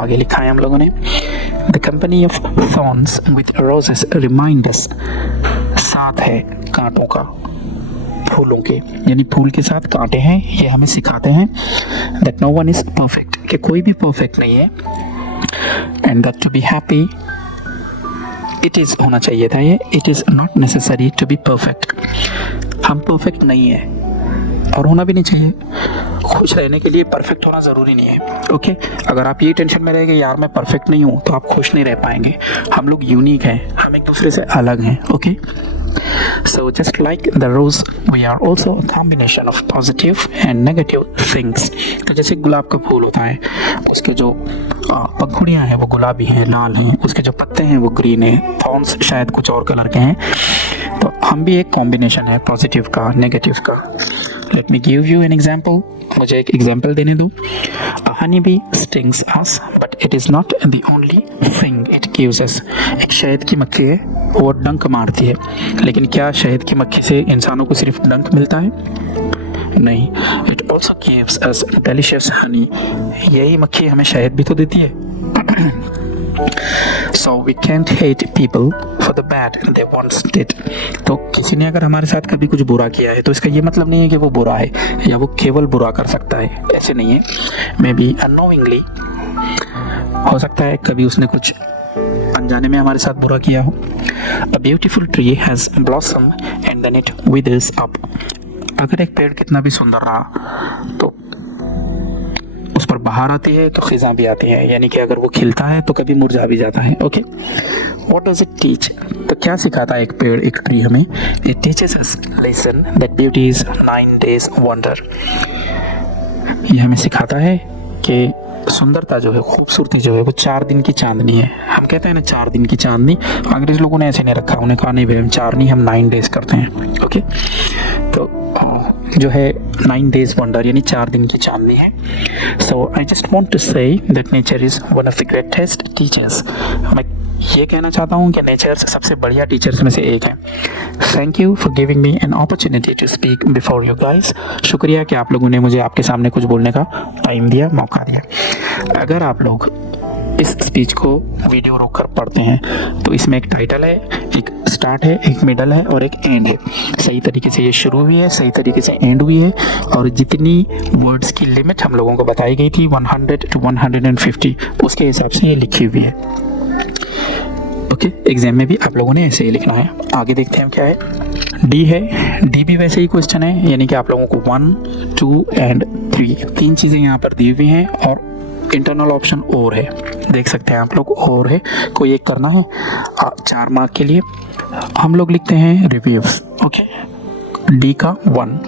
आगे लिखा है हम लोगों ने, the company of thorns with roses remind us, साथ है कांटों का फूलों के, यानी फूल के साथ कांटे हैं। ये हमें सिखाते हैं that no one is perfect, कि कोई भी परफेक्ट नहीं है। And that to be happy it is होना चाहिए था ये, it is not necessary to be perfect. हम परफेक्ट नहीं है और होना भी नहीं चाहिए। खुश रहने के लिए परफेक्ट होना ज़रूरी नहीं है, ओके। अगर आप ये टेंशन में रहेंगे यार मैं परफेक्ट नहीं हूँ, तो आप खुश नहीं रह पाएंगे। हम लोग यूनिक हैं, हम एक दूसरे से अलग हैं, okay. So just like the rose, we are also a combination of positive and negative things. तो जैसे गुलाब का फूल होता है, उसके जो पंखुड़ियाँ हैं वो गुलाबी हैं, लाल हैं, उसके जो पत्ते हैं वो ग्रीन हैं, थॉर्न्स शायद कुछ और कलर के हैं। तो हम भी एक कॉम्बिनेशन है पॉजिटिव का, नेगेटिव का। Let me give you an example, मुझे एक एग्जाम्पल देने दो। A honeybee stings us, but it is not the only thing it gives us. एक शहद की मक्खी है, वो डंक मारती है, लेकिन क्या शहद की मक्खी से इंसानों को सिर्फ डंक मिलता है? नहीं, it also gives us delicious honey. यही मक्खी हमें शहद भी तो देती है। So we can't hate people for the bad they once did. तो किसी ने अगर हमारे साथ कभी कुछ बुरा किया है तो इसका ये मतलब नहीं है कि वो बुरा है या वो केवल बुरा कर सकता है, ऐसे नहीं है। मे बी अननोइंगली, हो सकता है कभी उसने कुछ अनजाने में हमारे साथ बुरा किया हो। A beautiful tree has blossom and then it withers up. अगर एक पेड़ कितना भी सुंदर रहा तो उस पर बहार आती है तो खिज़ां भी आती है, यानी कि अगर वो खिलता है तो कभी मुरझा भी जाता है, okay. What does it teach, तो क्या सिखाता है एक पेड़, एक ट्री हमें? It teaches us lesson that beauty is 9 days wonder. ये हमें सिखाता है कि सुंदरता जो है, खूबसूरती जो है, वो 4 दिन की चांदनी है। हम कहते हैं ना 4 दिन की चांदनी, अंग्रेज लोगों ने ऐसे नहीं रखा, उन्हें कहा नहीं भाई हम 4 नहीं, हम 9 days करते हैं, ओके। तो जो है 9 days वंडर यानी 4 दिन की चांदनी है। So I just want to say that nature is one of the greatest teachers. मैं ये कहना चाहता हूँ कि नेचर सबसे बढ़िया टीचर्स में से एक है। Thank you for giving me an opportunity to speak before you guys. शुक्रिया कि आप लोगों ने मुझे आपके सामने कुछ बोलने का टाइम दिया, मौका दिया। अगर आप लोग इस स्पीच को वीडियो रोक कर पढ़ते हैं तो इसमें एक टाइटल है, एक स्टार्ट है, एक मिडल है और एक एंड है। सही तरीके से ये शुरू हुई है, सही तरीके से एंड हुई है, और जितनी वर्ड्स की लिमिट हम लोगों को बताई गई थी 100 to 150, उसके हिसाब से ये लिखी हुई है, ओके। एग्जाम में भी आप लोगों ने ऐसे ही लिखना है। आगे देखते हैं क्या है। डी है, डी भी वैसे ही क्वेश्चन है, यानी कि आप लोगों को 1, 2 एंड 3 तीन चीज़ें यहाँ पर दी हुई हैं और इंटरनल ऑप्शन और है, देख सकते हैं आप लोग, और है, कोई एक करना है 4 मार्क के लिए। हम लोग लिखते हैं रिव्यूज, ओके, डी का 1,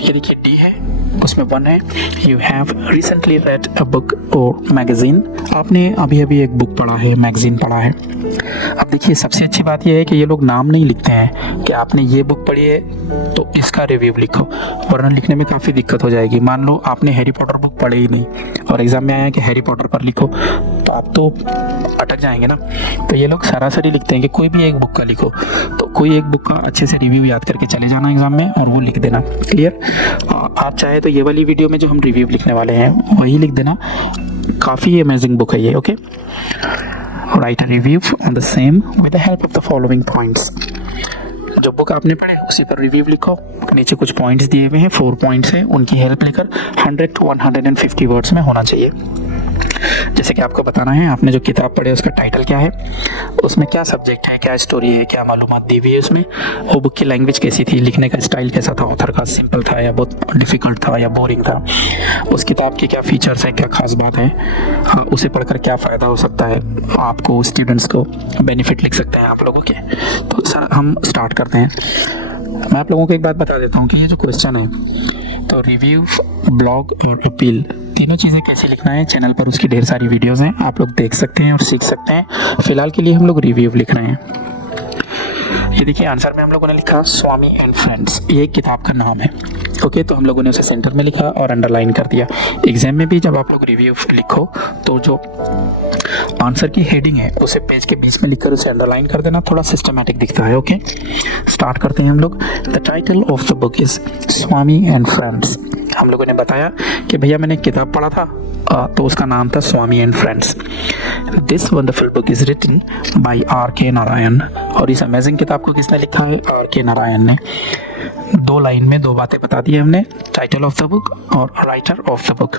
ये देखिए डी है, उसमें 1 है। You have recently red a book और मैगजीन, आपने अभी अभी एक बुक पढ़ा है, मैगजीन पढ़ा है। अब देखिए सबसे अच्छी बात यह है कि ये लोग नाम नहीं लिखते हैं कि आपने ये बुक पढ़ी है तो इसका रिव्यू लिखो, वरना लिखने में काफ़ी दिक्कत हो जाएगी। मान लो आपने हैरी पॉटर बुक पढ़ी ही नहीं और एग्ज़ाम में आया कि हैरी पॉटर पर लिखो, तो आप तो अटक जाएंगे ना। तो ये लोग सरासरी लिखते हैं कि कोई भी एक बुक का लिखो, तो कोई एक बुक का अच्छे से रिव्यू याद करके चले जाना एग्ज़ाम में और वो लिख देना। क्लियर? आप चाहे तो ये वाली वीडियो में जो हम रिव्यू लिखने वाले हैं वही लिख देना, काफ़ी अमेजिंग बुक है ये, okay. Write a review on the same with the help of the following points. जो बुक आपने पढ़े उसी पर रिव्यू लिखो, नीचे कुछ पॉइंट्स दिए हुए हैं, 4 पॉइंट्स हैं, उनकी हेल्प लेकर 100 to 150 वर्ड्स में होना चाहिए। जैसे कि आपको बताना है आपने जो किताब पढ़े उसका टाइटल क्या है, उसमें क्या सब्जेक्ट है, क्या स्टोरी है, क्या मालूमात दी हुई है उसमें, वो बुक की लैंग्वेज कैसी थी, लिखने का स्टाइल कैसा था, ऑथर का सिंपल था या बहुत डिफ़िकल्ट था या बोरिंग था, उस किताब के क्या फीचर्स हैं, क्या खास बात है, हाँ, उसे पढ़कर क्या फ़ायदा हो सकता है आपको, स्टूडेंट्स को बेनिफिट लिख सकते हैं आप लोगों के। तो सर हम स्टार्ट करते हैं। मैं आप लोगों को एक बात बता देता हूँ कि ये जो क्वेश्चन है, तो रिव्यू, ब्लॉग और अपील, तीनों चीज़ें कैसे लिखना है चैनल पर उसकी ढेर सारी वीडियोस हैं, आप लोग देख सकते हैं और सीख सकते हैं। फिलहाल के लिए हम लोग रिव्यू लिख रहे हैं। ये देखिए आंसर में हम लोगों ने लिखा स्वामी एंड फ्रेंड्स, ये एक किताब का नाम है, ओके। तो हम लोगों ने उसे सेंटर में लिखा और अंडरलाइन कर दिया। एग्जाम में भी जब आप लोग रिव्यू लिखो तो जो आंसर की हेडिंग है उसे पेज के बीच में लिखकर उसे अंडरलाइन कर देना, थोड़ा सिस्टमैटिक दिखता है, ओके। स्टार्ट करते हैं हम लोग। The title of the book is Swami and friends. हम लोगों ने बताया कि भैया मैंने किताब पढ़ा था तो उसका नाम था Swami and friends. This wonderful book is written by R.K. Narayan, और इस अमेजिंग किताब को किसने लिखा है? R.K. नारायण ने। 2 लाइन में 2 बातें बता दी हमने, टाइटल ऑफ द बुक और writer of the book.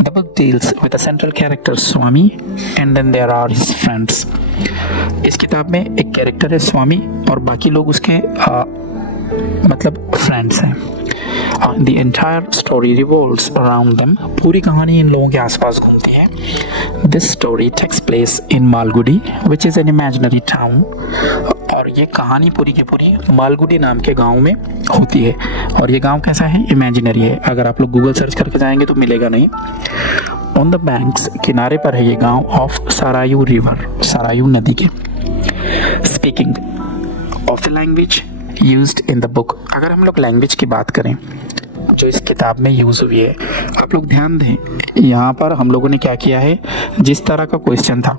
The book deals with a central character Swami and then there are his friends. इस किताब में एक कैरेक्टर है स्वामी और बाकी लोग उसके मतलब फ्रेंड्स हैं। The entire story revolves around them. पूरी कहानी इन लोगों के आसपास घूमती है। This story takes place in Malgudi, which is an imaginary town. और ये कहानी पूरी की पूरी मालगुडी नाम के गांव में होती है। और ये गांव कैसा है? इमेजिनरी है। अगर आप लोग गूगल सर्च करके जाएंगे तो मिलेगा नहीं। On the banks, किनारे पर है ये गांव ऑफ सरायू रिवर, सरायू नदी के। Speaking of the language used in the book, अगर हम लोग लैंग्वेज की बात करें जो इस किताब में यूज़ हुई है, आप लोग ध्यान दें, यहाँ पर हम लोगों ने क्या किया है, जिस तरह का क्वेश्चन था,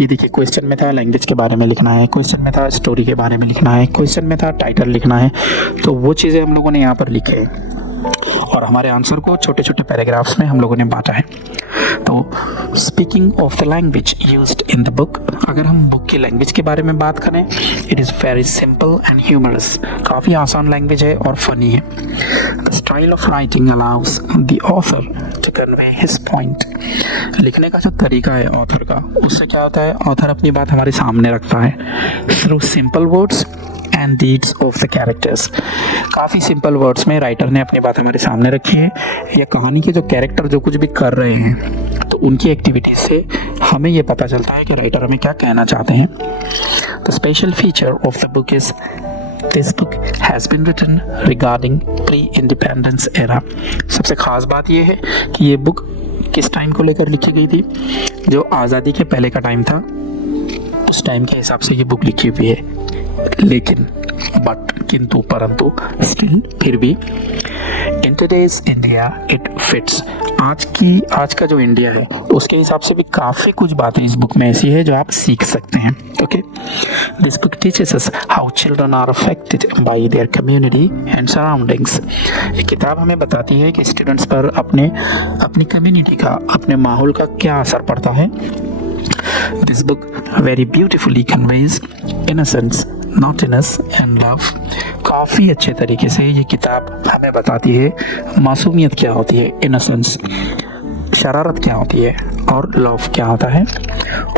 ये देखिए क्वेश्चन में था लैंग्वेज के बारे में लिखना है, क्वेश्चन में था स्टोरी के बारे में लिखना है, क्वेश्चन में था टाइटल लिखना है, तो वो चीज़ें हम लोगों ने यहाँ पर लिखे हैं और हमारे आंसर को छोटे छोटे पैराग्राफ्स में हम लोगों ने बांटा है। तो speaking of the language used in the book, अगर हम बुक की लैंग्वेज के बारे में बात करें, it is very simple and humorous, काफ़ी आसान लैंग्वेज है और फनी है। The style of writing allows the author to convey his point, लिखने का जो तरीका है ऑथर का, उससे क्या होता है, ऑथर अपनी बात हमारे सामने रखता है through simple words and deeds of the characters. काफ़ी सिंपल वर्ड्स में राइटर ने अपनी बात हमारे सामने रखी है, या कहानी के जो कैरेक्टर जो कुछ भी कर रहे हैं तो उनकी एक्टिविटीज से हमें ये पता चलता है कि राइटर हमें क्या कहना चाहते हैं। The special feature of the book is this book has been written regarding pre independence era. सबसे ख़ास बात यह है कि ये बुक किस टाइम को लेकर लिखी गई थी, जो आज़ादी के पहले का टाइम था, उस टाइम के हिसाब से ये बुक लिखी हुई है। लेकिन किंतु परंतु स्टिल फिर भी in today's India it fits, आज का जो इंडिया है उसके हिसाब से भी काफ़ी कुछ बातें इस बुक में ऐसी है जो आप सीख सकते हैं, okay. This book teaches us how children are affected by their community and surroundings. ये किताब हमें बताती है कि स्टूडेंट्स पर अपनी कम्युनिटी का, अपने माहौल का क्या असर पड़ता है। This book very beautifully conveys innocence, naughtiness and love. काफ़ी अच्छे तरीके से ये किताब हमें बताती है मासूमियत क्या होती है, innocence, शरारत क्या होती है, और लव क्या होता है।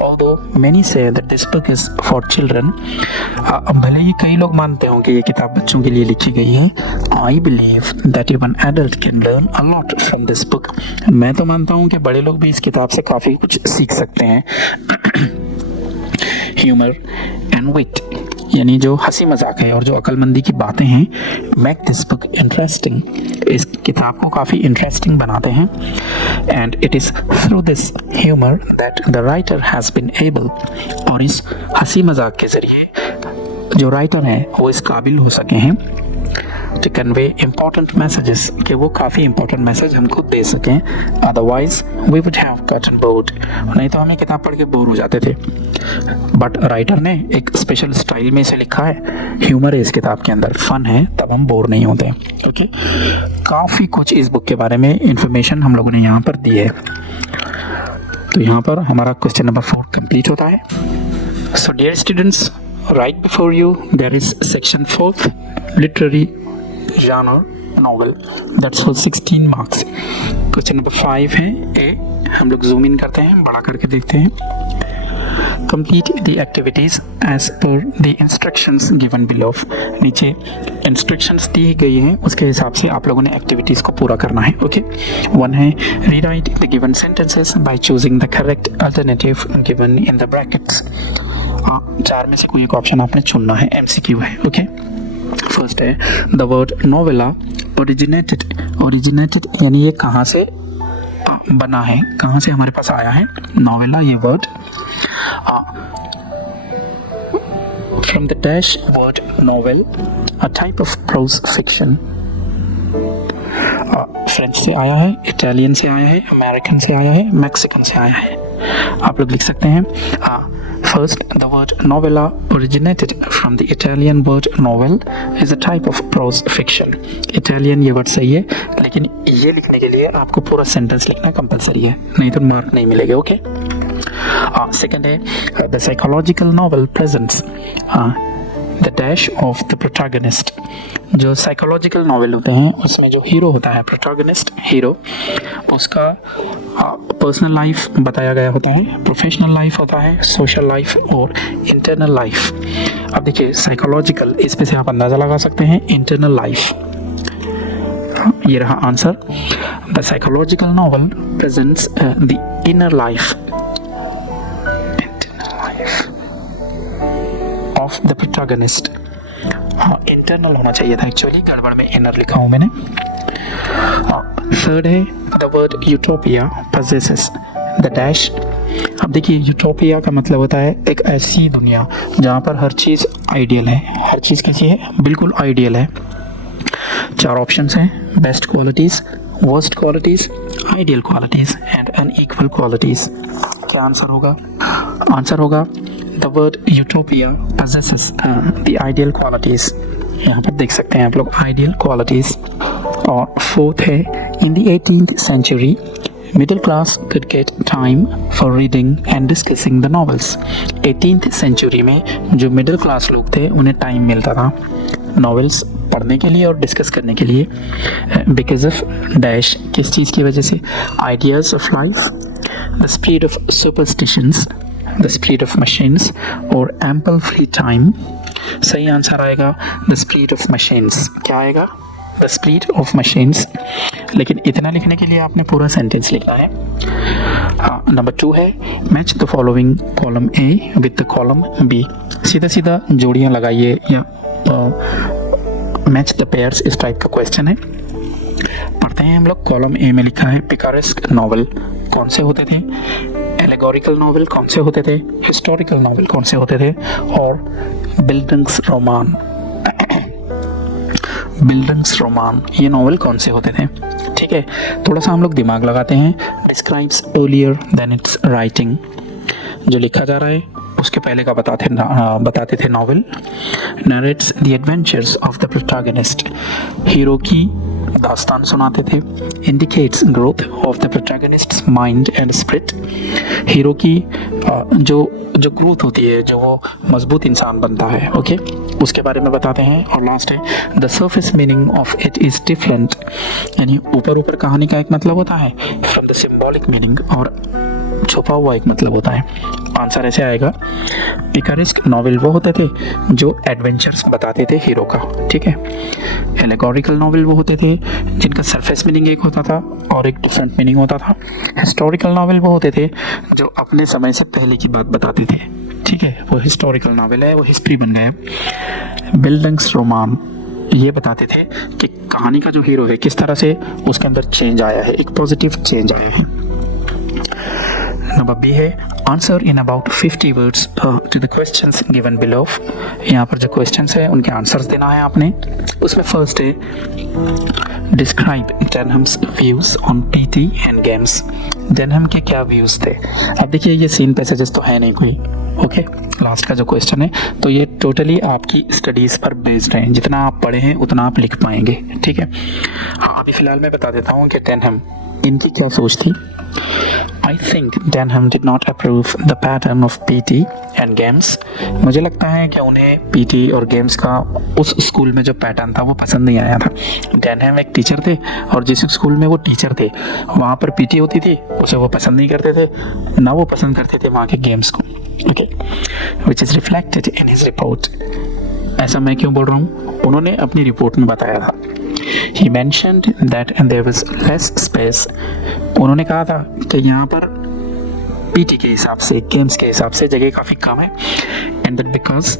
Although many say that this book is for children, भले ही कई लोग मानते हों कि ये किताब बच्चों के लिए लिखी गई है, I believe that even adult can learn a lot from this book. मैं तो मानता हूँ कि बड़े लोग भी इस किताब से काफ़ी कुछ सीख सकते हैं। Humor and wit, यानी जो हंसी मजाक है और जो अक्लमंदी की बातें हैं, मेक दिस बुक इंटरेस्टिंग, इस किताब को काफ़ी इंटरेस्टिंग बनाते हैं। And it is through this humour that the writer has been able, और इस हंसी मजाक के ज़रिए जो राइटर हैं वो इस काबिल हो सके हैं to convey important messages, कि वो काफ़ी important मैसेज हमको दे सकें। Otherwise we would have gotten bored, नहीं तो हम ये किताब पढ़ के बोर हो जाते थे। बट राइटर ने एक स्पेशल स्टाइल में इसे लिखा है, ह्यूमर है इस किताब के अंदर, फन है, तब हम बोर नहीं होते। ओके, काफ़ी कुछ इस बुक के बारे में इंफॉर्मेशन हम लोगों ने यहाँ पर दी है। तो यहाँ पर हमारा क्वेश्चन नंबर 4 कंप्लीट होता है। So dear students, right before you there is section 4 literary genre novel, that's for 16 marks। Question number 5 है ए, हम लोग जूम इन करते हैं, बड़ा करके देखते हैं। Complete the activities as per the instructions given below, नीचे इंस्ट्रक्शंस दी गई हैं उसके हिसाब से आप लोगों ने एक्टिविटीज को पूरा करना है। ओके, 1 है rewrite the given sentences by choosing the correct alternative given in the brackets. 4 में से कोई एक ऑप्शन आपने चुनना है, MCQ है। ओके, फर्स्ट है द वर्ड नोवेला ओरिजिनेटेड यानी ये कहाँ से बना है, कहाँ से हमारे पास आया है नोवेला ये word, from the dash word novel, a type of pros fiction. French से आया है, इटालियन से आया है, अमेरिकन से आया है, मैक्सिकन से आया है। आप लोग लिख सकते हैं first the word novella originated from the Italian word novel is a type of pros fiction. Italian ये वर्ड सही है, लेकिन ये लिखने के लिए आपको पूरा सेंटेंस लिखना कंपलसरी है, नहीं तो मार्क नहीं मिलेगा। ओके, सेकेंड है the psychological novel presents the dash of the protagonist. जो साइकोलॉजिकल नॉवेल होते हैं उसमें जो हीरो होता है, प्रोटैगनिस्ट हीरो, उसका पर्सनल लाइफ बताया गया होता है, प्रोफेशनल लाइफ होता है, सोशल लाइफ और इंटरनल लाइफ। अब देखिए साइकोलॉजिकल, इस पे से आप अंदाज़ा लगा सकते हैं इंटरनल लाइफ। ये रहा answer, the psychological novel presents the inner life of the protagonist. हाँ, इंटरनल होना चाहिए था, एक्चुअली गड़बड़ में इनर लिखा हूँ मैंने। थर्ड है the word utopia possesses the dash. अब देखिए यूटोपिया का मतलब होता है एक ऐसी दुनिया जहाँ पर हर चीज़ आइडियल है। हर चीज़ कैसी है? बिल्कुल आइडियल है। 4 ऑप्शंस हैं, best qualities, worst qualities, ideal qualities and unequal qualities. क्या आंसर होगा? आंसर होगा the word utopia possesses the ideal qualities। यहाँ पर देख सकते हैं आप लोग आइडियल क्वालिटीज़। और 4th है in the 18th century middle class could get time for reading and discussing the novels। 18th century में जो मिडिल क्लास लोग थे उन्हें टाइम मिलता था नॉवेल्स पढ़ने के लिए और डिस्कस करने के लिए, बिकॉज ऑफ डैश, किस चीज़ की वजह से? Ideas of life, the speed of superstitions, the speed of machines और एम्पल फ्री टाइम। सही आंसर आएगा द स्पीड ऑफ मशीन्स। क्या आएगा? The speed of machines. लेकिन इतना लिखने के लिए आपने पूरा सेंटेंस लिखना है। हाँ, नंबर 2 है match the following column A with the column B. सीधा सीधा जोड़ियाँ लगाइए या मैच द पेयर्स, इस टाइप का क्वेश्चन है। पढ़ते हैं हम लोग। कॉलम ए में लिखा है पिकारेस्क नॉवल कौन से होते थे, एलेगोरिकल नॉवल कौन से होते थे, हिस्टोरिकल नॉवल कौन से होते थे, और बिल्डिंग्स रोमान बिल्डिंग्स रोमान ये नॉवल कौन से होते थे। ठीक है, थोड़ा सा हम लोग दिमाग लगाते हैं। Describes earlier than its writing, जो लिखा जा रहा है उसके पहले का बताते थे novel. Narrates the adventures of the protagonist, hero की दास्तान सुनाते थे। Indicates growth of the protagonist's mind and spirit, hero की जो ग्रोथ होती है, जो वो मजबूत इंसान बनता है, ओके, उसके बारे में बताते हैं। और लास्ट है the surface meaning of it is different, यानी ऊपर ऊपर कहानी का एक मतलब होता है, फ्रॉम द सिंबॉलिक मीनिंग, और छुपा हुआ एक मतलब होता है। आंसर ऐसे आएगा, पिकारेस्क नॉवेल वो होते थे जो एडवेंचर्स बताते थे हीरो का, ठीक है। एलेगोरिकल नॉवेल वो होते थे जिनका सरफेस मीनिंग एक होता था और एक डिफरेंट मीनिंग होता था। हिस्टोरिकल नॉवेल वो होते थे जो अपने समय से पहले की बात बताते थे, ठीक है, वो हिस्टोरिकल नॉवेल है, वो हिस्ट्री बन गया। बिल्डिंग्सरोमान ये बताते थे कि कहानी का जो हीरो है किस तरह से उसके अंदर चेंज आया है, एक पॉजिटिव चेंज आया है। नंबर बी है, answer in about 50 words to the questions given below. यहाँ पर जो क्वेश्चंस है उनके आंसर्स देना है आपने। उसमें फर्स्ट है, describe Denham's views on PT and games. Denham के क्या व्यूज थे। अब देखिए ये सीन पैसेजेस तो है नहीं कोई, ओके। लास्ट का जो क्वेश्चन है तो ये टोटली आपकी स्टडीज़ पर बेस्ड है, जितना आप पढ़े हैं उतना आप लिख पाएंगे, ठीक है। अभी फिलहाल मैं बता देता हूँ कि डेनहम इनकी क्या सोच थी। I think Denham did not approve the pattern of PT and games. मुझे लगता है कि उन्हें PT और गेम्स का उस स्कूल में जो पैटर्न था वो पसंद नहीं आया था। डेनहम एक टीचर थे और जिस स्कूल में वो टीचर थे वहाँ पर PT होती थी, उसे वो पसंद नहीं करते थे, ना वो पसंद करते थे वहाँ के गेम्स को, okay, which is reflected in his report. ऐसा मैं क्यों बोल रहा हूँ, उन्होंने अपनी रिपोर्ट में बताया था। He mentioned that there was less space. उन्होंने कहा था कि यहाँ पर PT के हिसाब से, गेम्स के हिसाब से जगह काफ़ी कम है, and that because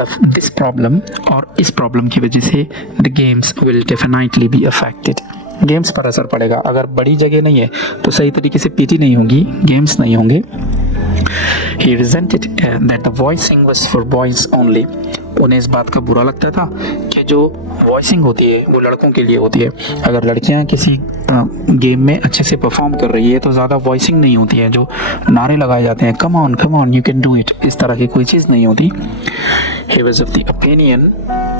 of this problem, और इस प्रॉब्लम की वजह से the games will definitely be affected. Games पर असर पड़ेगा। अगर बड़ी जगह नहीं है तो सही तरीके से PT नहीं होगी, गेम्स नहीं होंगे। He resented that the voicing was for boys only. उन्हें इस बात का बुरा लगता था कि जो वॉइसिंग होती है वो लड़कों के लिए होती है। अगर लड़कियां किसी गेम में अच्छे से परफॉर्म कर रही है तो ज़्यादा वॉइसिंग नहीं होती है, जो नारे लगाए जाते हैं, come on you can do it, इस तरह की कोई चीज़ नहीं होती। He was of the opinion,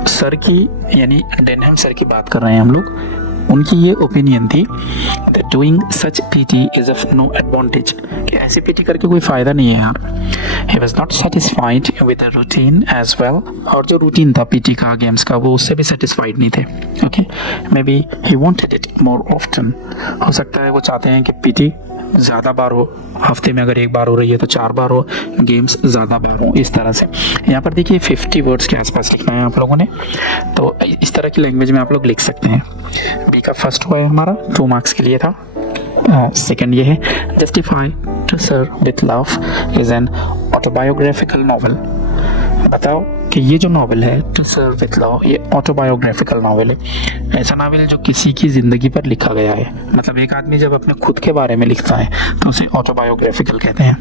sir की यानी डेनहम सर की बात कर रहे हैं हम लोग, उनकी ये ओपिनियन थी that doing such PT is of no advantage, कि ऐसे PT करके कोई फ़ायदा नहीं है यार। He was not satisfied with the routine as well, और जो रूटीन था PT का गेम्स का वो उससे भी सेटिस्फाइड नहीं थे, okay. Maybe he wanted it more often, हो सकता है वो चाहते हैं कि PT ज़्यादा बार हो, हफ्ते में अगर एक बार हो रही है तो 4 बार हो, गेम्स ज़्यादा बार हो, इस तरह से। यहाँ पर देखिए 50 वर्ड्स के आसपास लिखना है आप लोगों ने, तो इस तरह की लैंग्वेज में आप लोग लिख सकते हैं। बी का फर्स्ट हुआ है हमारा, 2 मार्क्स के लिए था। सेकंड ये है, justify to serve with love is an autobiographical novel. बताओ कि ये जो नॉवल है टू सर्व विथ लव, ये ऑटोबायोग्राफिकल नॉवल है, ऐसा नॉवल जो किसी की ज़िंदगी पर लिखा गया है। मतलब एक आदमी जब अपने खुद के बारे में लिखता है तो उसे ऑटोबायोग्राफिकल कहते हैं।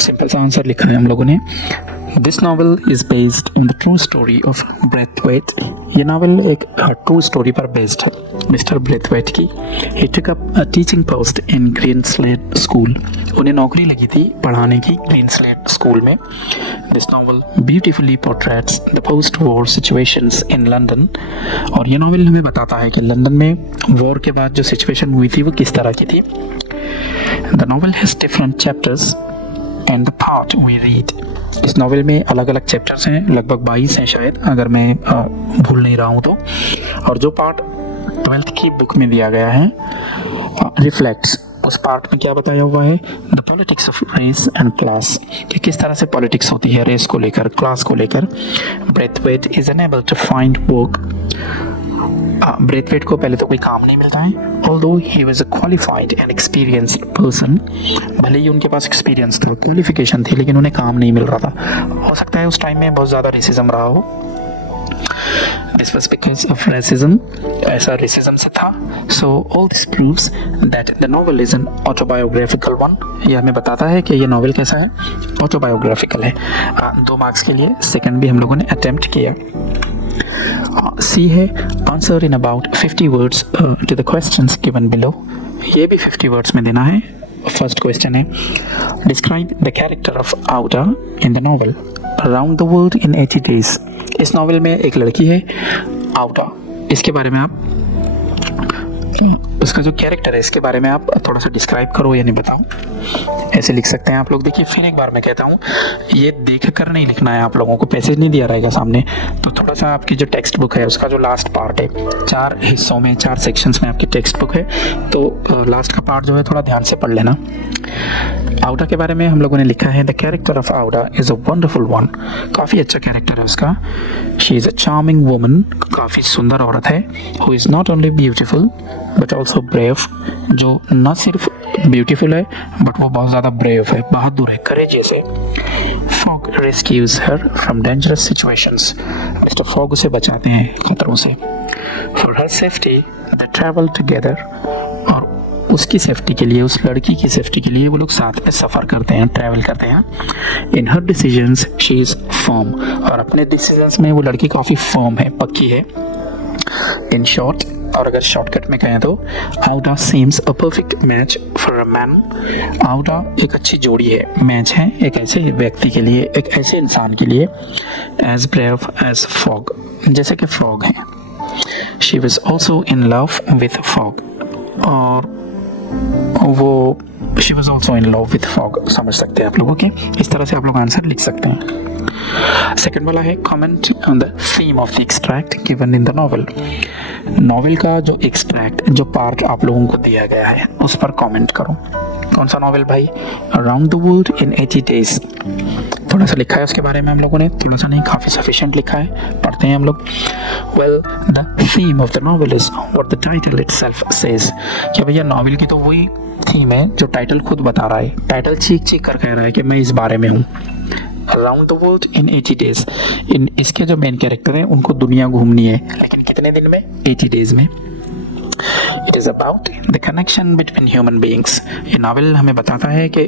सिंपल सा आंसर लिखा है हम लोगों ने। This novel is based in the true story of Braithwaite. ये नावल एक ट्रू स्टोरी पर बेस्ड है, मिस्टर ब्रेथवेट की। He took up a teaching post in Greenslade school. उन्हें नौकरी लगी थी पढ़ाने की ग्रीनस्लेट स्कूल में। This novel beautifully portrays the post war situations in London. और ये नावल हमें बताता है कि लंदन में वॉर के बाद जो सिचुएशन हुई थी वो किस तरह की थी। The novel has different chapters and the part we read. इस नावल में अलग अलग चैप्टर्स हैं, लगभग 22 हैं शायद, अगर मैं भूल नहीं रहा हूँ तो। और जो पार्ट 12th की बुक में दिया गया है रिफ्लेक्ट्स, उस पार्ट में क्या बताया हुआ है, the politics of race and class, कि किस तरह से पॉलिटिक्स होती है रेस को लेकर, क्लास को लेकर। Braithwaite is unable to find work. Braithwaite को पहले तो कोई काम नहीं मिलता है, although he was a qualified and experienced person, भले ही उनके पास एक्सपीरियंस था, क्वालिफिकेशन थी, लेकिन उन्हें काम नहीं मिल रहा था। हो सकता है उस टाइम में बहुत ज़्यादा रेसिज्म रहा हो। This was because of racism, ऐसा रेसिज्म से था। So all this proves that the novel is an autobiographical one। ये हमें बताता है कि ये नॉवल कैसा है, ऑटोबायोग्राफिकल है। 2 मार्क्स के लिए सेकंड भी हम लोगों ने अटेम्प्ट किया। सी है, answer in about 50 words to the questions given below. ये भी 50 वर्ड्स में देना है। फर्स्ट क्वेश्चन है, describe the character of Aouda in the novel around the world in 80 days. इस नॉवल में एक लड़की है आउटा, इसके बारे में आप, उसका जो कैरेक्टर है इसके बारे में आप थोड़ा सा डिस्क्राइब करो, यानी बताओ। ऐसे लिख सकते हैं आप लोग। देखिए फिर एक बार मैं कहता हूँ, ये देख कर नहीं लिखना है आप लोगों को, पैसेज नहीं दिया रहेगा सामने, तो थोड़ा सा आपकी जो टेक्स्ट बुक है उसका जो लास्ट पार्ट है, 4 हिस्सों में 4 सेक्शंस में आपकी टेक्स्ट बुक है, तो लास्ट का पार्ट जो है थोड़ा ध्यान से पढ़ लेना। आउडा के बारे में हम लोगों ने लिखा है, the character of Aouda is a wonderful one, काफ़ी अच्छा कैरेक्टर है उसका। She is a charming woman, काफ़ी सुंदर औरत है। Who is not only beautiful but also brave, जो न सिर्फ ब्यूटीफुल है बट वो बहुत ज़्यादा ब्रेव है, बहादुर है, करेजियस है। Fog rescues her from dangerous situations, mister fog उसे बचाते हैं खतरों से। For her safety they travel together, और उसकी सेफ्टी के लिए, उस लड़की की सेफ्टी के लिए वो लोग साथ में सफ़र करते हैं, ट्रैवल करते हैं। इन हर डिसीजंस शी इज़ फर्म, और अपने डिसीजंस में वो लड़की काफ़ी फर्म है, पक्की है। इन शॉर्ट, और अगर शॉर्टकट में कहें तो, Aouda seems a perfect match for a man. Aouda एक अच्छी जोड़ी है, मैच है एक ऐसे व्यक्ति के लिए, एक ऐसे इंसान के लिए, एज ब्रेव एज फॉग, जैसे कि फॉग है। She was also in love with fog, और वो she was also in love with fog, समझ सकते हैं आप लोग। ओके, इस तरह से आप लोग आंसर लिख सकते हैं। सेकंड वाला है, comment on the theme of the extract given in the novel. Novel का जो एक्सट्रैक्ट, जो पार्ट आप लोगों को दिया गया है उस पर कमेंट करो। कौन सा नॉवेल भाई? Around the world in 80 days. थोड़ा सा लिखा है उसके बारे में हम लोगों ने, थोड़ा सा नहीं, काफ़ी सफिशिएंट लिखा है, पढ़ते हैं हम लोग। Well, the theme of the novel is what the title itself says. क्या भैया, नॉवेल की तो वही थीम है जो टाइटल खुद बता रहा है। टाइटल चीख चीख कर कह रहा है कि मैं इस बारे में हूँ। Around the world in 80 days, इन इसके जो मेन कैरेक्टर हैं उनको दुनिया घूमनी है, लेकिन कितने दिन में? 80 डेज में। It is about the connection between human beings. ये नावल हमें बताता है कि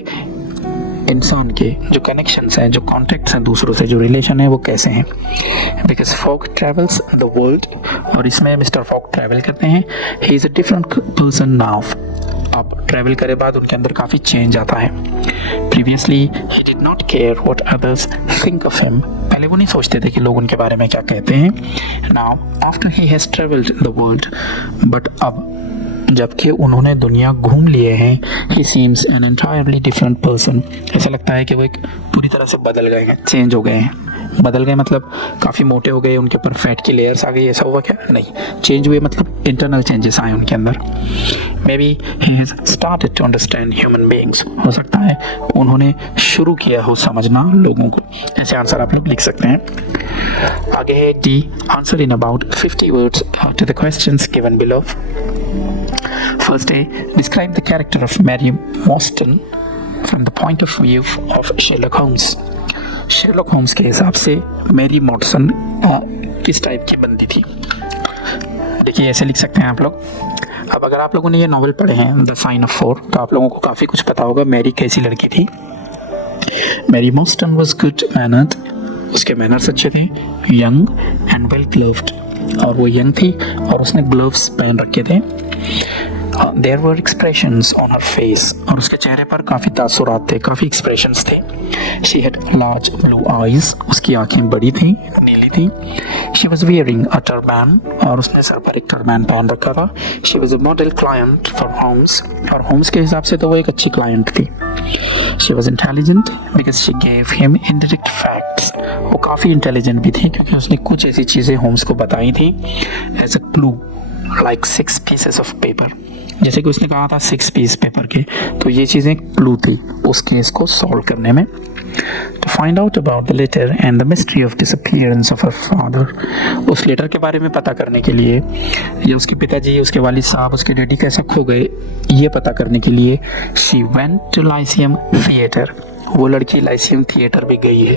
इंसान के जो कनेक्शंस हैं, जो कॉन्टैक्ट्स हैं दूसरों से, जो रिलेशन है वो कैसे हैं। Because fog travels the world, और इसमें मिस्टर फॉग ट्रैवल करते हैं। He is a different person now. अब ट्रैवल करे बाद उनके अंदर काफ़ी चेंज आता है। Previously he did not care what others think of him, पहले वो नहीं सोचते थे कि लोग उनके बारे में क्या कहते हैं। Now after he has travelled the world, but अब जबकि उन्होंने दुनिया घूम लिए हैं, ही seems an entirely different person. ऐसा लगता है कि वो एक पूरी तरह से बदल गए हैं, चेंज हो गए हैं। बदल गए मतलब काफ़ी मोटे हो गए, उनके ऊपर फैट की लेयर्स आ गई, ऐसा हुआ क्या? नहीं, चेंज हुए मतलब इंटरनल चेंजेस आए उनके अंदर। Maybe he has started to understand human beings, हो सकता है उन्होंने शुरू किया हो समझना लोगों को। ऐसे आंसर आप लोग लिख सकते हैं। आगे है D, answer in about 50 words to the questions given below. First A, describe the character of Mary Morstan from the point of view of Sherlock Holmes. Sherlock Holmes के हिसाब से मैरी मॉर्टसन किस टाइप की बंदी थी? देखिए ऐसे लिख सकते हैं आप लोग। अब अगर आप लोगों ने ये नॉवल पढ़े हैं द साइन ऑफ 4, तो आप लोगों को काफ़ी कुछ पता होगा मैरी कैसी लड़की थी। Mary Morstan was good mannered, उसके मैनर्स अच्छे थे, यंग एंड वेल ग्लोव्ड, और वो यंग थी और उसने ग्लव्स पहन रखे थे। There were expressions on her face, और उसके चेहरे पर काफ़ी तासुरात थे, काफ़ी एक्सप्रेशंस थे। She had large blue eyes, उसकी आंखें बड़ी थी, नीली थी। She was wearing a turban, और उसने सर पर एक टर्बैन पहन रखा था। She was a model client for Holmes, और होम्स के हिसाब से तो वो एक अच्छी क्लाइंट थी। She was intelligent because she gave him indirect facts, वो काफ़ी इंटेलिजेंट भी थी क्योंकि उसने कुछ ऐसी चीज़ें होम्स को बताई थी as a clue, like 6 pieces of paper, जैसे कि उसने कहा था 6 पीस पेपर के, तो ये चीज़ें क्लू थी उस केस को सॉल्व करने में। To find out about the letter and the mystery of disappearance of her father, उस लेटर के बारे में पता करने के लिए, या उसके पिताजी, उसके वालिद साहब, उसके डैडी कैसे खो गए, ये पता करने के लिए she went to Lyceum Theatre, वो लड़की लाइसियम थिएटर भी गई है।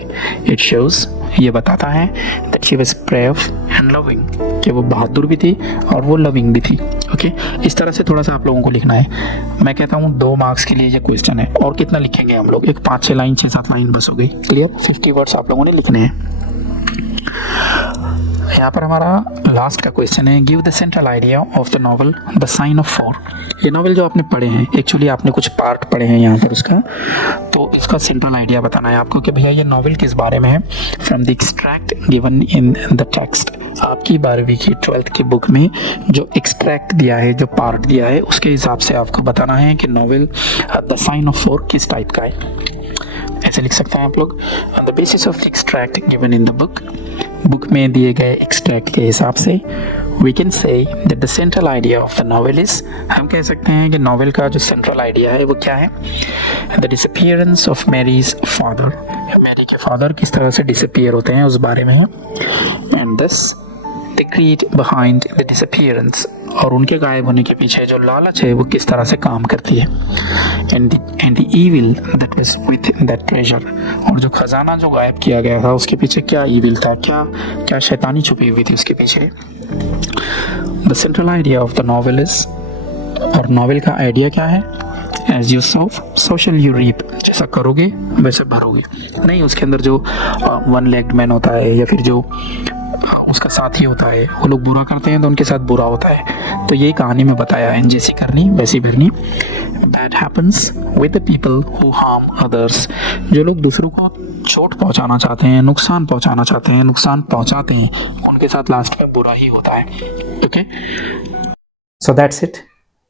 इट शोज, ये बताता है that she was brave and loving, कि वो बहादुर भी थी और वो लविंग भी थी। ओके, इस तरह से थोड़ा सा आप लोगों को लिखना है। मैं कहता हूँ 2 मार्क्स के लिए ये क्वेश्चन है। और कितना लिखेंगे हम लोग? एक 5-6 लाइन, 6-7 लाइन बस हो गई। क्लियर? 50 वर्ड्स आप लोगों ने लिखने हैं। यहाँ पर हमारा लास्ट का क्वेश्चन है, give the central idea of the novel the sign of 4। ये नॉवल जो आपने पढ़े हैं, एक्चुअली आपने कुछ पार्ट पढ़े हैं यहाँ पर उसका, तो इसका सेंट्रल आइडिया बताना है आपको कि भैया ये नॉवल किस बारे में है। From the extract given in the text, आपकी 12वीं की 12th की बुक में जो एक्सट्रैक्ट दिया है, जो पार्ट दिया है, उसके हिसाब से आपको बताना है कि नॉवल द साइन ऑफ 4 किस टाइप का है। ऐसे लिख सकते हैं आप लोग, on the basis of extract given in the book में दिए गए एक्सट्रैक्ट के हिसाब से we can say that the central idea of the novel is, हम कह सकते हैं कि नॉवेल का जो सेंट्रल आइडिया है वो क्या है, the disappearance of Mary's father, Mary के फादर किस तरह से डिसअपीयर होते हैं उस बारे में है, and this the create behind the disappearance, और उनके गायब होने के पीछे जो लालच है वो किस तरह से काम करती है, and the evil that was with that treasure, और जो खजाना जो गायब किया गया था उसके पीछे क्या ईविल था, क्या शैतानी छुपी हुई थी उसके पीछे। The central idea of the novel is, और नॉवेल का आइडिया क्या है, as you sow so shall you reap, जैसा करोगे वैसे भरोगे। नहीं, उसके अंदर जो वन लेग्ड मैन होता है या फिर जो उसका साथी होता है, वो लोग बुरा करते हैं तो उनके साथ बुरा होता है। तो यही कहानी में बताया है, जैसी करनी वैसी भरनी। That happens with the people who harm others, जो लोग दूसरों को चोट पहुंचाना चाहते हैं, नुकसान पहुंचाना चाहते हैं, नुकसान पहुंचाते हैं, उनके साथ लास्ट में बुरा ही होता है। Okay, so that's it.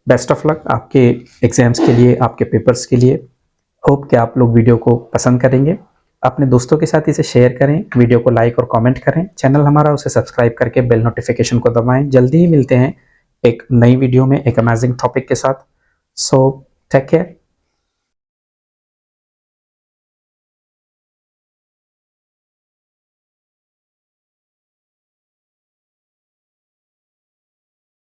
Best of luck आपके एग्जाम्स के लिए, आपके पेपर्स के लिए। होप कि आप लोग वीडियो को पसंद करेंगे। अपने दोस्तों के साथ इसे शेयर करें, वीडियो को लाइक और कमेंट करें, चैनल हमारा उसे सब्सक्राइब करके बेल नोटिफिकेशन को दबाएं। जल्दी ही मिलते हैं एक नई वीडियो में एक अमेजिंग टॉपिक के साथ। So take care.